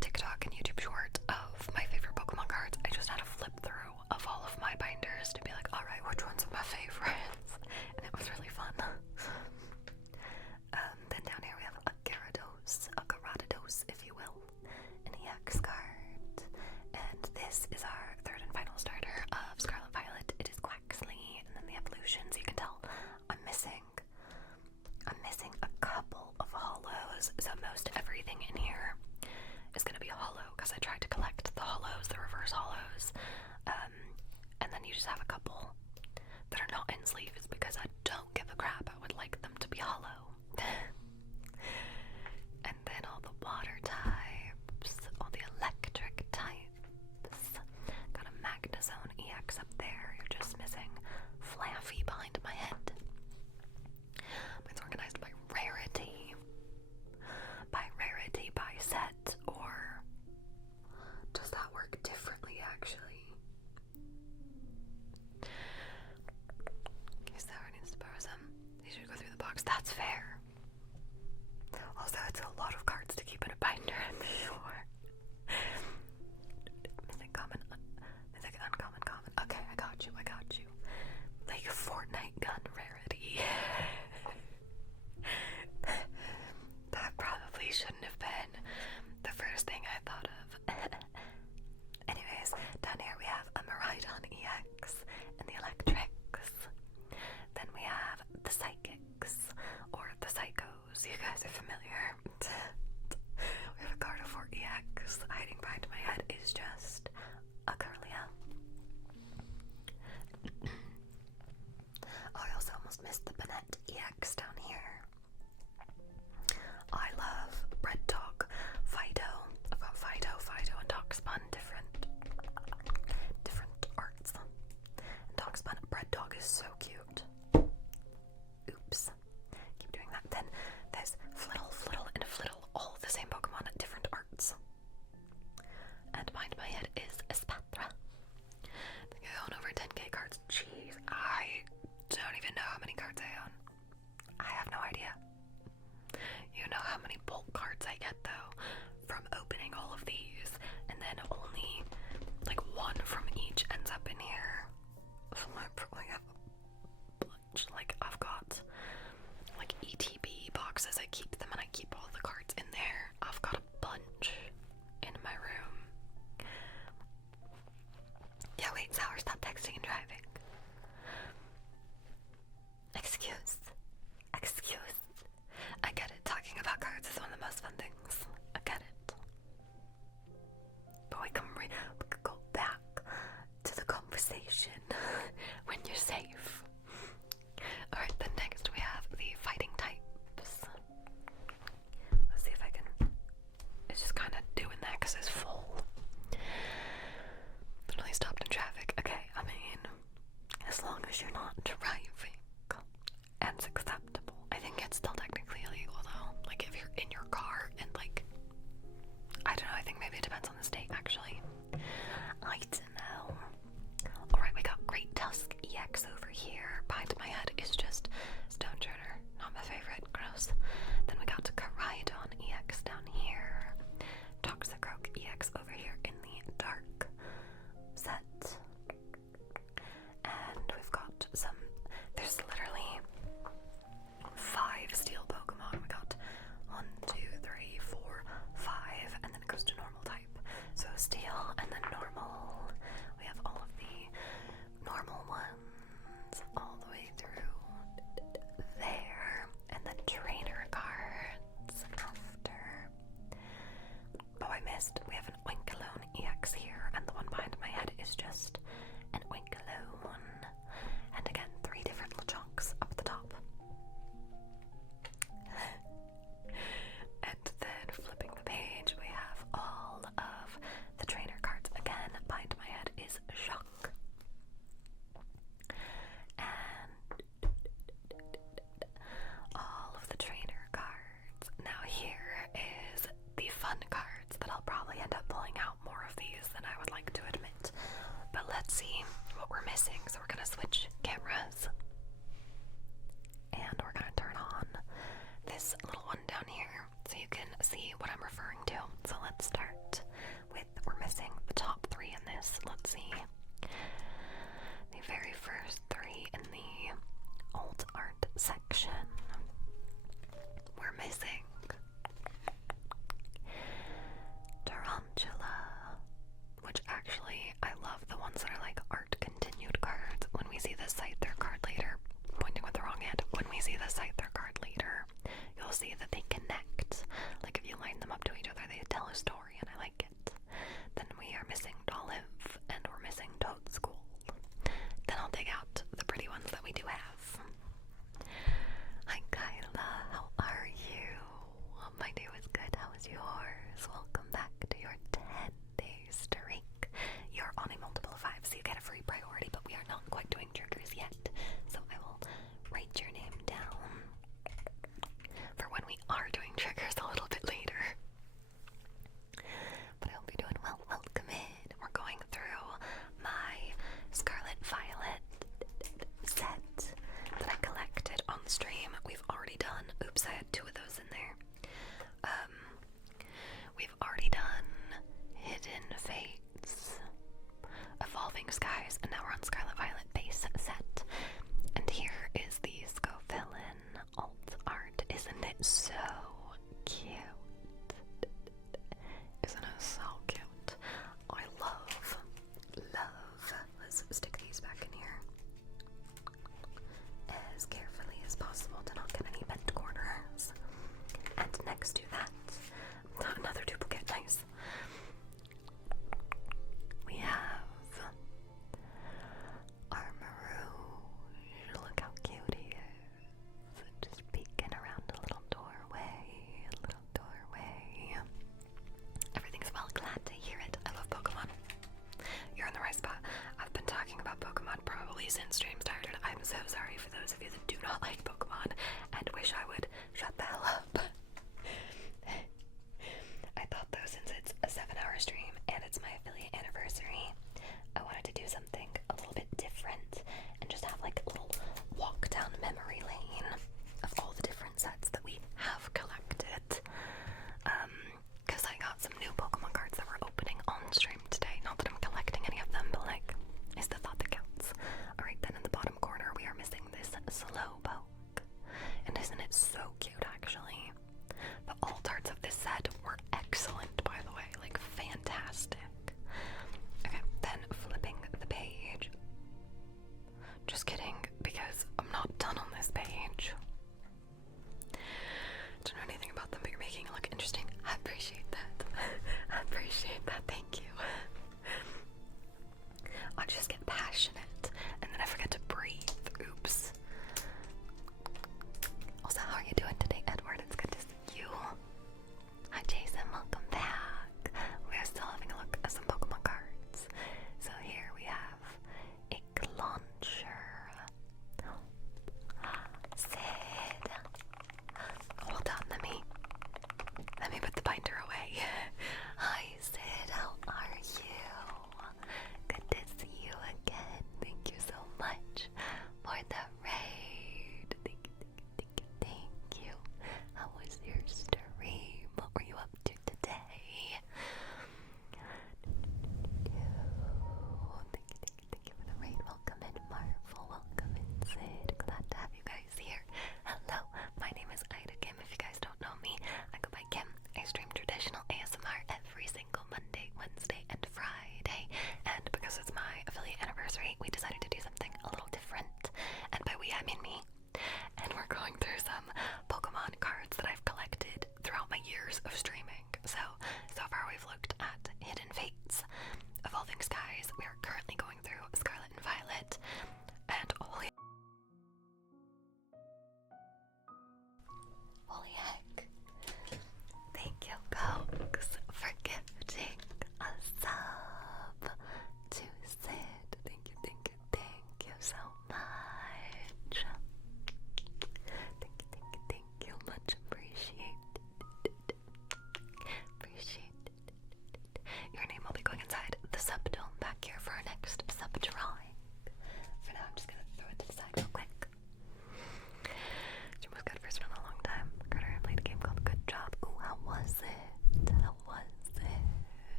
TikTok and YouTube short of my favorite Pokemon cards, I just had a flip through of all of my binders to be like, alright, which ones are my favorites? And it was really fun. Then down here we have a Gyarados, if you will, an EX card. And this is our third and final starter of Scarlet Violet. It is Quaxly, and then the evolutions. You can tell I'm missing a couple of hollows, so most everything in here is gonna be a hollow because I tried to collect the hollows, the reverse hollows, and then you just have a couple that are not in sleeves because I don't give a crap. I would like them to be hollow. And then all the water types, all the electric types. Got a Magnezone EX up there. You're just missing Flaffy behind my head. Mine's organized by rarity. By set, or does that work differently actually? Okay, so I need to borrow some. These should go through the box. That's fair. Also, it's a lot of cards to keep in a binder, I'm sure. Mythic common, mythic uncommon, common. Okay, I got you. Like Fortnite gun rarity. That probably shouldn't have been the first thing I thought of. Anyways, down here we have a Miraidon EX and the Electrics. Then we have the Psychics, or the Psychos. You guys are familiar. We have a Gardevoir EX. Hiding behind my head is just a Curlia. Oh, I also almost missed the Banette EX down here. I love Red Dog, Fido. I've got let's see what we're missing. So we're gonna switch cameras. And we're gonna turn on this little one down here so you can see what I'm referring to. So let's start with, we're missing the top 3 in this. Let's see. The very first 3 in the old art section. We're missing Tarantula, which actually, I love the ones that are like art continued cards. When we see the site their card later, pointing with the wrong hand, when we see the site their card later, you'll see that they connect. Like if you line them up to each other,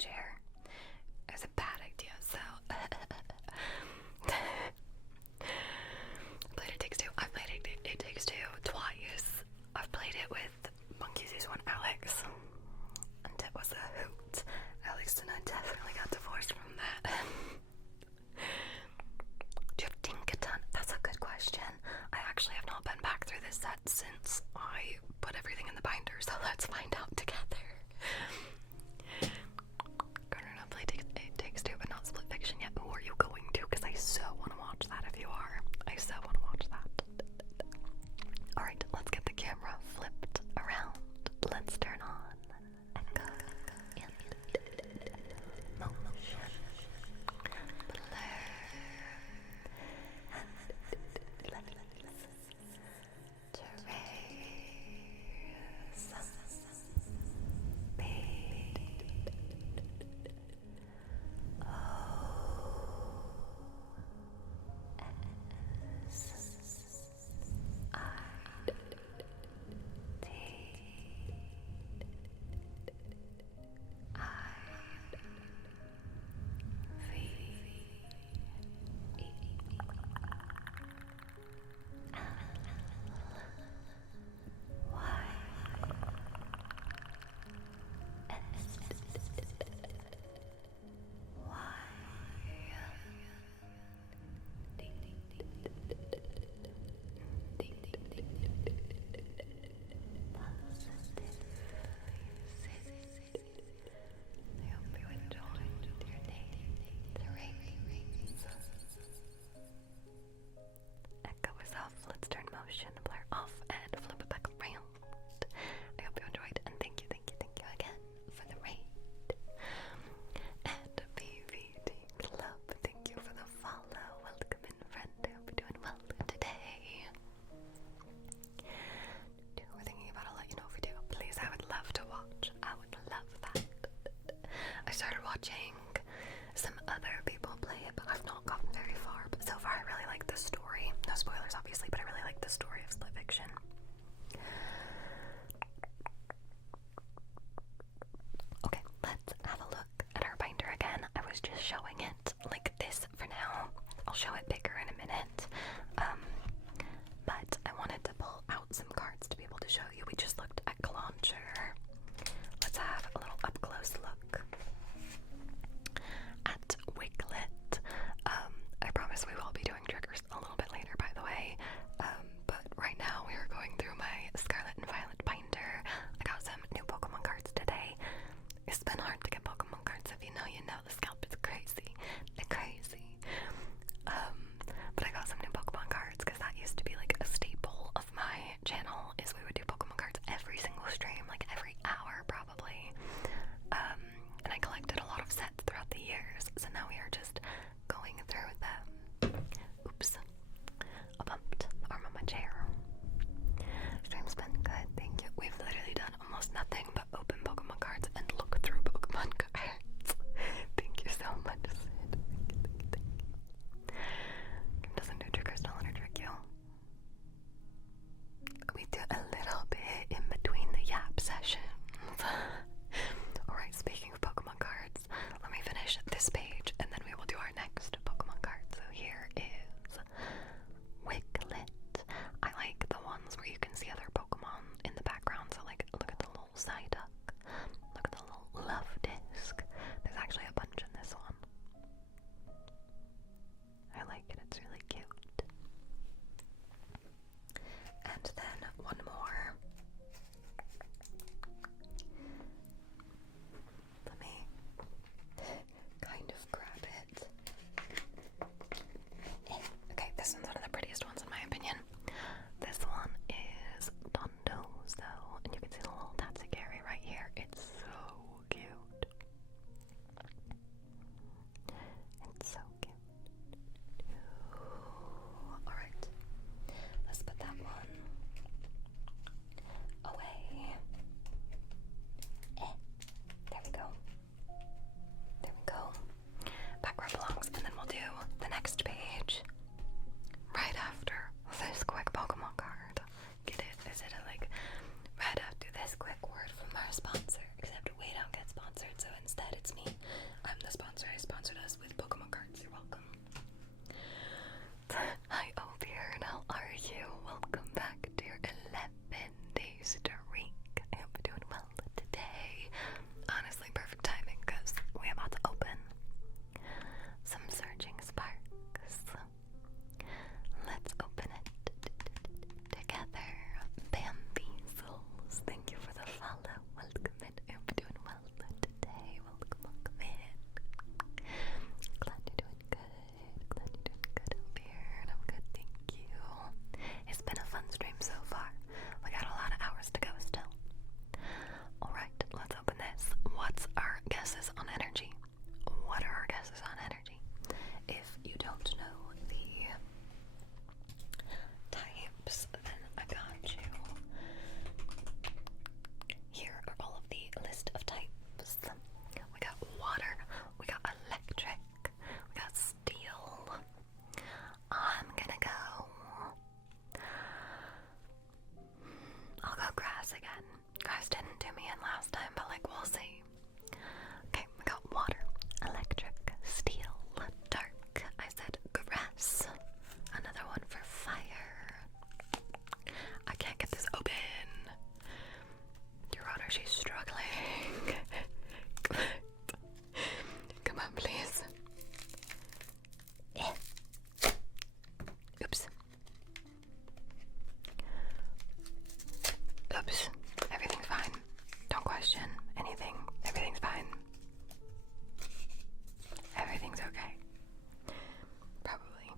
chair. It was a bad idea, so played It Takes Two. I've played It Takes Two twice. I've played it with Monkey's one, Alex, and it was a hoot. Alex and I definitely got divorced from that. Do you have Dinkaton? That's a good question. I actually have not been back through this set since I put everything in the binder, so let's find out together. Gonna not play It Takes Two, but not Split Fiction yet. Who are you going to? Because I so want to watch that if you are. I so want to watch that. Alright, let's get the camera flipped around. Let's turn on echo and motion. Blur. Echo is off. Let's turn motion blur off and flip it back around. I hope you enjoyed, and thank you again for the raid. And VVD Club, thank you for the follow. Welcome in, friend. I hope you're doing well today. We're thinking about, I'll let you know if we do. Please, I would love to watch. I would love that. I started watching some other people play it, but I've not gotten very far. But so far, I really like the story. No spoilers, obviously, but I really like the story of Split Fiction. Okay, let's have a look at our binder again. I was just showing it like this for now. I'll show it bigger in a minute. But I wanted to pull out some cards to be able to show you. We just looked at Clauncher. Let's have a little up-close look at Wiglet. I promise we will be doing triggers a little bit later, by the way. But right now we are going through my Scarlet and Violet binder. I got some new Pokemon cards today. It's been hard to get Pokemon cards. If you know, you know. The scalp is crazy. It's crazy. But I got some new Pokemon cards because that used to be like a staple of my channel, is we would do Pokemon cards every single stream, like every hour probably. And I collected a lot of sets throughout the years, so now we are just going through them. Oops. I bumped the arm of my chair. Stream's been good, thank you. We've literally done almost nothing but open Pokemon cards and look through Pokemon cards. Thank you so much, Sid. Thank you. Doesn't do triggers, don't let her trick you. We do a little bit in between the yap sessions. Alright, speaking of Pokemon cards, let me finish this page and then we will do our next Pokemon card. So here is Wiglet. I like the ones where you can see other Pokemon in the background. So like, look at the little Psyduck. Look at the little Love Disc. There's actually a bunch in this one. I like it, it's really cute. And then one more. Let me kind of grab it. Okay, this one's one of the prettiest ones in my opinion. This one is Dondozo, and you can see the little Tatsugiri right here. It's so cute. It's so cute. Alright, let's put that one Oops. Everything's fine. Don't question anything. Everything's fine. Everything's okay. Probably.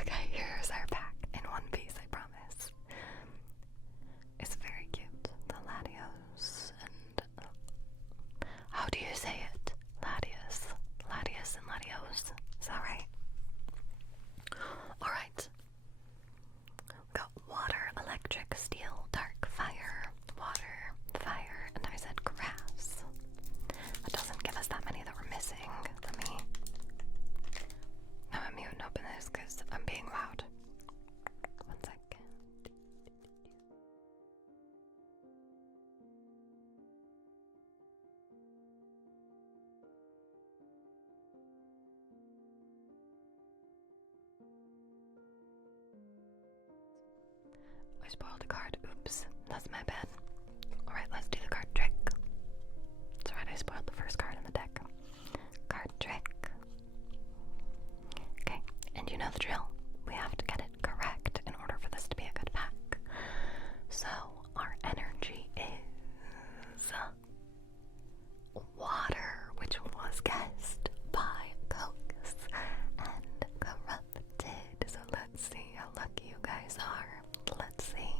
Okay, here's our pack in one piece, I promise. It's very cute. The Latios and how do you say it? Latios. Latios and Latios. Is that right? Alright. We got water, electric, steel, dark, fire, water, fire, and I said grass. That doesn't give us that many that we're missing. Let me mute and open this because I'm being loud. One second. I spoiled a card. Oops, that's my bad. Alright, let's do the card trick. It's alright, I spoiled the first card in the deck. Card trick. Okay, and you know the drill. We have to get it correct in order for this to be a good pack. So, our energy is water, which was guessed by Coax and Corrupted. So let's see how lucky you guys are. Let's see.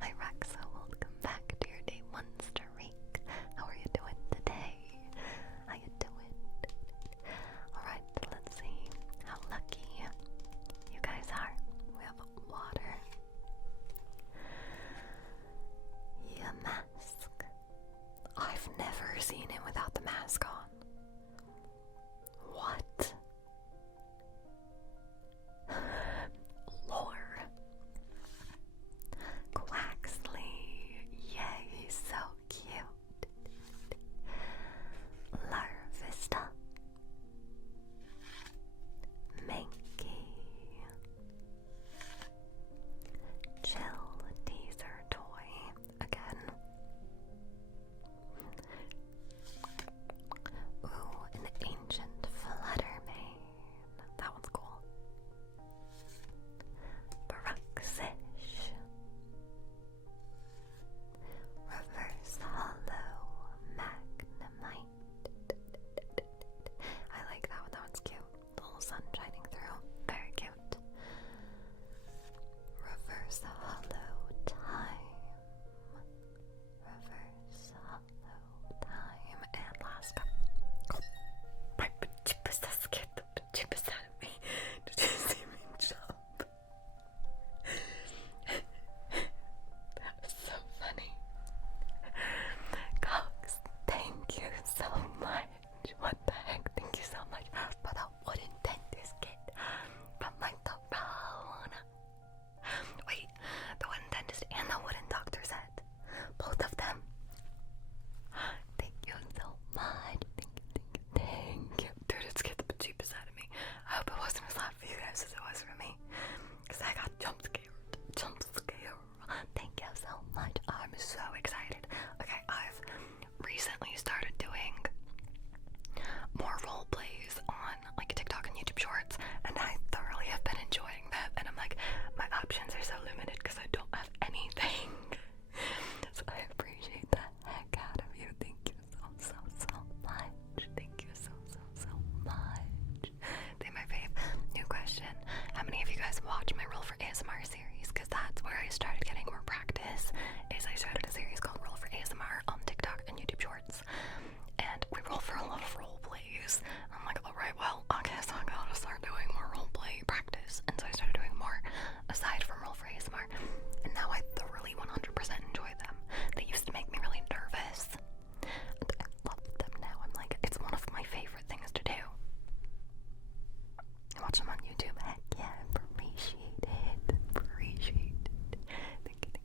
Hi Rexa, welcome back to your day one streak. How are you doing today? How you doing? Alright, let's see how lucky you guys are. We have water. Yeah, mask. I've never seen him without the mask on. What? Lore. Quaxley. Yay, he's so cute. Larvista. Mankey. Chill teaser toy again. Ooh, an ancient fluttermane. That one's cool. Bruxish. Reverse hollow magnemite. I like that one. That one's cute. The little sun shining through. Very cute. Reverse hollow time. Reverse hollow time. And last card. Oh, my pajamas, that scared the pajamas out of me. Did you see me jump? That was so funny. Cox, thank you so much. What the heck? Thank you so much for the wooden dentist kit from my throne. Wait, the wooden dentist and the wooden doctor set. Both of them. Thank you so much. Thank you. Dude, it scared the bejeebus out of me. I hope it wasn't as loud for you guys as it was for me. Because I got jump scared. Jump scare. Thank you so much. I'm so excited. Okay, I've recently started doing more role plays on like TikTok and YouTube Shorts, and I thoroughly have been enjoying that. And I'm like, my options are so limited because I don't have anything. So I appreciate the heck out of you. Thank you so much. Thank you so much. They're my fave. New question. How many of you guys watch my Roll for ASMR series? Because that's where I started getting more practice. Is I started a series called Roll for ASMR on TikTok and YouTube Shorts. And we roll for a lot of role plays. I'm like, alright, well, I guess I gotta start doing more role play practice. And so I started doing more aside from Roll for ASMR. And now I thoroughly 100% enjoy them. They used to make me really nervous. And I love them now. I'm like, it's one of my favorite things to do. Watch them on YouTube. Heck yeah, appreciate it. Appreciate it. Thank you.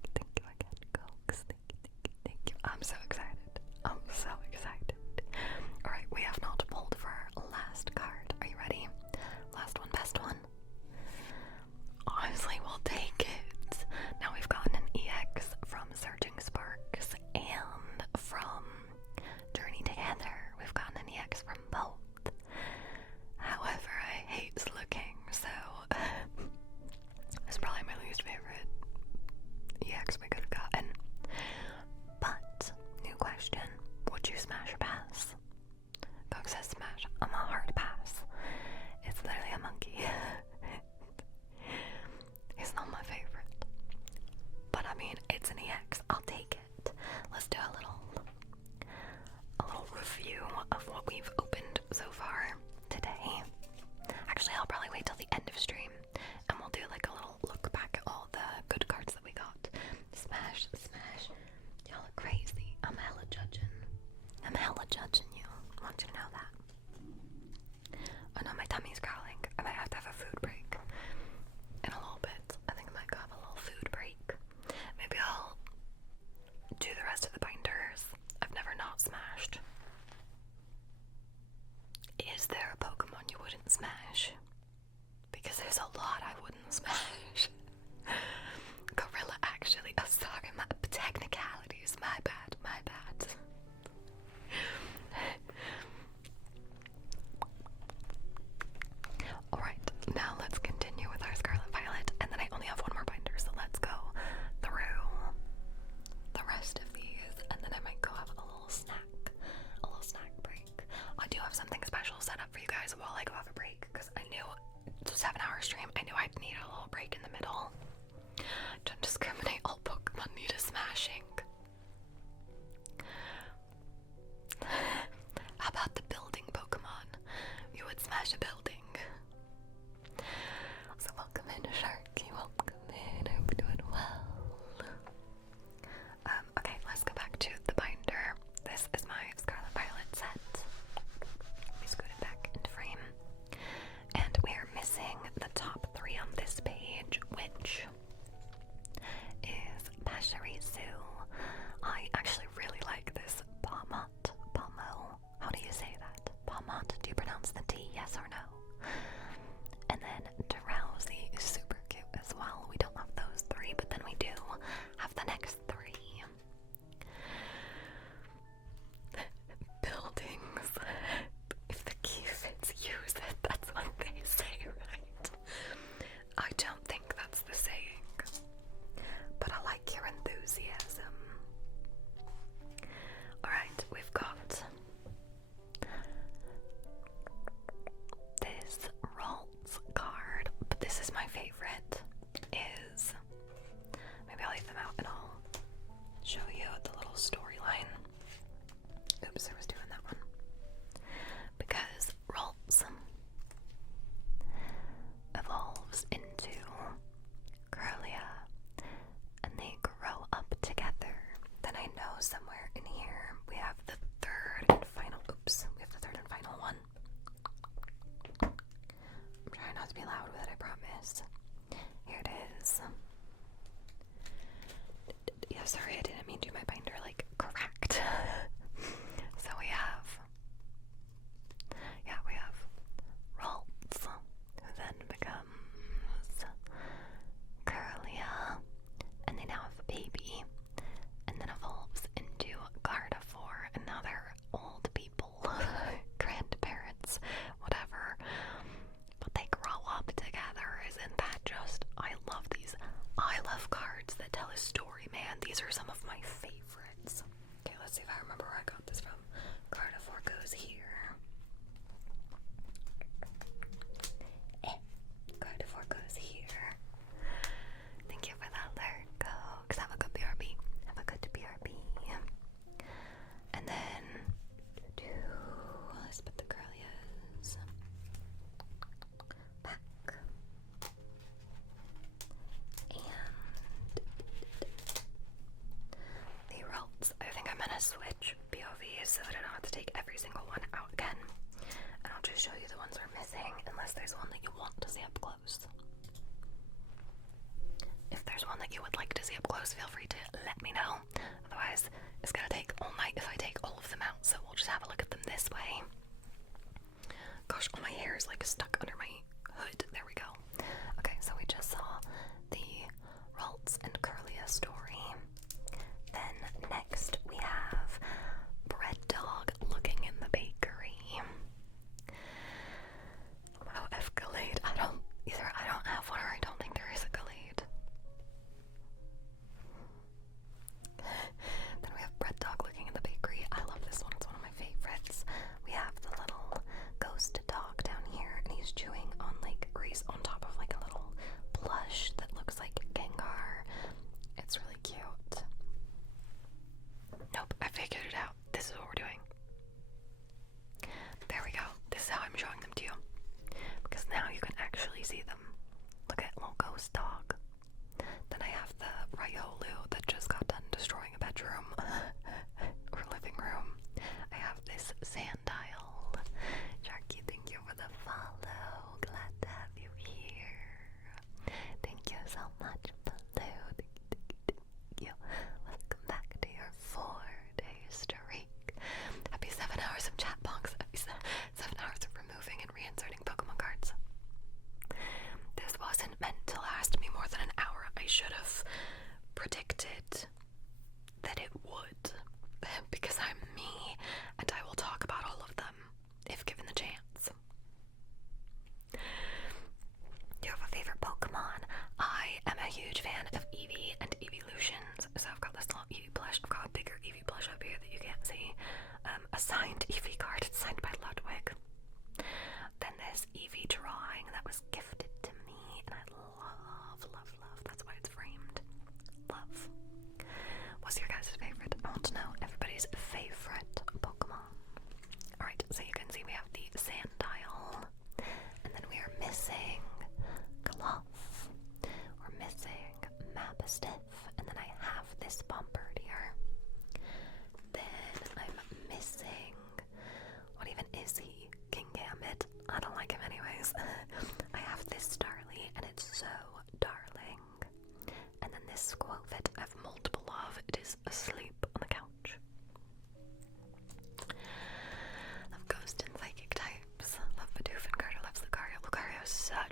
pleasure building. So welcome in, Sharky. Welcome in. I hope you're doing well. Okay, let's go back to the binder. This is my Scarlet Violet set. Let me scoot it back into frame. And we are missing the top 3 on this page, which is Pachirisu. I actually really like this Pomo. How do you say that? Pomot, do you pronounce the T, yes or no? And then Drowsy is super cute as well. We don't have those 3, but then we do have the next 3. Buildings. If the key fits, use it. That's what they say, right? I don't think that's the saying, but I like your enthusiasm. Alright, we've got this Ralts card, but this is my favorite. Maybe I'll leave them out and I'll show you the little storyline. Oops, I was doing that one. Because Ralts evolves into Curlia and they grow up together. Then I know somewhere in here we have the third and final one. I'm trying not to be loud with it, I promise. Here it is. Yeah, sorry, I didn't mean to do my binder like correct. So we have Ralts, who then becomes Curlia, and they now have a baby, and then evolves into Gardevoir, and now they're old people, grandparents, whatever, but they grow up together. Isn't that just, I love these. I love cards that tell a story, man. These are some of my favorites. Okay, let's see if I remember where I got this from. Gardevoir goes here. Gardevoir goes here. Thank you for that, Lurko. Have a good BRB. Have a good BRB. And then, let's put the Curlias back. And the Ralts, I think I'm gonna switch POVs so that I don't have to take every single one out again. And I'll just show you the ones we're missing, unless there's one that you want to see up close. If there's one that you would like to see up close, feel free to let me know. Otherwise, it's gonna take all night if I take all of them out, so we'll just have a look at them this way. Gosh, all my hair is like stuck under my hood. There we go. Okay, so we just saw the Ralts and Curlia story. Then next we have Bread Dog looking in the bakery. Oh, F-Galade. I don't have one, or I don't think there is a Galade. Then we have Bread Dog looking in the bakery. I love this one. It's one of my favorites. We have the little ghost dog down here, and he's chewing on or he's on top of like a little plush that looks like Gengar. It's really cute. Nope, I figured it out. This is what we're doing. There we go. This is how I'm showing them to you. Because now you can actually see them. Look at little ghost dog. Then I have the Riolu that just got done destroying a bedroom or living room. I have this Sandile. Sharky, thank you for the follow. Glad to have you here. Thank you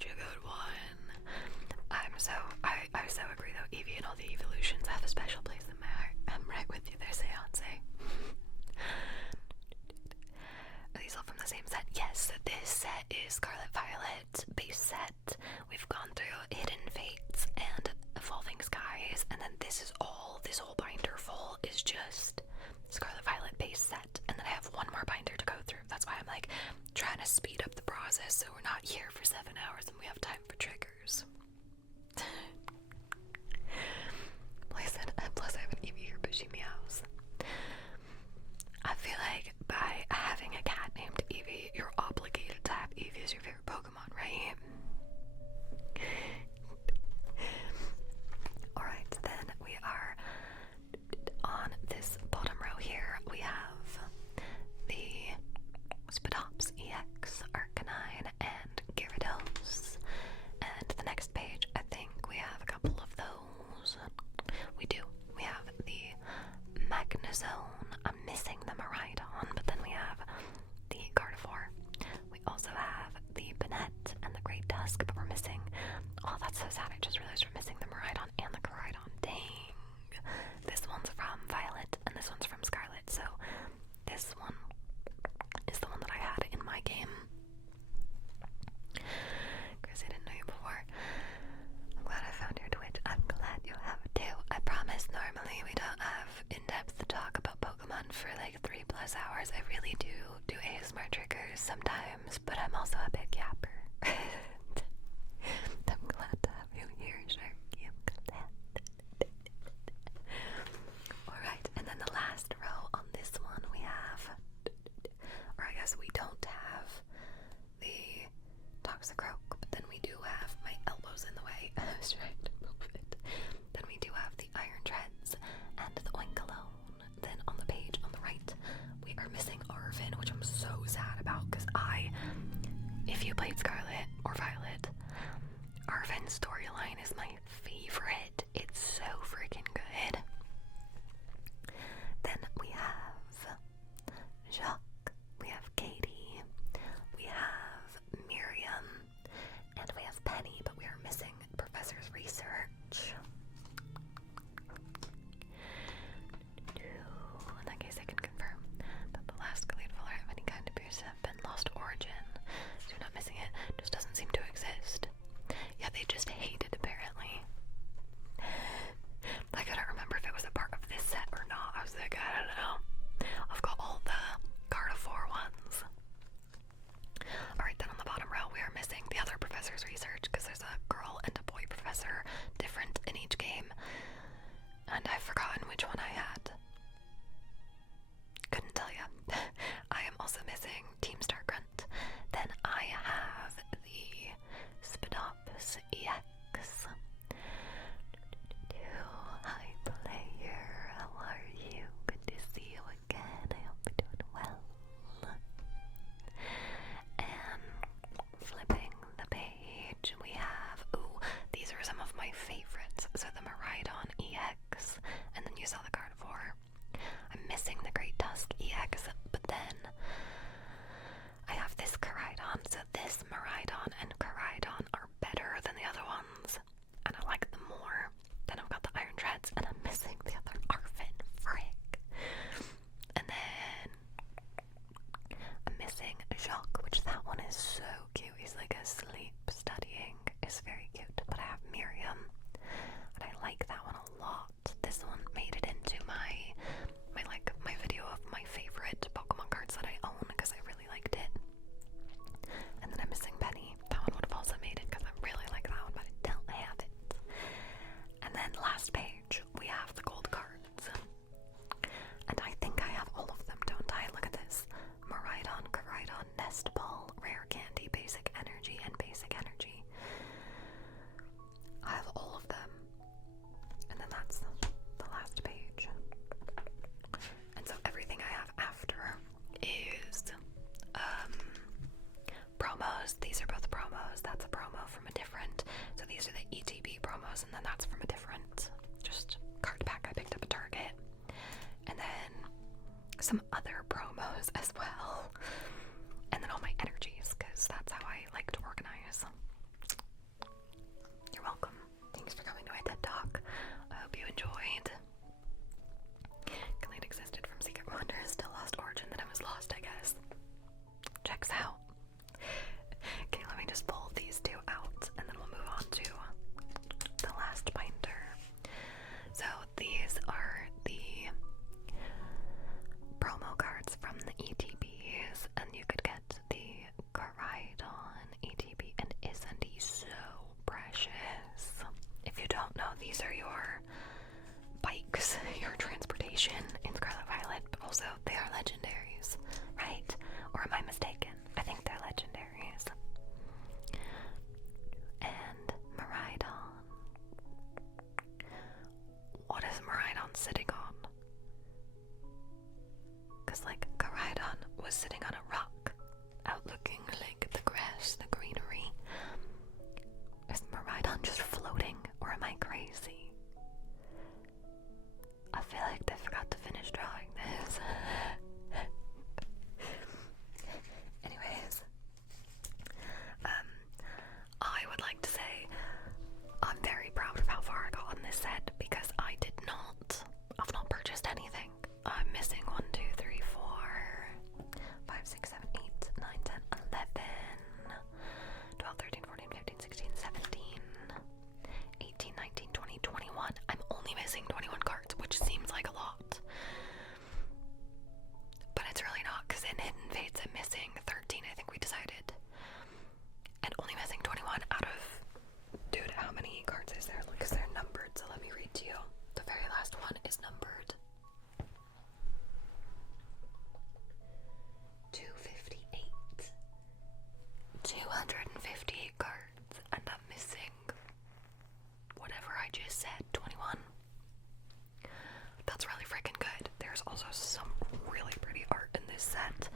such a good one. I so agree though. Eevee and all the evolutions have a special place in my heart. I'm right with you there, Seance. Are these all from the same set? Yes, this set is Scarlet Violet base set. We've gone through Hidden Fates and Evolving Skies, and then this whole binder full is just Scarlet Violet base set, and then I have one more binder to go through. That's why I'm like trying to speed up the process so we're not here for 7 hours and we have time for triggers. Plus I have an Eevee here, but she meows. I feel like by having a cat named Eevee, you're obligated to have Eevee as your favorite Pokemon, right? Alright, then we are on this bottom row here. We have the Spadops EX, Arcanine, and Gyarados. And the next page, I think we have a couple of those. We do. We have the Magnezone. I'm missing the Miraidon, but then we have the Gardevoir. We also have the Banette and the Great Tusk, but we're missing. Oh, that's so sad. I just realized we're missing the Miraidon and the Koraidon. Dang. This one's from Violet, and this one's from Scarlet, so this one is the one that I had in my game. Chris, I didn't know you before. I'm glad I found your Twitch. I'm glad you have it too. I promise normally we don't have in-depth talk about Pokemon for like 3+ hours. I really do ASMR triggers sometimes, but I'm also a big yapper. I'm glad to have you here, Sharky. I'm glad. Alright, and then the last row on this one we have, or I guess we don't have the Toxicroak, but then we do have, my elbow's in the way, I was trying to move it. Then we do have the Iron Treads and the Oinkologne. Then on the page on the right, we are missing Arven, which I'm so sad about, because if you played Scarlet or Violet, Arven's storyline is my favorite. It's so freaking good. Then we have Jacques, we have Katie, we have Miriam, and we have Penny, but we are missing Professor's Research. In that case, I can confirm that the last Gleatful of any kind appears to have been lost origin. So we're not missing it, just doesn't seem to exist. Yeah, they just hate it apparently. I couldn't remember if it was a part of this set or not. I was like, I don't know. I've got all the Gardevoir ones. Alright, then on the bottom row we are missing the other Professor's Research, because there's a girl and a boy professor different in each game. And I've forgotten which one I had. Couldn't tell ya. I am also missing Team Star Grunt. Then I have the Spadops EX. Hi player, how are you? Good to see you again. I hope you're doing well. And flipping the page, we have, these are some of my favorites. So the Miraidon EX, and then you saw the Gardevoir. I'm missing the Great Tusk EX, but then I have this Koraidon. So this Miraidon and Koraidon are better than the other ones, and I like them more. Then I've got the Iron Treads, and I'm missing the other Arven. Frick. And then I'm missing Jacques, which that one is so cute. He's like asleep studying. It's very cute. But I have Miriam, and I like that one a lot. This one made it into my video of my favorite Pokemon cards that I own, because I really liked it. And then I'm missing Penny. That one would have also made it, because I really like that one, but I don't have it. And then last page, we have the gold cards. And I think I have all of them, don't I? Look at this. Miraidon, Koraidon, Nest Ball, Rare Candy, Basic Energy, and Basic Energy. I have all of them. And then that's the last page. And so everything I have after is promos. These are both promos. That's a promo from a different. So these are the ETB promos, and then that's from a different just card pack I picked up at Target. And then some other promos as well. And then all my energies, because that's how I like to organize. variation in Scarlet Violet, but also they are legendaries, right? Or am I mistaken? I think they're legendaries. And Miraidon. What is Miraidon sitting on? Because, like, Miraidon was sitting on a rock, outlooking, like, the grass, the greenery. Is Miraidon just floating, or am I crazy? I feel like they forgot to finish drawing this. Anyways, I would like to say I'm very proud of how far I got on this set because I've not purchased anything. I'm missing 1, 2, 3, 4, 5, 6, 7, 8, 9, 10, 11, 12, 13, 14, 15, 16, 17, 18, 19, 20, 21. I'm only missing 21 cards, which seems like a lot. But it's really not, because in Hidden Fates I'm missing 13, I think we decided. And only missing 21 out of... Dude, how many cards is there? Because they're numbered, so let me read to you. The very last one is numbered 258. 258 cards, and I'm missing whatever I just said, 21. That's really freaking good. There's also some really pretty art in this set.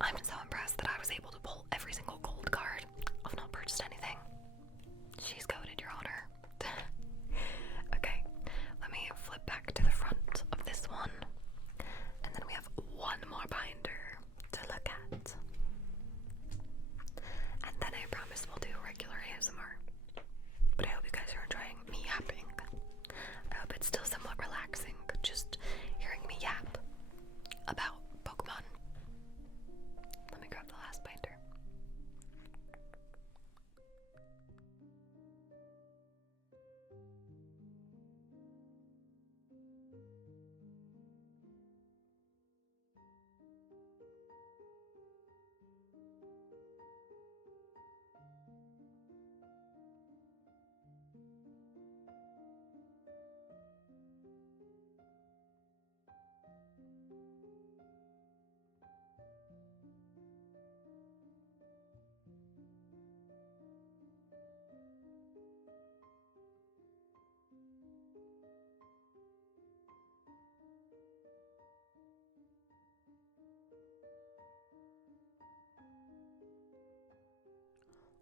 I'm so impressed that I was able to pull every single gold card. I've not purchased anything. She's goated, Your Honor. Okay, let me flip back to the front of this one. And then we have one more binder to look at. And then I promise we'll do regular ASMR. But I hope you guys are enjoying me yapping. I hope it's still somewhat relaxing, just hearing me yap about Pokemon. Let me grab the last binder.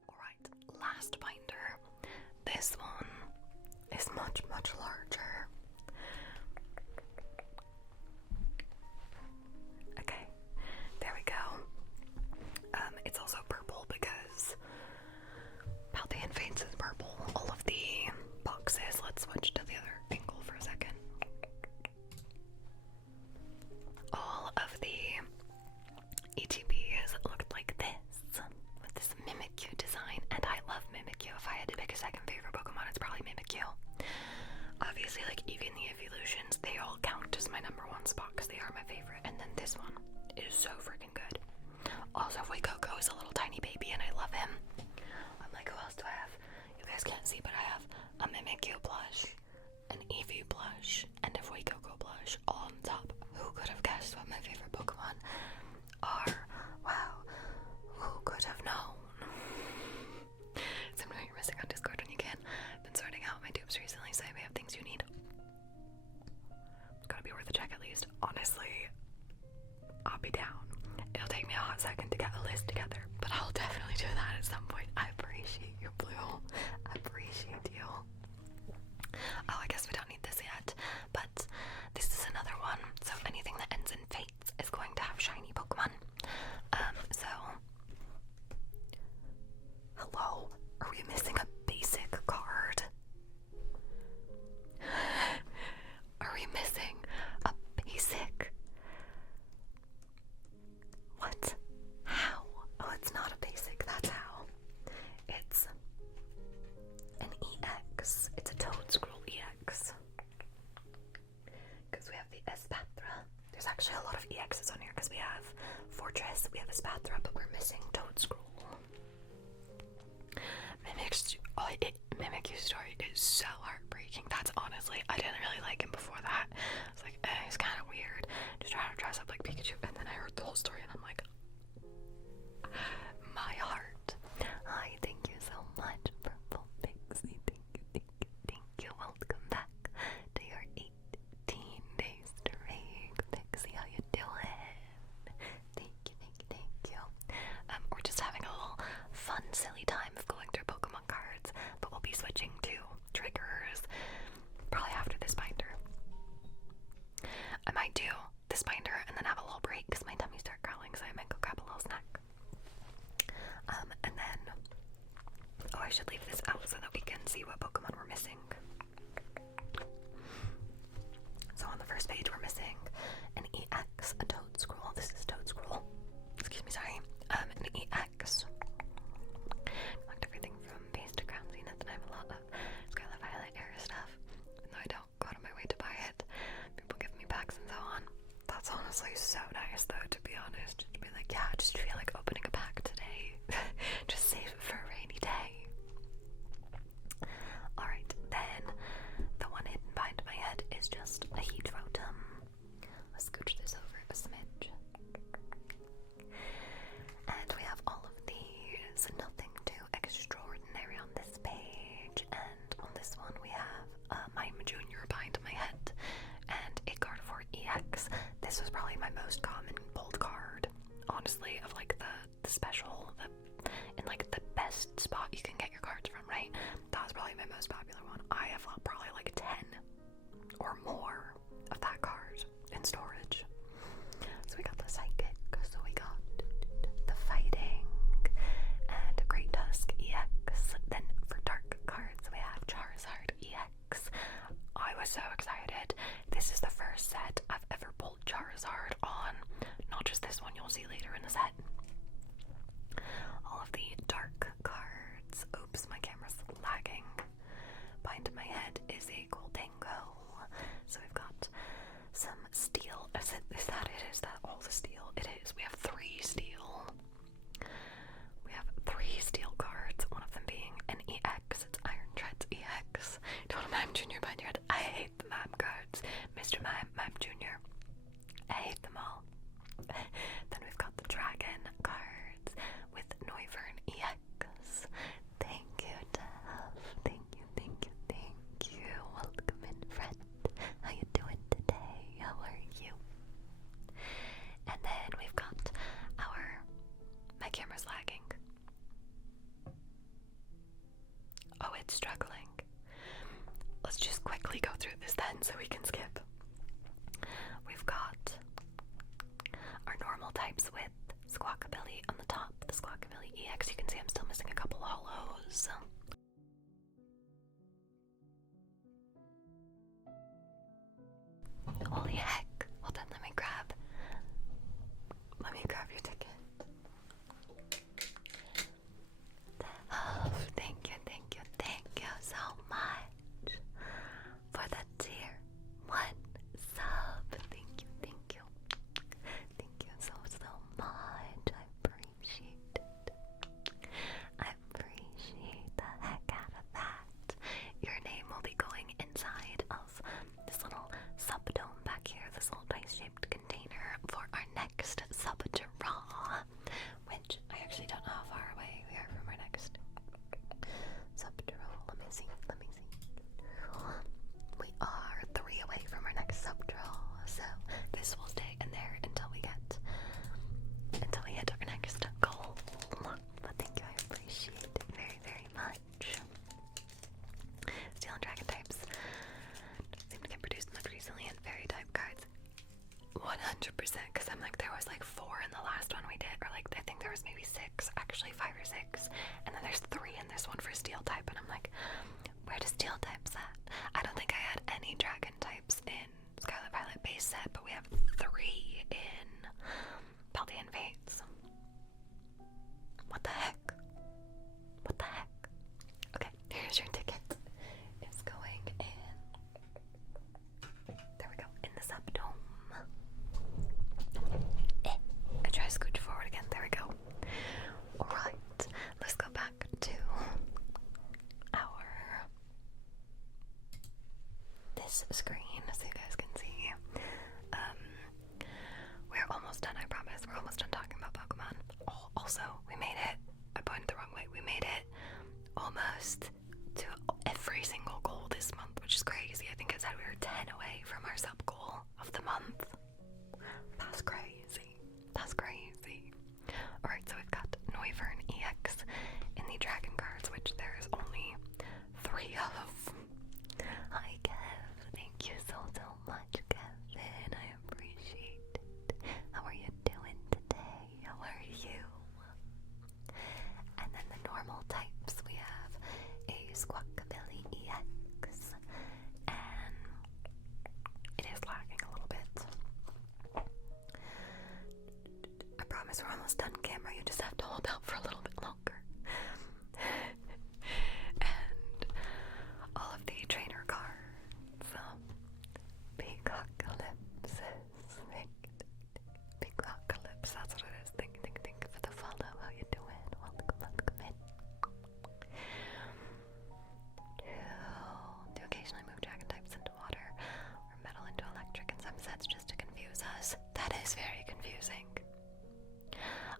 Alright, last binder. This one is much, much larger. Okay, there we go. It's also purple because Paldean Fates is purple. All of the boxes, let's switch to the other angle for a second. All of the ETBs looked like this, with this Mimikyu design, and I love Mimikyu. If I had to pick a second favorite Pokemon, it's probably Mimikyu. Obviously, like, even the evolutions, they all count as my #1 spot because they are my favorite, and then this one is so freaking good. Also, Fuecoco is a little tiny baby, and I love him. I'm like, who else do I have? You guys can't see, but I have a Mimikyu blush, an Eevee blush, and a Fuecoco blush all on top. Who could have guessed what my favorite Pokemon are? Wow, who could have known? So you're missing on Discord when you can. I've been sorting out my dupes recently, so I may have things you need. It's gotta be worth a check at least. Honestly, I'll be down. It'll take me a hot second to get a list together, but I'll definitely do that at some point. I appreciate you, Blue. I appreciate you. Oh, I guess we don't need this yet, but this is another one. So anything that ends in Fates is going to have shiny Pokemon. So hello? Are we missing a basic card? Are we missing a basic? What? How? Oh, it's not a basic, that's how. It's an EX. It's a Toadscroll EX. Because we have the Espatra. There's actually a lot of EXs on here because we have Fortress, we have Espatra, but we're missing Toadscroll. Mimikyu's story is so heartbreaking. That's honestly, I didn't really like him before that. I was like, he's kind of whole story, and I'm like, my heart. Hi, thank you so much, Purple Pixie. Thank you. Welcome back to your 18 days streak. Pixie, how you doing? Thank you. We're just having a little fun, silly time of going through Pokemon cards, but we'll be switching to triggers probably after this binder. I might do this binder and then have a little break because my tummy started growling, so I might go grab a little snack. And then, I should leave this out so that we can see what Pokemon we're missing. So on the first page we're missing an EX, a Toedscruel. This is Toedscruel. Excuse me, sorry. An EX. Locked everything from base to ground zenith, and I have a lot of Scarlet Violet era stuff. Even though I don't go out of my way to buy it. People give me packs and so on. That's honestly so nice though, to be honest. Just to be like, yeah, just feel like opening a pack today. Just save it for a rainy day. Alright, then the one hidden behind my head is just a Heatrotom. Let's scooch this over a smidge. And we have all of these. Nothing too extraordinary on this page. And on this one we have Mime Jr. behind my head and a Gardevoir EX. This was probably my most common pulled card, honestly, of like the special, and like the best spot you can get your cards from, right? That was probably my most popular one. I have probably like 10 or more of that card in storage. So we got the Psychic, so we got the Fighting, and a Great Tusk EX. Then for dark cards we have Charizard EX. I was so excited. This is the first set I've ever pulled Charizard on. Not just this one, you'll see later in the set. All of the dark cards. Oops, my camera's lagging. Behind my head is a Goldango. So we've got some steel. Is that it? Is that all the steel? It is. We have 3 steel. We have 3 steel cards. One of them being an EX. It's Iron Treads EX. Don't Mime Jr. behind your head. I hate the Mime cards. Mr. Mime Jr. I hate them all. Then we've got the Dragon cards with Noivern EX. Thank you, Dev. Thank you. Welcome in, friend. How you doing today? How are you? And then we've got my camera's lagging. Oh, it's struggling. Let's just quickly go through this then so we can skip. We've got our normal types with Squawkabilly on the top, the Squawkabilly EX. You can see I'm still missing a couple hollows. Holy heck. Hold on, let me grab your ticket. Oh, thank you so much for the tier 1 sub. Thank you so much. I appreciate it. I appreciate the heck out of that. Your name will be going inside of this little sub dome back here, this little dice-shaped container for our next sub draw, which I actually don't know how far away we are from our next sub draw. Let me see. We are 3 away from our next sub draw, so this will stay in there until we hit our next goal. But thank you, I appreciate it very, very much. Steel and Dragon types seem to get produced much recently, and Fairy type cards 100%, because I'm like, there was like 4 in the last one we did, or like I think there was maybe 6, actually 5 or 6, and then there's 3 in this one for Steel type, and I'm like, where does Steel types at? I don't think I had any Dragon types in Scarlet Violet base set, but we have 3 in Paldean Fates. What the heck? Okay, here's your ticket. It's going in. There we go, in the subdome. I try to scooch forward again. There we go. Alright, let's go back to this screen so you guys can see. We're almost done, I promise. We're almost almost done, camera. You just have to hold out for a little bit longer. And all of the trainer cards. Peacock ellipses. Peacock ellipse, that's what it is. Thank you for the follow. How you doing? Welcome in. To occasionally move dragon types into water or metal into electric in some sets just to confuse us. That is very confusing.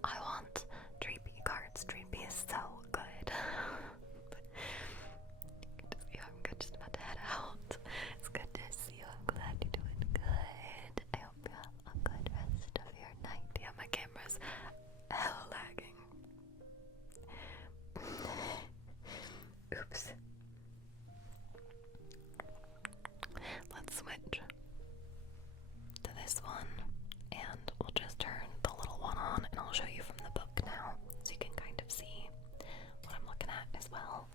I want Dreepy cards. Dreepy is so good. Good to see you. I'm good. Just about to head out. It's good to see you. I'm glad you're doing good. I hope you have a good rest of your night. Yeah, my camera's hell lagging. Oops. Let's switch to this one, and we'll just turn the little one on, and I'll show you from the book now, so you can kind of see what I'm looking at as well.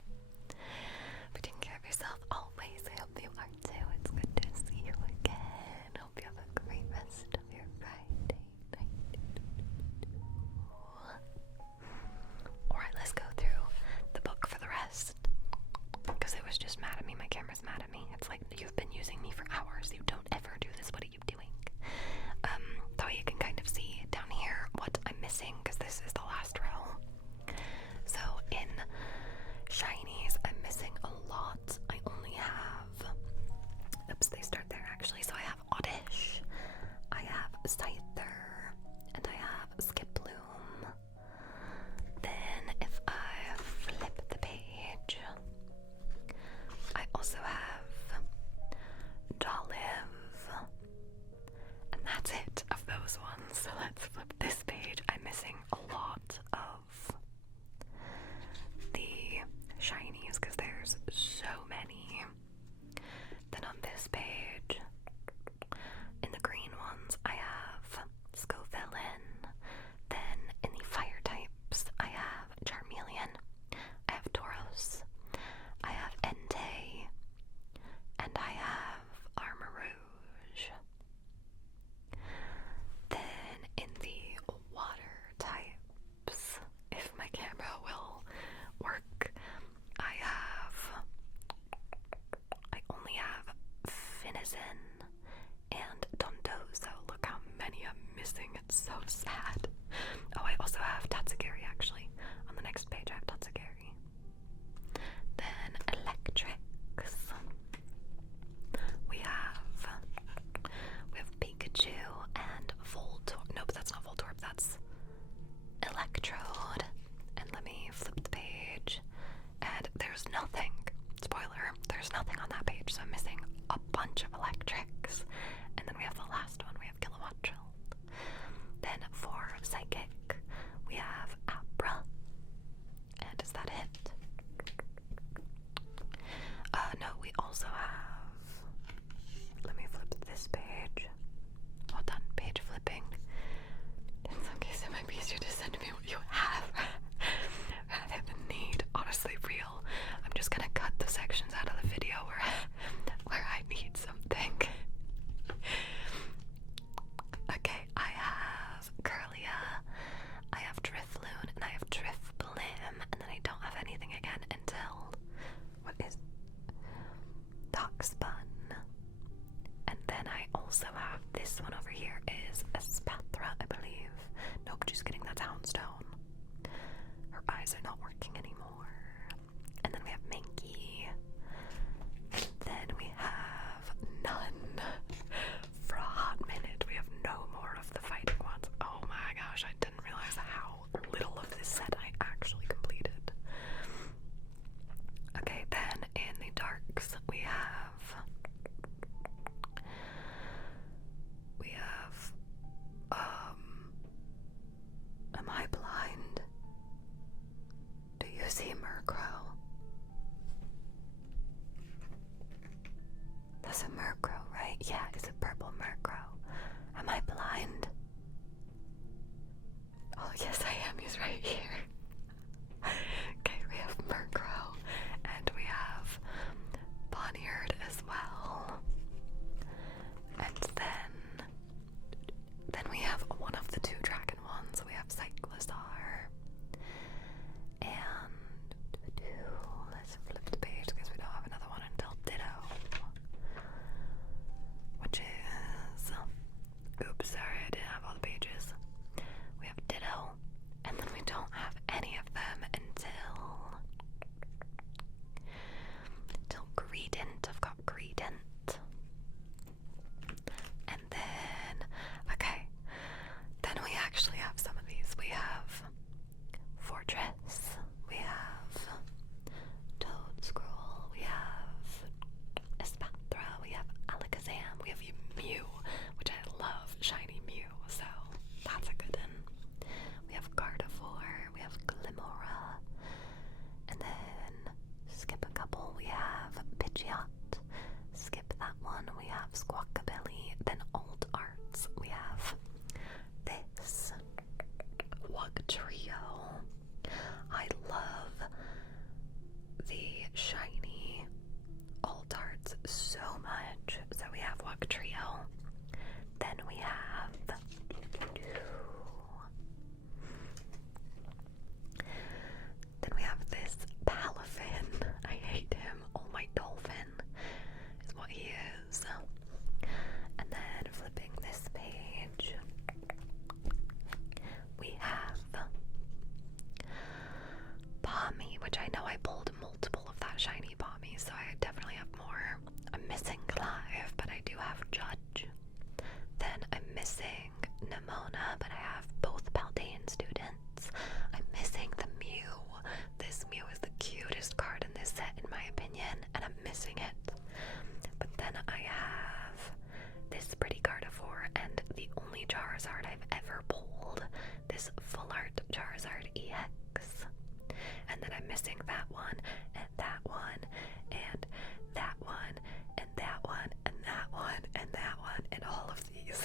Be taking care of yourself always. I hope you are too. It's good to see you again. Hope you have a great rest of your Friday night. Alright, let's go through the book for the rest. Because it was just mad at me. My camera's mad at me. It's like, you've been using me for hours. You don't ever do this. What are you doing? Though you can kind of see down here what I'm missing, because this is the last row. So in shinies, I'm missing a lot. I only have, oops, they start there actually. So I have Oddish, I have Scyther, and I have Skiploom. Then if I flip the page, I also have Dolive, and that's it of those ones. So let's flip this page. I'm missing a lot of the shinies because there's so many. Then on this page, in the green ones, I have Scovillain. Then in the fire types, I have Charmeleon, I have Tauros, I have Entei, and I have Armarouge. Then in the water types, if my camera will work, I only have Finizen and Dondozo. Look how many I'm missing. It's so sad. Oh, I also have Tatsugiri actually. On the next page I have Tatsugiri. Then Electrics. We have Pikachu and Voltorb. Nope, that's not Voltorb, that's Electrode. And let me flip the page. And there's nothing. Spoiler, there's nothing on that page, so I'm missing a bunch of Electrics. And then we have the last one, we have Kilowattrel. Then for Psychic, we have Abra. And is that it? No, we also have, let me flip this page. Well done, page flipping. In some cases it might be easier to send me what you have rather than need. Honestly, real. I'm just gonna cut the sections out of the video where I need something. Okay, I have Curlia, I have Drifloon, and I have Drifblim, and then I don't have anything again until, what is Toxbun. And then I also have this one over here is a Spathra, I believe. Nope, just kidding, that's Houndstone. Her eyes are not working anymore. And then we have Mankey. And then we have none. For a hot minute, we have no more of the fighting ones. Oh my gosh, I didn't realize how little of this set I actually completed. Okay, then in the darks, we have am I blind? Do you see Murkrow? That's a Murkrow, right? Yeah, it's a purple Murkrow. Am I blind? Oh, yes I am, he's right here. Okay, we have Murkrow, and we have Poniard one, and that one, and that one, and that one, and that one, and that one, and all of these.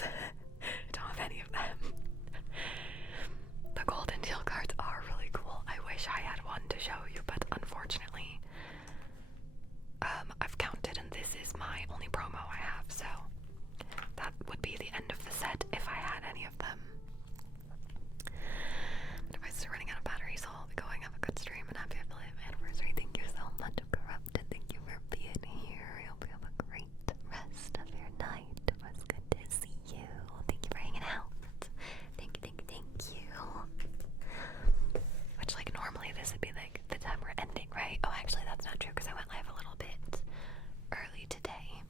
Don't have any of them. The golden teal cards are really cool. I wish I had one to show you, but unfortunately, I've counted and this is my only promo I have, so that would be the end of the set if I had any of them. But if I start running out of batteries, so I'll be going. Have a good stream and happy anniversary. Thank you so much, Corrupted. Thank you for being here. I hope you have a great rest of your night. It was good to see you. Thank you for hanging out. Thank you. Which, like, normally this would be like the time we're ending, right? Oh, actually, that's not true because I went live a little bit early today.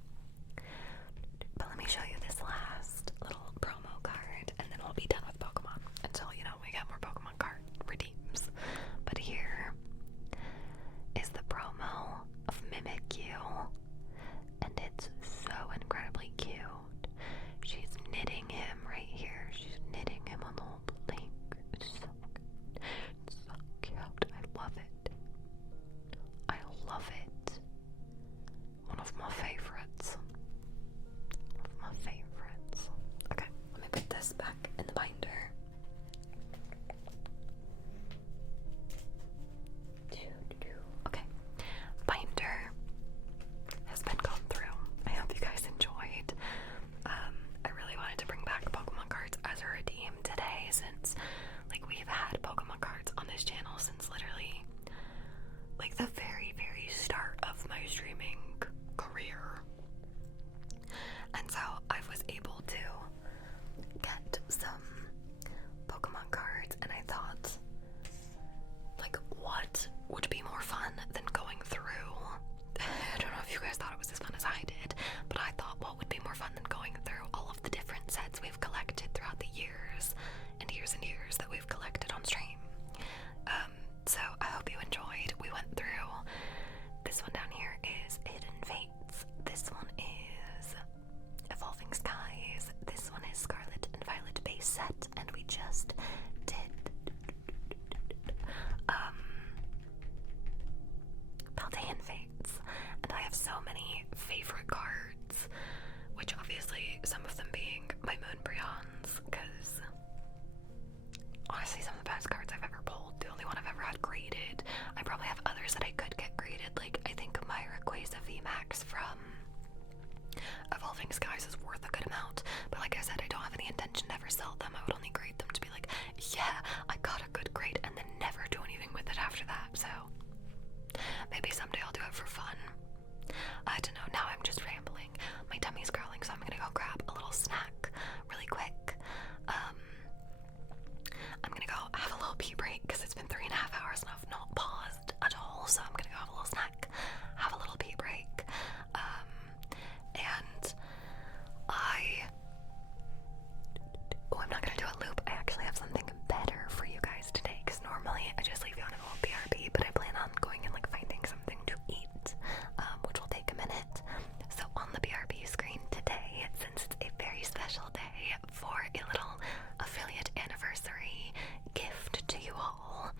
But let me show you this last little promo card, and then we'll be done with Pokemon until, you know, we get more Pokemon card redeems. But here is the promo of Mimikyu, and it's so incredibly cute. She's knitting him right here. She's knitting him on the whole link. It's so good. It's so cute. I love it. I love it. One of my favorites. One of my favorites. Okay, let me put this back in the binder. Okay, binder has been gone through. I hope you guys enjoyed. I really wanted to bring back Pokemon cards as a redeem today, since like we've had Pokemon cards on this channel since literally like the very start of my streaming career. And so I was able to get some Pokemon cards, and I thought, like, what would be more fun than going through, I don't know if you guys thought it was as fun as I did, but I thought what would be more fun than going through all of the different sets we've collected throughout the years and years that we've collected on stream. So I hope you enjoyed. We went through, this one down here is Hidden Fates, this one is Evolving Skies, this one is Scarlet and Violet base set, and we just did Paldean Fates, and I have so many favorite cards, which obviously some of them being my Moonbreons, because honestly some of the best cards I've ever pulled, the only one I've ever had graded. I probably have others that I could get graded, like I think my Rayquaza VMAX from Evolving Skies is worth a good amount, but like I said, I don't have any intention to ever sell them. I would only grade them to be like, yeah, I got a good grade, and then never do anything with it after that. So maybe someday I'll do it for fun. I don't know, now I'm just rambling. My tummy's growling, so I'm gonna go grab a little snack really quick. I'm gonna go have a little pee break because it's been 3.5 hours and I've not paused at all, so I'm gonna go have a little snack, have a little pee break, and I'm not gonna do a loop. I actually have something better for you guys today, because normally I just leave you on a little BRB, but I plan on going and like finding something to eat, which will take a minute. So on the BRB screen today, since it's a very special day for a little affiliate anniversary gift to you all,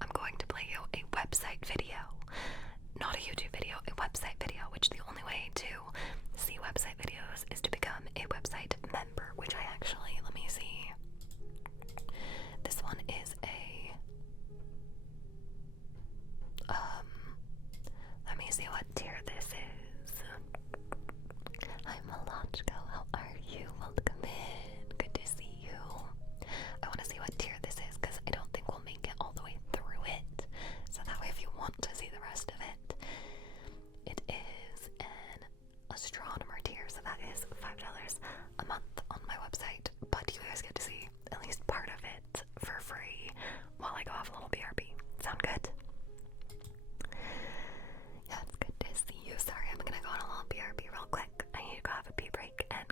I'm going to play you a website video. Not a YouTube video, a website video, which the only way to see website videos is to become a website member, which I actually, let me see. This one is a, let me see what tier this is. Hi Malachko, how are you? Welcome in. Good to see you. I want to see what tier this is, because I don't think we'll make it all the way through it. So that way if you want to see the rest of it, it is an astronomer tier, so that is $5 a month on my website, but you guys get to see at least part of it for free while I go off a little BRB. Sound good? Yeah, it's good to see you. Sorry, I'm gonna go on a little BRB real quick. I need to go have a pee break and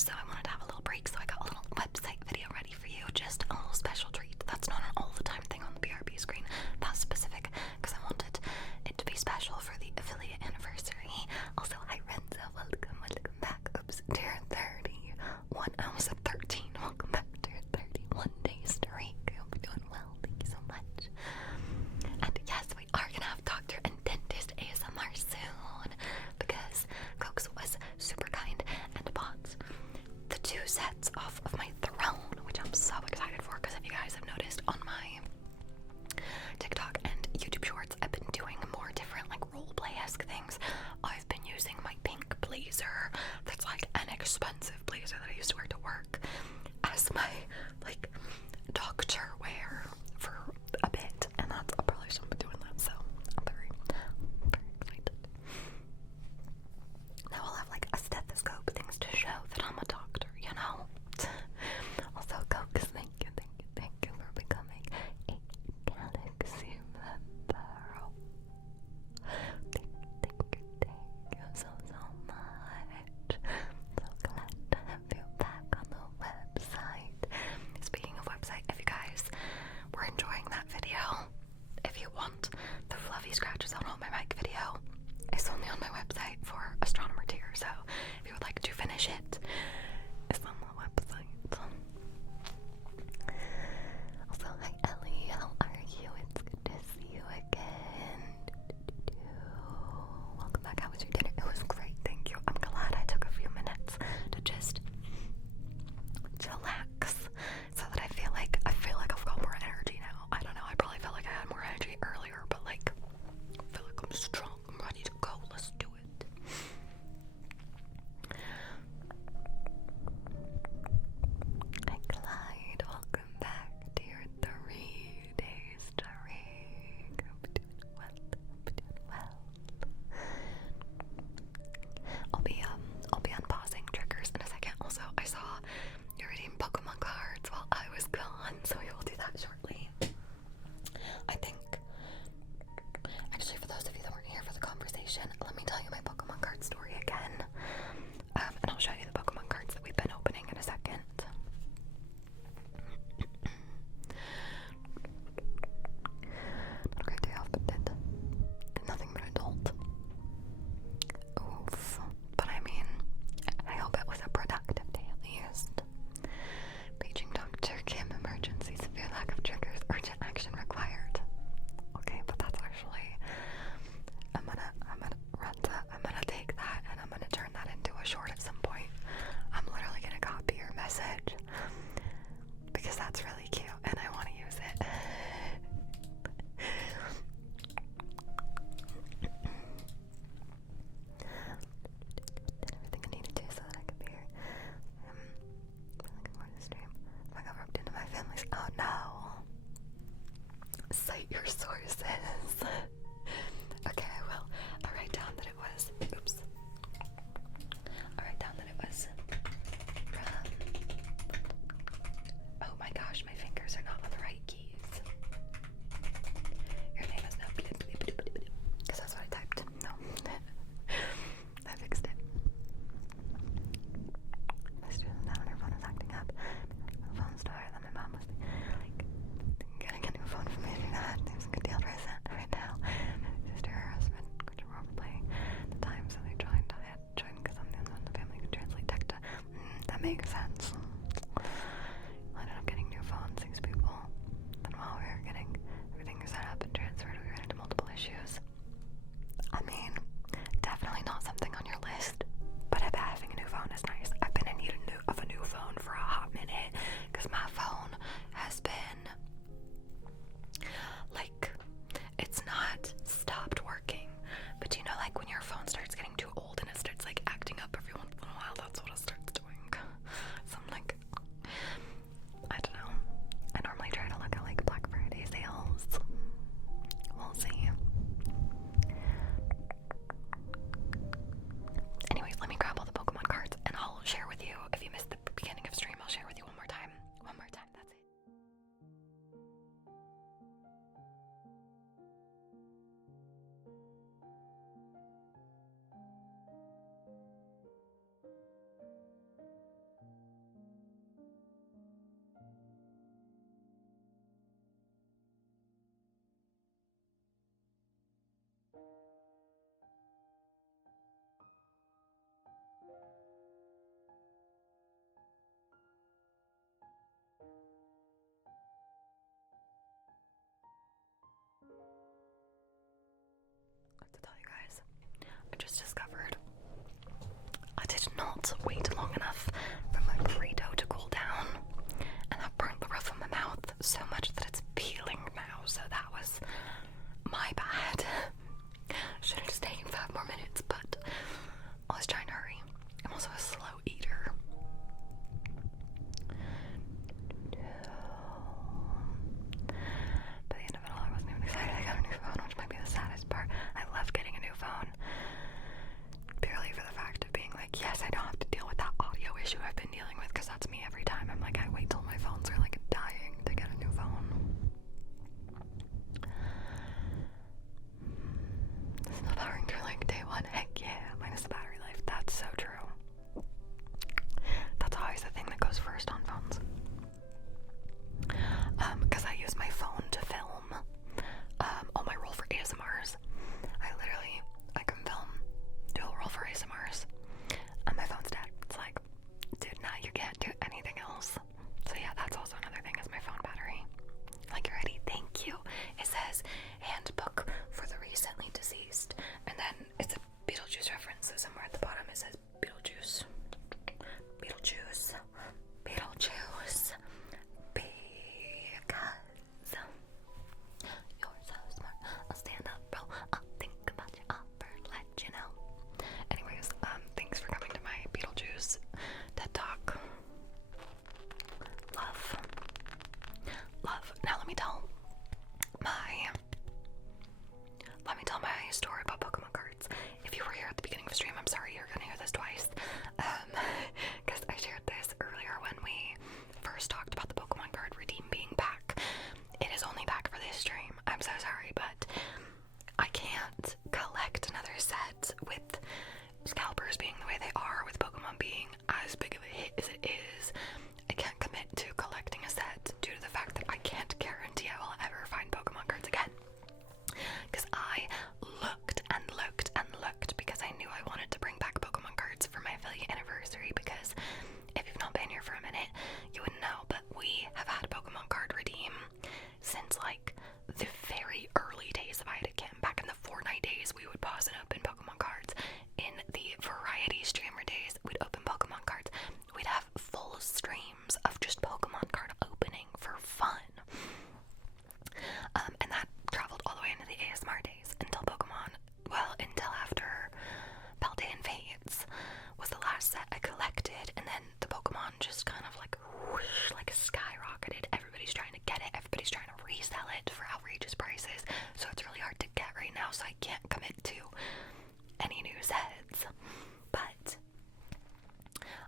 so I wanted to have a little break, so I got a little website video ready for you, just a little special treat. That's not an all the time thing on the BRB screen. That's specific because I wanted it to be special for the affiliate anniversary. Also, hi Renzo, welcome back. Oops, to your 31. I almost said 13. Welcome back to your 31 day streak. I hope you're doing well. Thank you so much. And yes, we are gonna have doctor and dentist ASMR soon because Cokes was super kind and bought the 2 sets off of my throne, which I'm so excited for because if you guys have noticed on my TikTok and YouTube shorts, I've been doing more different like roleplay-esque things. I've been using my pink blazer that's like an expensive blazer that I used to wear to work as my like doctor wear for a bit, and that's I probably shouldn't be doing that, so I'm very excited. Now I'll have like a stethoscope, things to show that I'm a doctor, you know. Also, Cokes, thank you for becoming a Galaxy member. Thank you so much. So glad to have you back on the website. Speaking of website, if you guys were enjoying that video, if you want the fluffy scratches on my mic video, it's only on my website for astronomer tier, so if you would like to finish it, it's on the website. Also, hi Ellie, how are you? It's good to see you again. Welcome back. How was your dinner? It was great, thank you. I'm glad I took a few minutes to just chillax so that I feel like I've got more energy now. I don't know, I probably felt like I had more energy earlier, but like I feel like I'm strong, I'm ready to go, let's do it. Hi Clyde, welcome back to your 3 days streak. Hope you're doing well, I'll be unpausing triggers in a second. Also, I saw you're reading Pokemon cards while I was gone, so we will do that shortly. I think, actually, for those of you that weren't here for the conversation, let me tell you my Pokemon card story again, and I'll show you the Pokemon cards that we've been opening in a second. Not a great day off, but did nothing but adult. Oof. But I mean, I hope it was a productive day at least. Paging Dr. Kim, emergency, severe lack of triggers, urgent action required. Okay, but that's actually, I'm gonna take that and I'm gonna turn that into a short at some point. I'm literally gonna copy your message because that's really cute and I want to use it. Did everything I needed to so that I could be here. Looking forward to the stream. I got roped into my family's. Oh no. Cite your sources. Okay, I will. I'll write down that it was. Oops. I'll write down that it was. Oh my gosh, my fingers are not on the right keys. Your name is no because that's what I typed. No. I fixed it. My student down on her phone was acting up. My phone's to her, then my mom was like, getting a new phone for me to do that. There's a good deal present right now. My sister, her husband, which were overplaying the time, so they joined because I'm the only one in the family who can translate tech to. That makes sense. I ended up getting new phones, 6 people. Then while we were getting everything set up and transferred, we ran into multiple issues. I mean, definitely not something on your list, but I bet having a new phone is nice. I've been in need of a new phone for a hot minute because my phone has been like, it's not stopped working, but you know, like when your phone starts getting too old and it starts like acting up every once in a while, that's what it starts doing. So I'm like, not wait long enough for my burrito to cool down, and that burnt the roof of my mouth so much that it's peeling now, so that was my bad. Should have just taken 5 more minutes, but I was trying to hurry. I'm also a slow eater. By the end of it all, I wasn't even excited I got a new phone, which might be the saddest part. I love getting a new phone, purely for the fact of being like, yes, I don't have to deal with that audio issue I've been dealing with, because that's me every time. I'm like, I wait till my phones are like dying to get a new phone. It's not powering through like day 1. Heck yeah, minus the battery life. That's so true. That's always the thing that goes first on phones. Because I use my phone to film all my roll for ASMRs. I can film, do a roll for ASMRs, and my phone's dead. It's like, dude, now you can't do anything else. So yeah, that's also another thing, is my phone battery. Like, you're ready? Thank you. It says handbook for the recently deceased, and then it's a Beetlejuice reference, so somewhere at the bottom it says Beetlejuice. Beetlejuice. Beetlejuice. Because you're so smart. I'll stand up, bro. I'll think about your offer, let you know. Anyways, thanks for coming to my Beetlejuice TED Talk. Love. Now let me tell my story about Pokemon cards. If you were here at the beginning of the stream, I'm sorry you're gonna hear this twice. Because I shared this earlier when we first talked about the Pokemon card redeem being back. It is only back for this stream. I'm so sorry, but I can't collect another set with scalpers being the way they are, with Pokemon being as big of a hit as it is. I can't commit to collecting a set due to the fact that I can't guarantee I will ever find Pokemon cards again. Because I looked and looked and looked, because I knew I wanted to bring back Pokemon cards for my affiliate anniversary, because if you've not been here for a minute, you wouldn't know, but we have had a Pokemon card redeem since like the very early days of IDCAM. Back in the Fortnite days, we would pause and open Pokemon cards. In the variety streamer days, we'd open Pokemon cards. We'd have full streams of just Pokemon card opening for fun. And that traveled all the way into the ASMR days until until after Paldean Fates was the last set I collected, and then the Pokemon just kind of like whoosh, like skyrocketed. Everybody's trying to get it, everybody's trying to resell it for outrageous prices, so it's really hard to get right now, so I can't commit to any new sets. But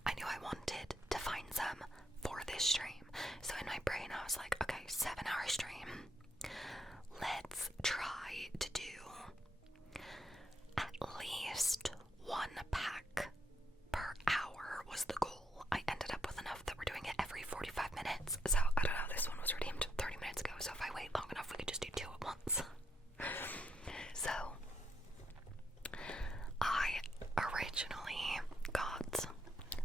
I knew I wanted to find some for this stream, so in my brain I was like, okay, 7-hour stream, let's try to do at least 1 pack per hour was the goal. I ended up with enough that we're doing it every 45 minutes, so I don't know, this one was redeemed 30 minutes ago, so if I wait long enough we could just do 2 at once. So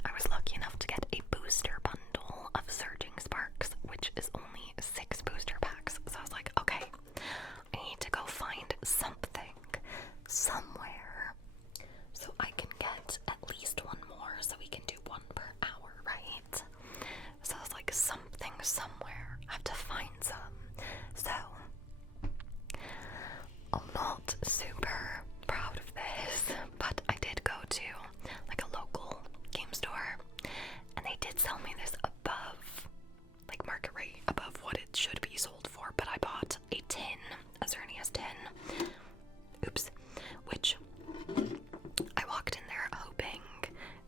I was lucky enough to get a booster bundle of Surging Sparks, which is only 6 booster packs, so I was like, okay, I need to go find something somewhere so I can get at least 1 more, so we can do 1 per hour, right? So I was like, something somewhere, I have to find some. So I'm not super proud of this, but I did go to like a local game store, and they did sell me this above like market rate, above what it should be sold for, but I bought a tin, a Xerneas tin, which I walked in there hoping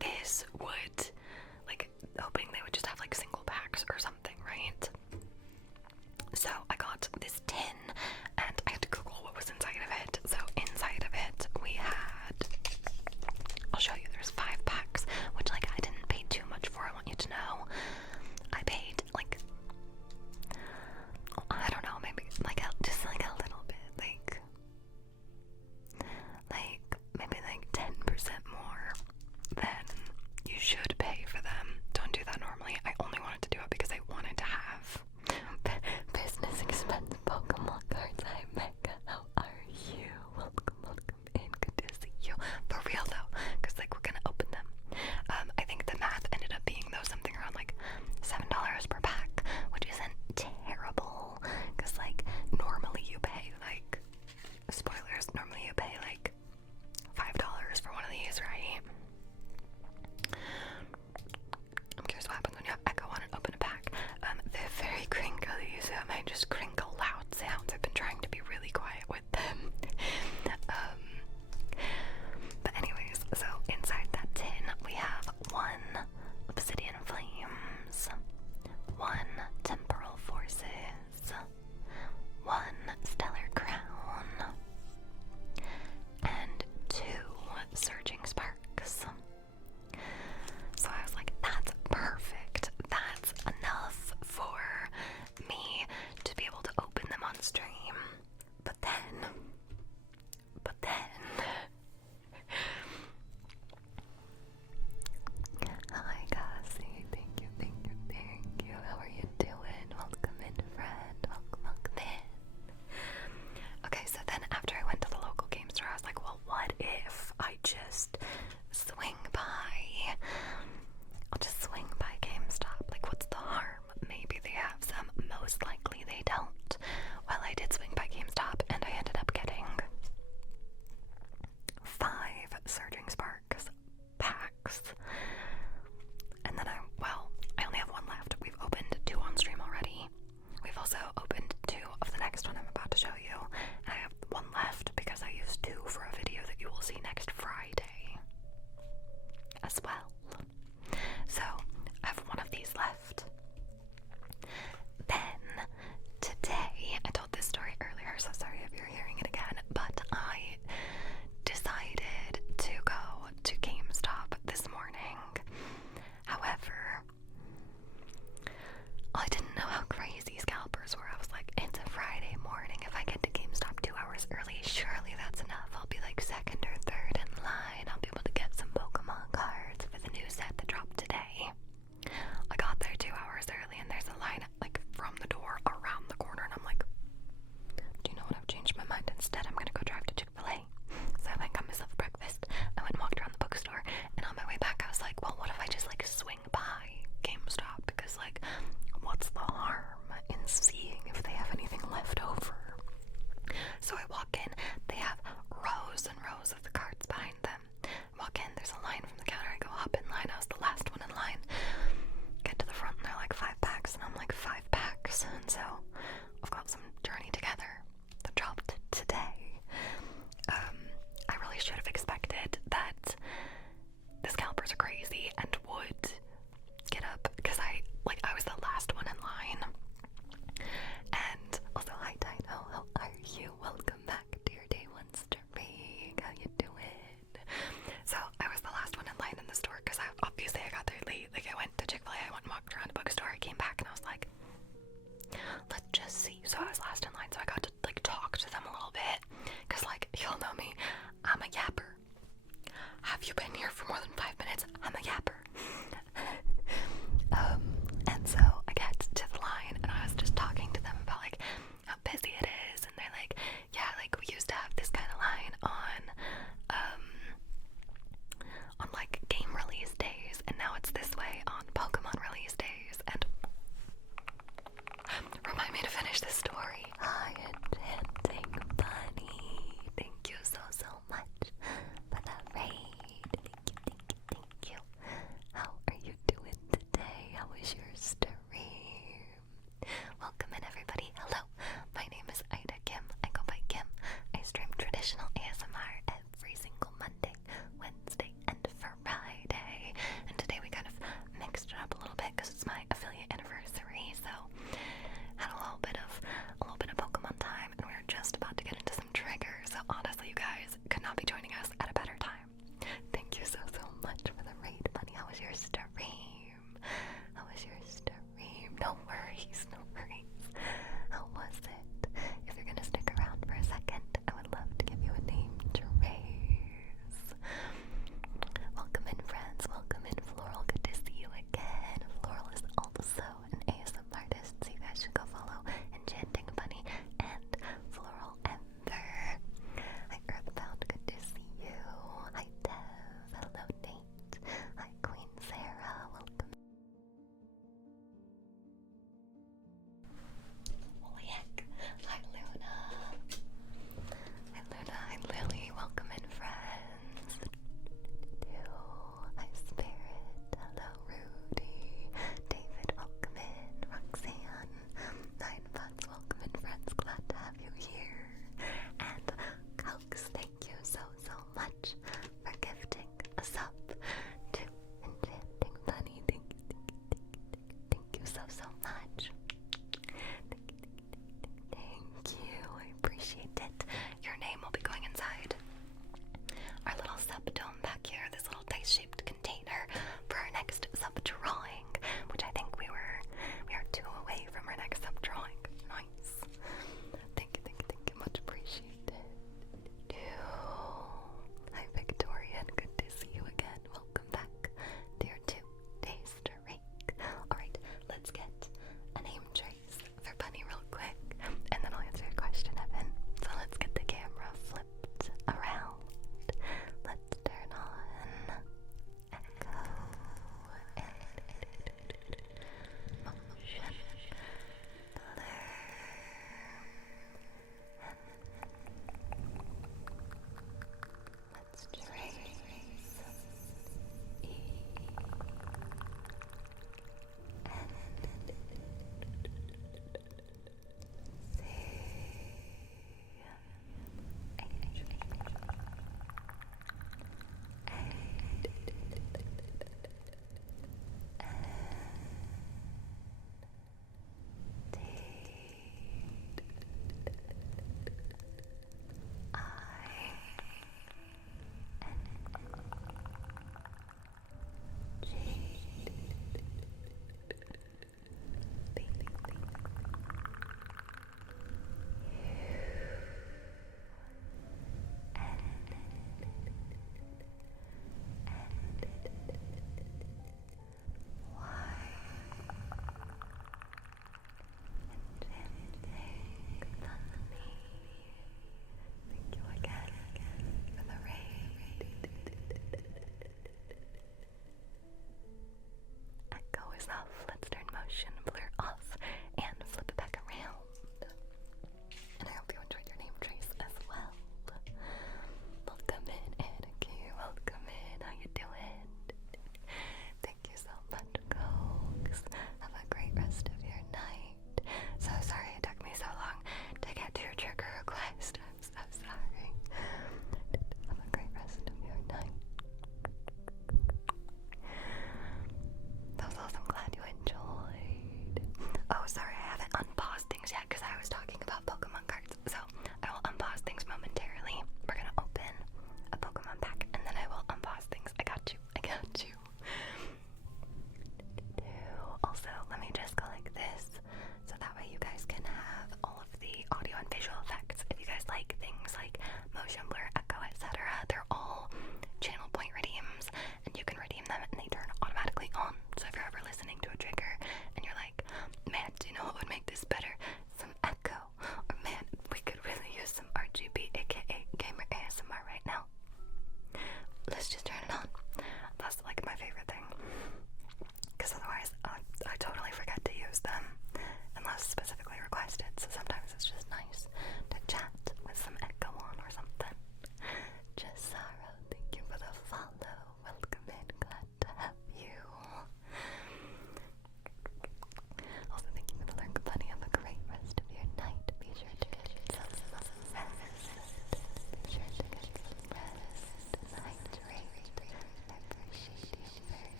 this would, like, hoping they would just have like single packs or something, right? So I got this tin, and I had to Google what was inside of it. So inside of it we had, I'll show you, there's 5 packs, which like I didn't pay too much for, I want you to know. I paid like, I don't know, maybe like just like a little bit, like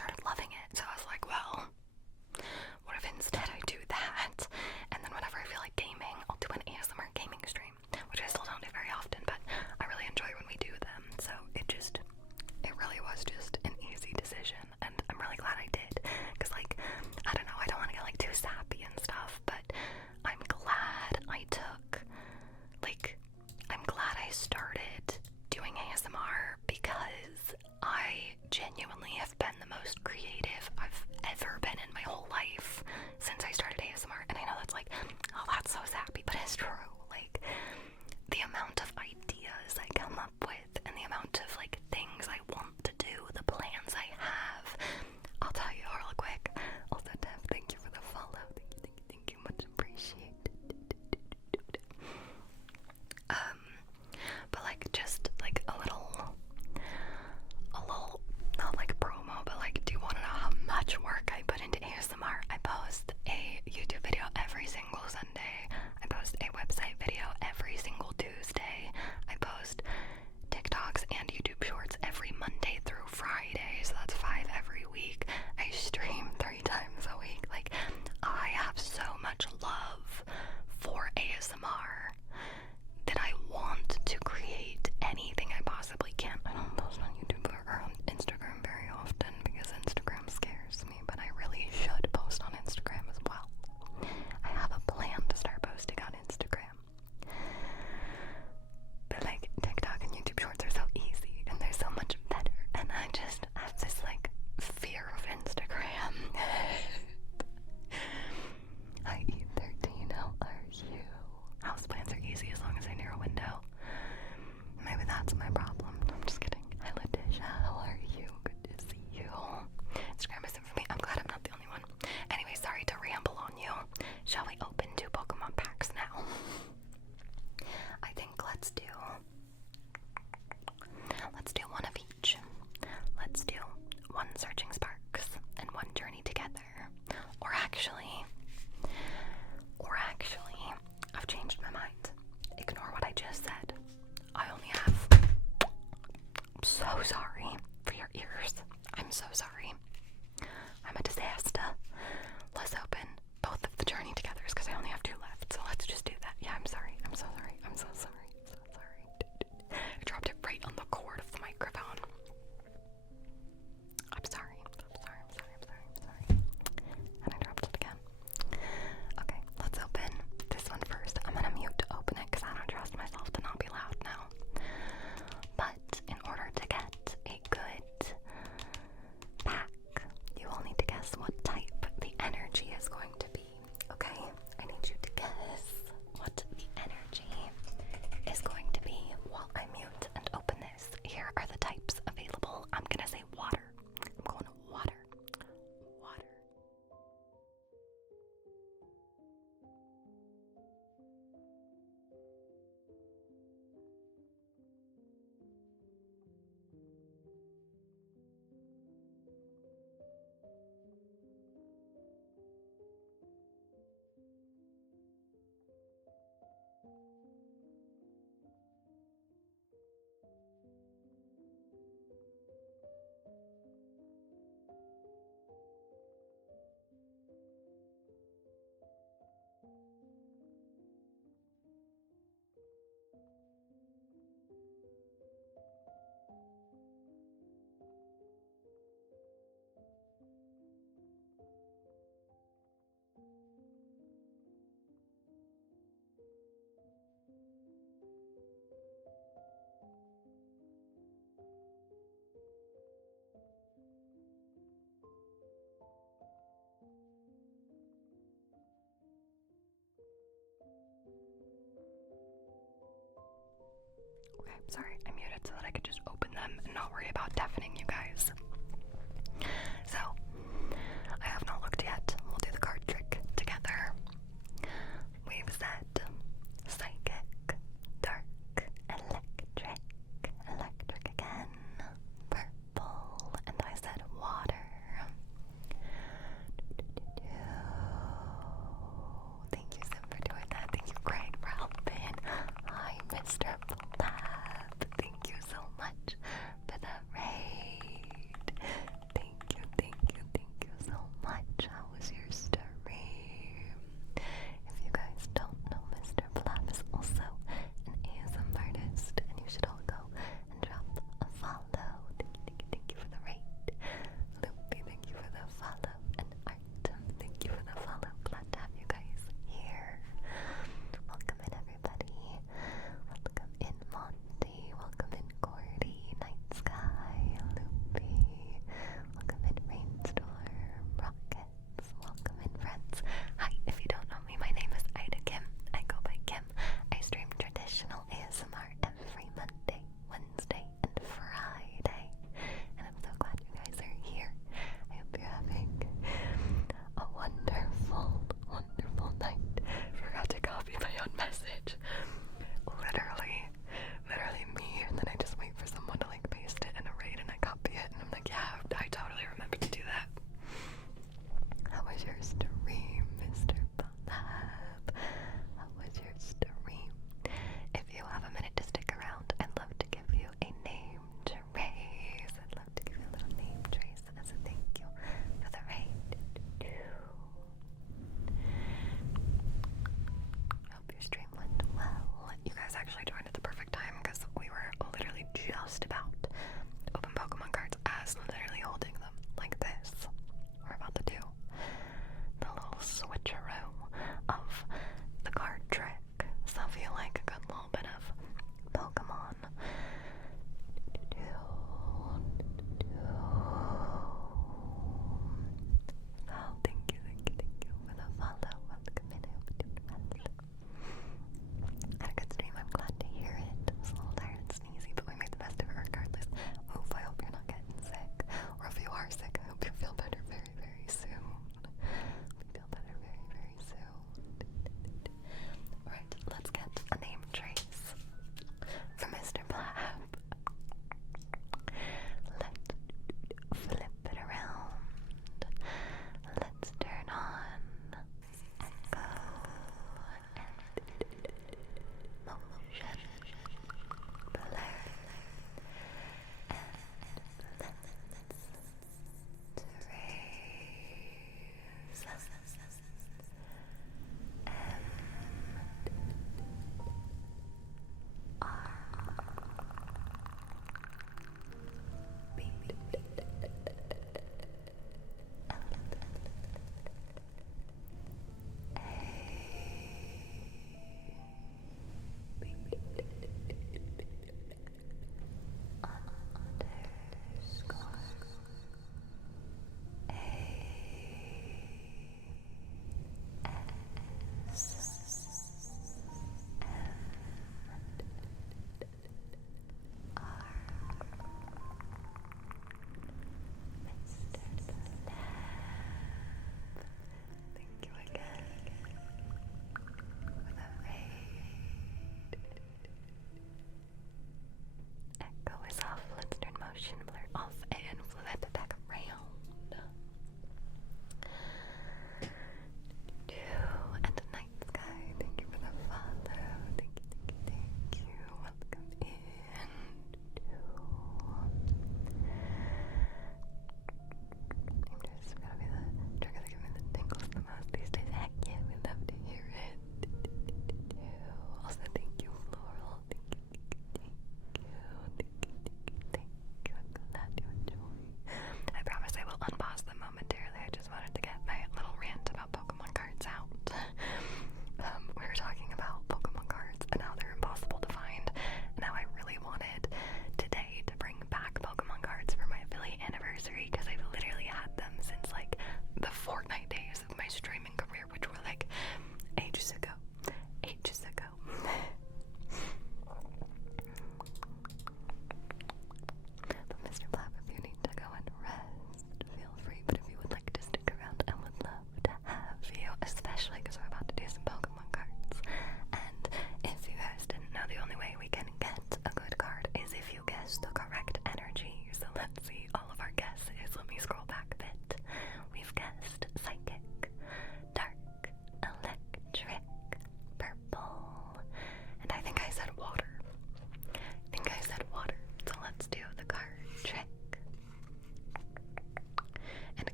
started loving it. So I was like, well, what if instead I do that? And then whenever I feel like gaming, I'll do an ASMR gaming stream, which I still don't do very often, but I really enjoy when we do them. So it really was just an easy decision, and I'm really glad I did, because like, I don't know, I don't want to get like too sappy and stuff, but I'm glad I started doing ASMR, because I genuinely have been the most creative I've ever been in my whole life since I started ASMR. And I know that's like, oh, that's so sappy, but it's true. Like, the amount of ideas I come up with and the amount of like things I want to do, the plans I have. I'll tell you real quick. Also, Dev, thank you for the follow. Thank you, much appreciated. But like, just like a little, not like promo, but like, do you want to know how much work I put into ASMR? I post a YouTube video every single Sunday. I post a website video every single Tuesday. I post TikToks and YouTube shorts every Monday through Friday, so that's 5 every week. I stream 3 times a week. Like, I have so much love for ASMR that I want to create anything I possibly can. I don't post on YouTube or on Instagram very often because Instagram scares me, but I really should post on Instagram as well. I have a plan to start posting on Instagram. But like, TikTok and YouTube shorts are so easy and they're so much better, and I just have this like fear of Instagram. Hi E13, how are you? Houseplants are easy as long as they're near a window. Maybe that's my problem. I'm just kidding. Hi Letitia, how are you? Good to see you. Instagram isn't for me. I'm glad I'm not the only one. Anyway, sorry to ramble on you. Shall we open 2 Pokemon packs now? I think let's do one of each. Let's do 1 Searching Sparks and 1 Journey Together. Or actually, I've changed my mind. Ignore what I just said. I only have... I'm so sorry for your ears. I'm so sorry. I'm a disaster. Let's open both of the Journey Togethers because I only have 2 left. So let's just do that. Yeah, I'm sorry. I'm so sorry. I'm so sorry. So sorry. I dropped it right on the cord of the microphone. I'm sorry. And I dropped it again. Okay, let's open this one first. I'm gonna mute to open it because I don't trust myself to not be loud now. But in order to get a good pack, you will need to guess what type the energy is going to be. Okay? I need you to guess what the energy is going to be while I mute and open this. Here are the types available. I'm gonna say water. I'm going water. Water. Okay, sorry, I muted so that I could just open them and not worry about deafening you guys. So, I have not looked yet. We'll do the card trick together. We've said psychic, dark, electric, electric again, purple, and I said water. Thank you, Sim, for doing that. Thank you, Greg, for helping. Hi, Mr. Blab. Thank you so much for the raid. Thank you, thank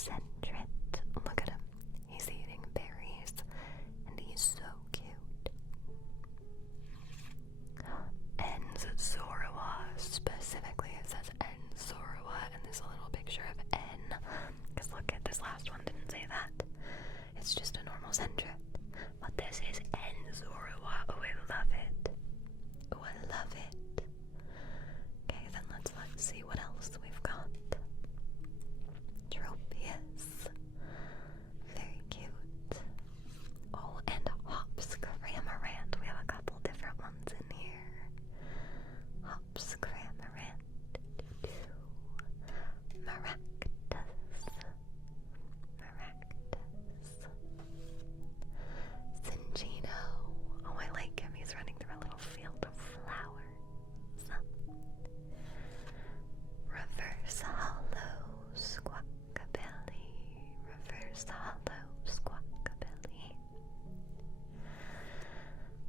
Centret. Look at him. He's eating berries, and he's so cute. Enzoroa, specifically it says Enzoroa, and there's a little picture of N, because look at this last one, didn't say that. It's just a normal Centret, but this is Enzoroa. Oh, I love it. Oh, I love it. Okay, then let's see what else we've got. Tropius. Very cute. Oh, and Hops Cramorant. We have a couple different ones in here. Hops Cramorant. Maractus. Cinchino. Oh, I like him. He's running through a little field of flowers. Reverse Hollow Squawkabilly. Reverse Hollow Squawkabilly.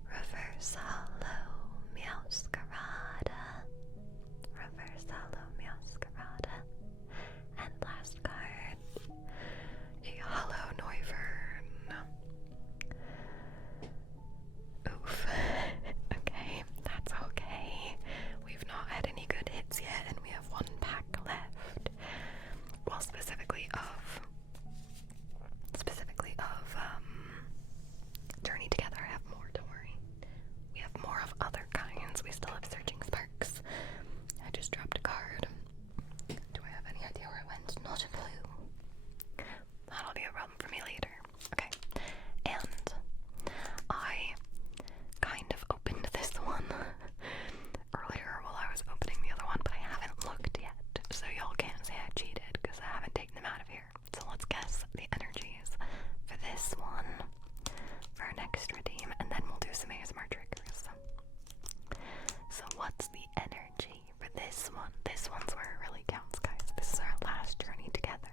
Reverse Hollow Meowscarada. Reverse Hollow Meowscarada. And last card, a Hollow Noivern. Oof. Okay, that's okay. We've not had any good hits yet, and we have one pack left. Well, specifically of Journey Together. I have more, don't worry. We have more of other kinds. We still have Searching Sparks. I just dropped a card. Do I have any idea where it went? Not a clue. That'll be a problem for me later. Okay. And I kind of opened this one earlier while I was opening the other one, but I haven't looked yet, so y'all can't say I cheated because I haven't taken them out of here. So let's guess the energies for this one for our next redeem, and then we'll do some ASMR triggers. So what's the energy for this one? This one's where it really counts, guys. This is our last journey together.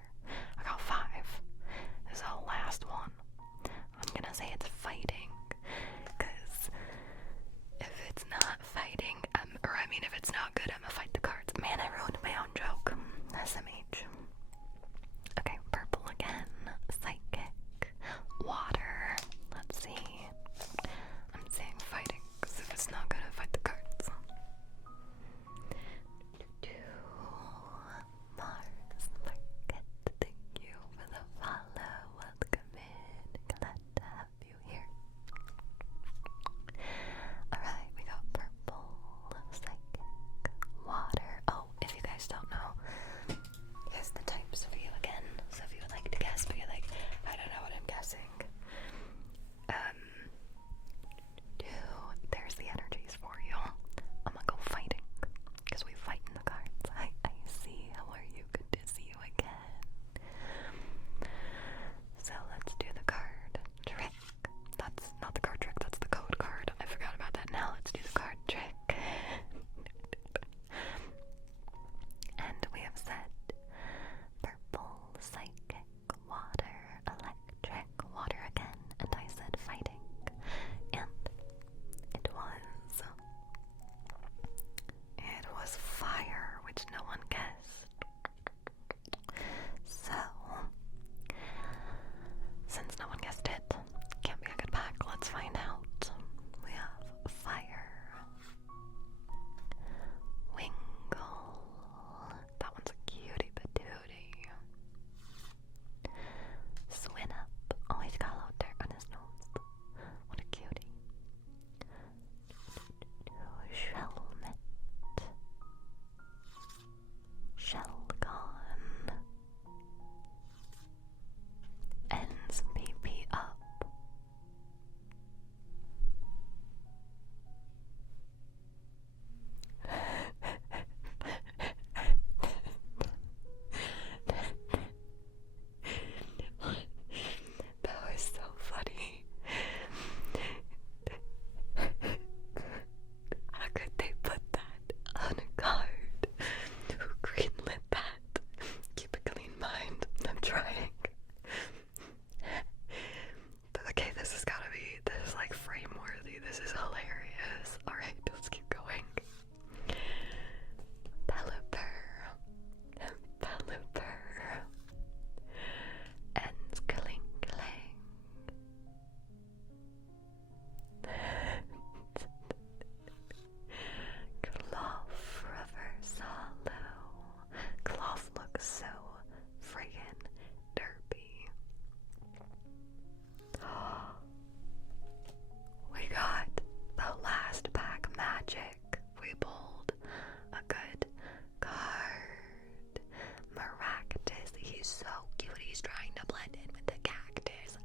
she's trying to blend in with the cactus.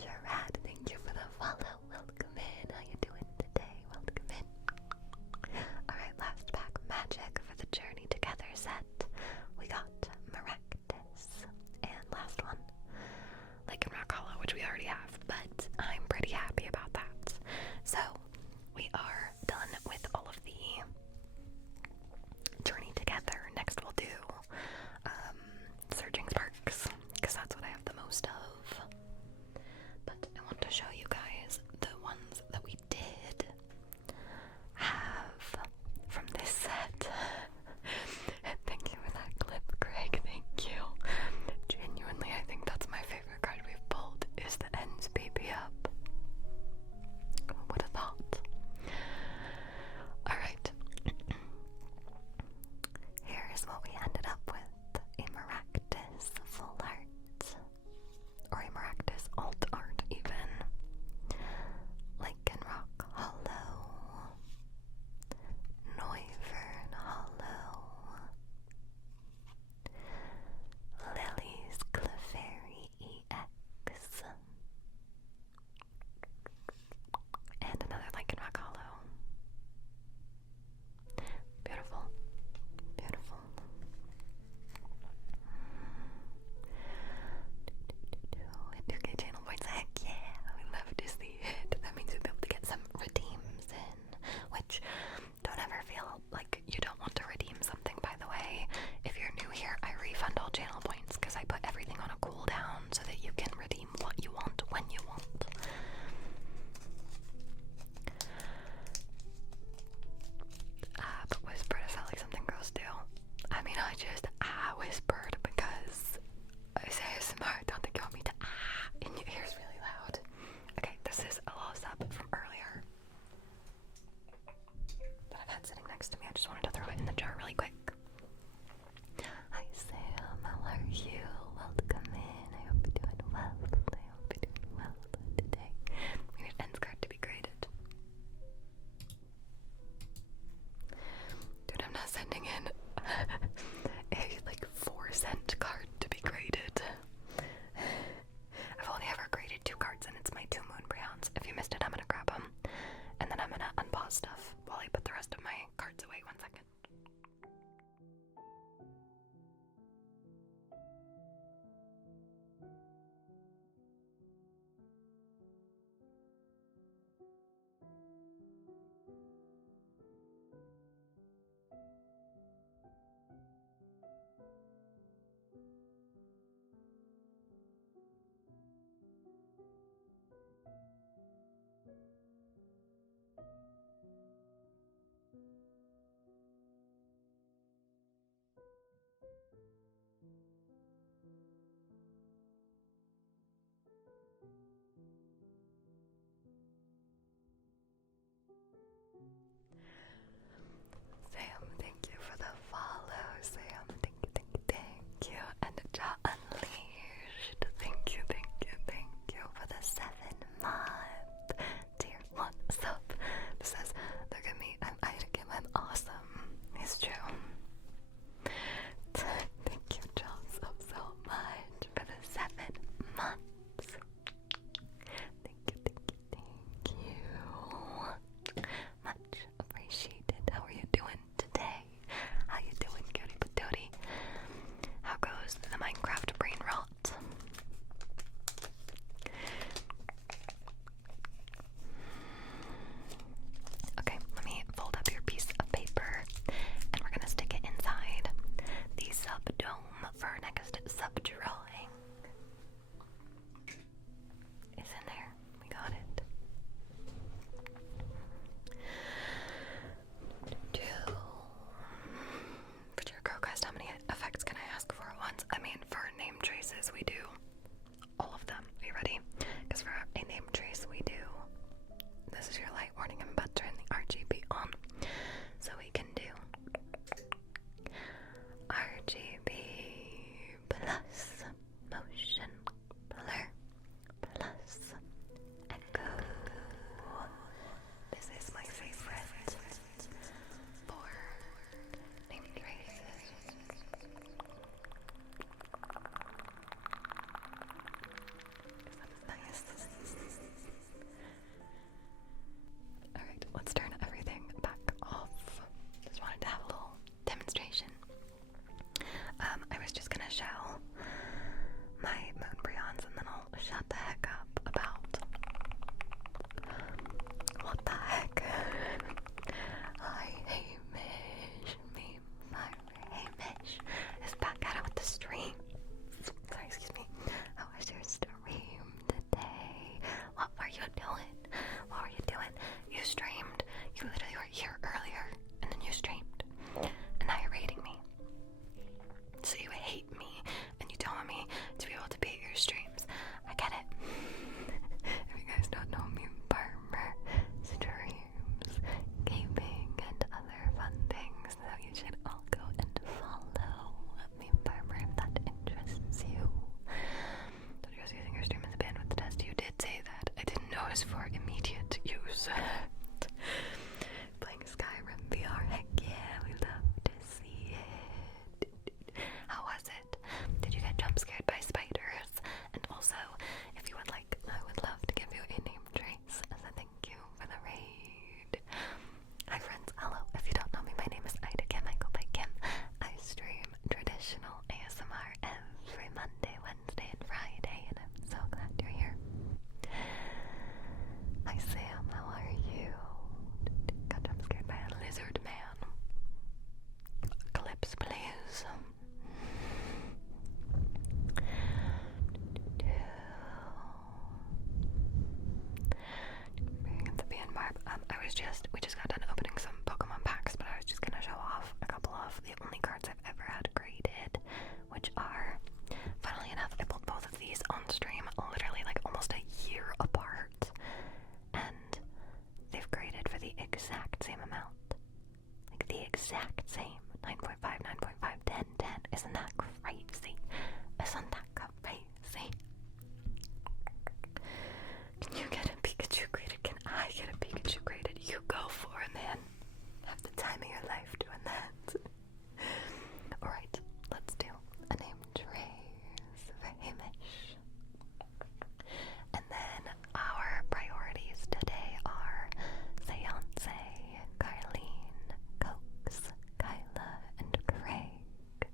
Gerard, thank you for the follow. Welcome in. How you doing today? Welcome in. Alright, last pack magic for the Journey Together set. We got Maractus. And last one, Lake and Rock Hollow, which we already have, but I'm pretty happy about that. So, we are done with all of the Journey Together. Next we'll do Surging Sparks, stream literally like almost a year apart, and they've graded for the exact same amount. Like the exact same. 9.5, 9.5, 10, 10. Isn't that crazy? Isn't that crazy? Can you get a Pikachu graded? Can I get a Pikachu graded? You go for it, man. Have the time of your life doing that. Alright, let's do a name trace for Hamish. And then our priorities today are Seance, Carlene, Cokes, Kyla, and Craig.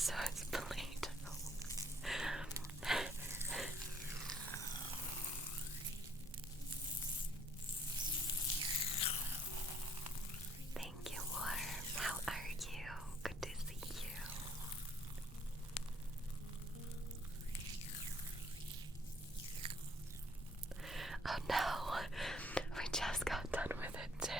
so is Play-Doh. Thank you, Warm. How are you? Good to see you. Oh no, we just got done with it too.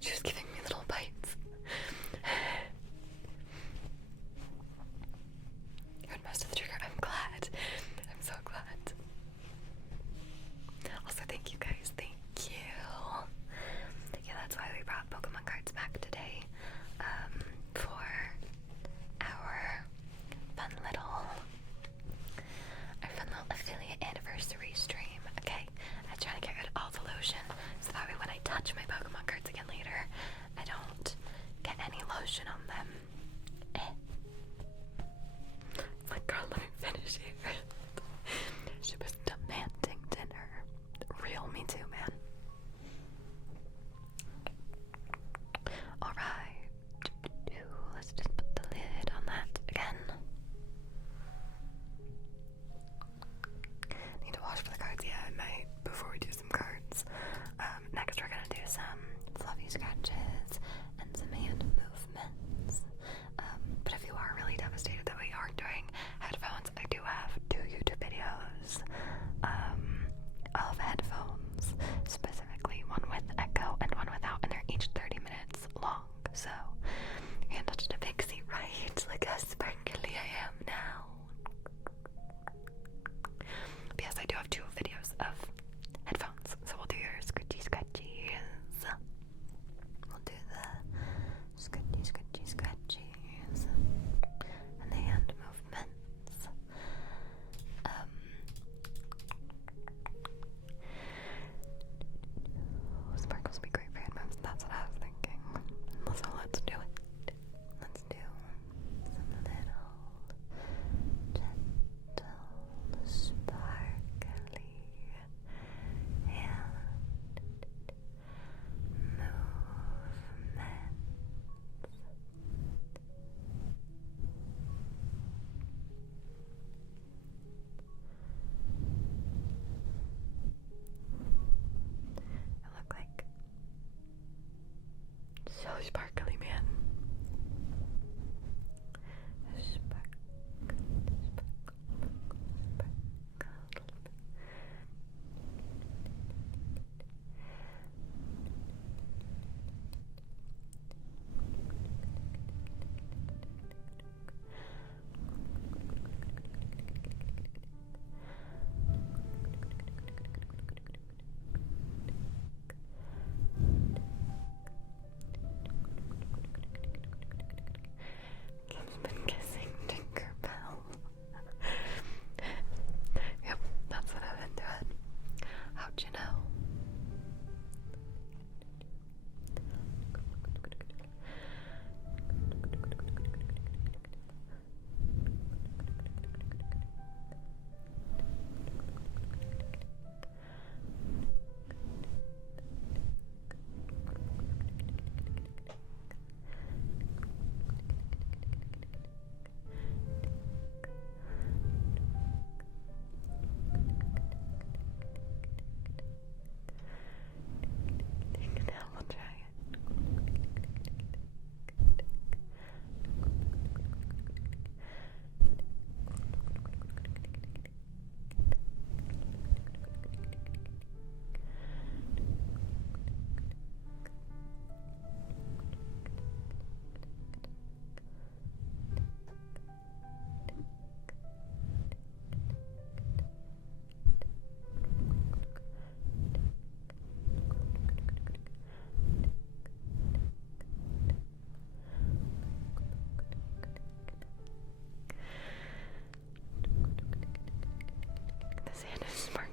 She was giving me little bites. You heard most of the trigger. I'm glad. I'm so glad. Also, thank you guys. Thank you. Yeah, that's why we brought Pokemon cards back today. For our fun little affiliate anniversary stream. Okay, I try to get rid of all the lotion so that way when I touch my Pokemon cards again later, I don't get any lotion on them. Like, girl, let me finish here. She was demanding dinner. Real me too, man. Alright. Let's just put the lid on that again. Need to wash for the cards. Yeah, I might before we do some cards. Next we're gonna do some fluffy scratches and some hand movements. But if you are really devastated that we aren't doing headphones, I do have 2 YouTube videos of headphones, specifically one with echo and one without, and they're each 30 minutes long. So you can touch the pixie, right? Like how sparkly I am now. But yes, I do have 2 videos of headphones, so we'll do your scratchies. We'll do the scratchies and the hand movements. Sparkles be great for hand movements. That's what I was thinking. So let's do it. Let's do some little gentle, sparkly hand movements. I look like so sparkly, man. I've been kissing Tinkerbell. Yep, that's what I've been doing. How'd you know? Now we'll try it. The sand is sparkling.